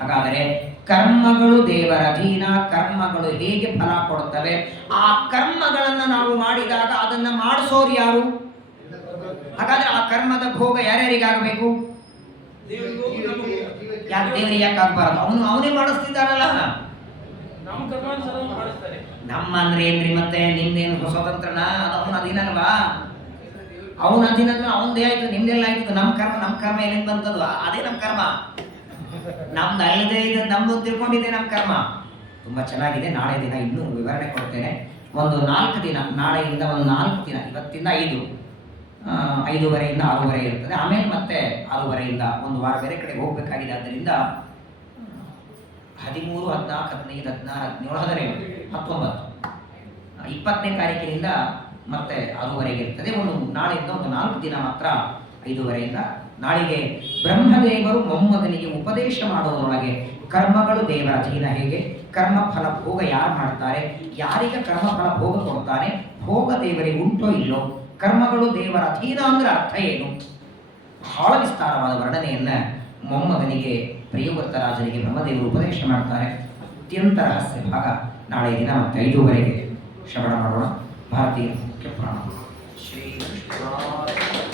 ಹಾಗಾದರೆ ಕರ್ಮಗಳು ದೇವರ ಅಧೀನ. ಕರ್ಮಗಳು ಹೇಗೆ ಫಲ ಕೊಡುತ್ತವೆ? ಆ ಕರ್ಮಗಳನ್ನು ನಾವು ಮಾಡಿದಾಗ ಅದನ್ನ ಮಾಡಿಸೋರು ಯಾರು? ಹಾಗಾದ್ರೆ ಆ ಕರ್ಮದ ಭೋಗ ಯಾರ್ಯಾರಿಗಾಗಬೇಕು? ಯಾಕೆ ದೇವರಿಗೆ ಯಾಕೆ ಆಗ್ಬಾರದು? ಅವನೇ ಮಾಡಿಸ್ತಿದ್ದಾರಲ್ಲ. ನಮ್ಮ ಅಂದ್ರೆ ಏನ್ರಿ ಮತ್ತೆ? ನಿಮ್ದೇನು ಸ್ವತಂತ್ರನ? ಅದು ಅವನ ಅಧೀನ ಅಲ್ವಾ? ಅವನ ಅಧೀನ ಅವನದೇ ಆಯ್ತು, ನಿಮ್ದೆಲ್ಲ ಆಯ್ತು. ನಮ್ಮ ಕರ್ಮ ಏನೇನು ಬಂತದು ಅದೇ ನಮ್ಮ ಕರ್ಮ. ನಮ್ದು ಅಲ್ಲದೆ ಇದೆ, ನಮ್ದು ತಿಳ್ಕೊಂಡಿದೆ ನಮ್ಮ ಕರ್ಮ. ತುಂಬಾ ಚೆನ್ನಾಗಿದೆ. ನಾಳೆ ದಿನ ಇನ್ನೂ ವಿವರಣೆ ಕೊಡ್ತೇನೆ. ಒಂದು 4 ದಿನ, ನಾಳೆಯಿಂದ ಒಂದು 4 ದಿನ, ಇವತ್ತಿಂದ 5:30ಯಿಂದ 6:30 ಇರ್ತದೆ. ಆಮೇಲೆ ಮತ್ತೆ 6:30ಯಿಂದ ಒಂದು ವಾರ ಬೇರೆ ಕಡೆಗೆ ಹೋಗ್ಬೇಕಾಗಿದೆ. ಆದ್ದರಿಂದ 13, 14, 15, 16, 17, 18, 19, 20ನೇ ತಾರೀಕಿನಿಂದ ಮತ್ತೆ 6:30 ಇರ್ತದೆ. ನಾಳೆಯಿಂದ ಒಂದು 4 ದಿನ ಮಾತ್ರ 5:30ಯಿಂದ. ನಾಳೆಗೆ ಬ್ರಹ್ಮದೇವರು ಮೊಮ್ಮಗನಿಗೆ ಉಪದೇಶ ಮಾಡೋದ್ರೊಳಗೆ ಕರ್ಮಗಳು ದೇವರ ಅಧೀನ ಹೇಗೆ, ಕರ್ಮ ಫಲ ಭೋಗ ಯಾರು ಮಾಡ್ತಾರೆ, ಯಾರಿಗೆ ಕರ್ಮ ಫಲ ಭೋಗ ಕೊಡ್ತಾನೆ, ಭೋಗ ದೇವರಿಗೆ ಉಂಟೋ ಇಲ್ಲೋ, ಕರ್ಮಗಳು ದೇವರ ಅಧೀನ ಅಂದ್ರೆ ಅರ್ಥ ಏನು, ಬಹಳ ವಿಸ್ತಾರವಾದ ವರ್ಣನೆಯನ್ನ ಮೊಮ್ಮಗನಿಗೆ ಪ್ರಿಯವೃತರಾಜನಿಗೆ ಬ್ರಹ್ಮದೇವರು ಉಪದೇಶ ಮಾಡ್ತಾರೆ. ಅತ್ಯಂತ ರಹಸ್ಯ ಭಾಗ. ನಾಳೆ ದಿನ ಮತ್ತೆ 5:30ಗೆ ಶ್ರವಣ ಮಾಡೋಣ. ಭಾರತೀಯ ಮುಖ್ಯ ಪ್ರಾಣ ಶ್ರೀ ಕೃಷ್ಣ.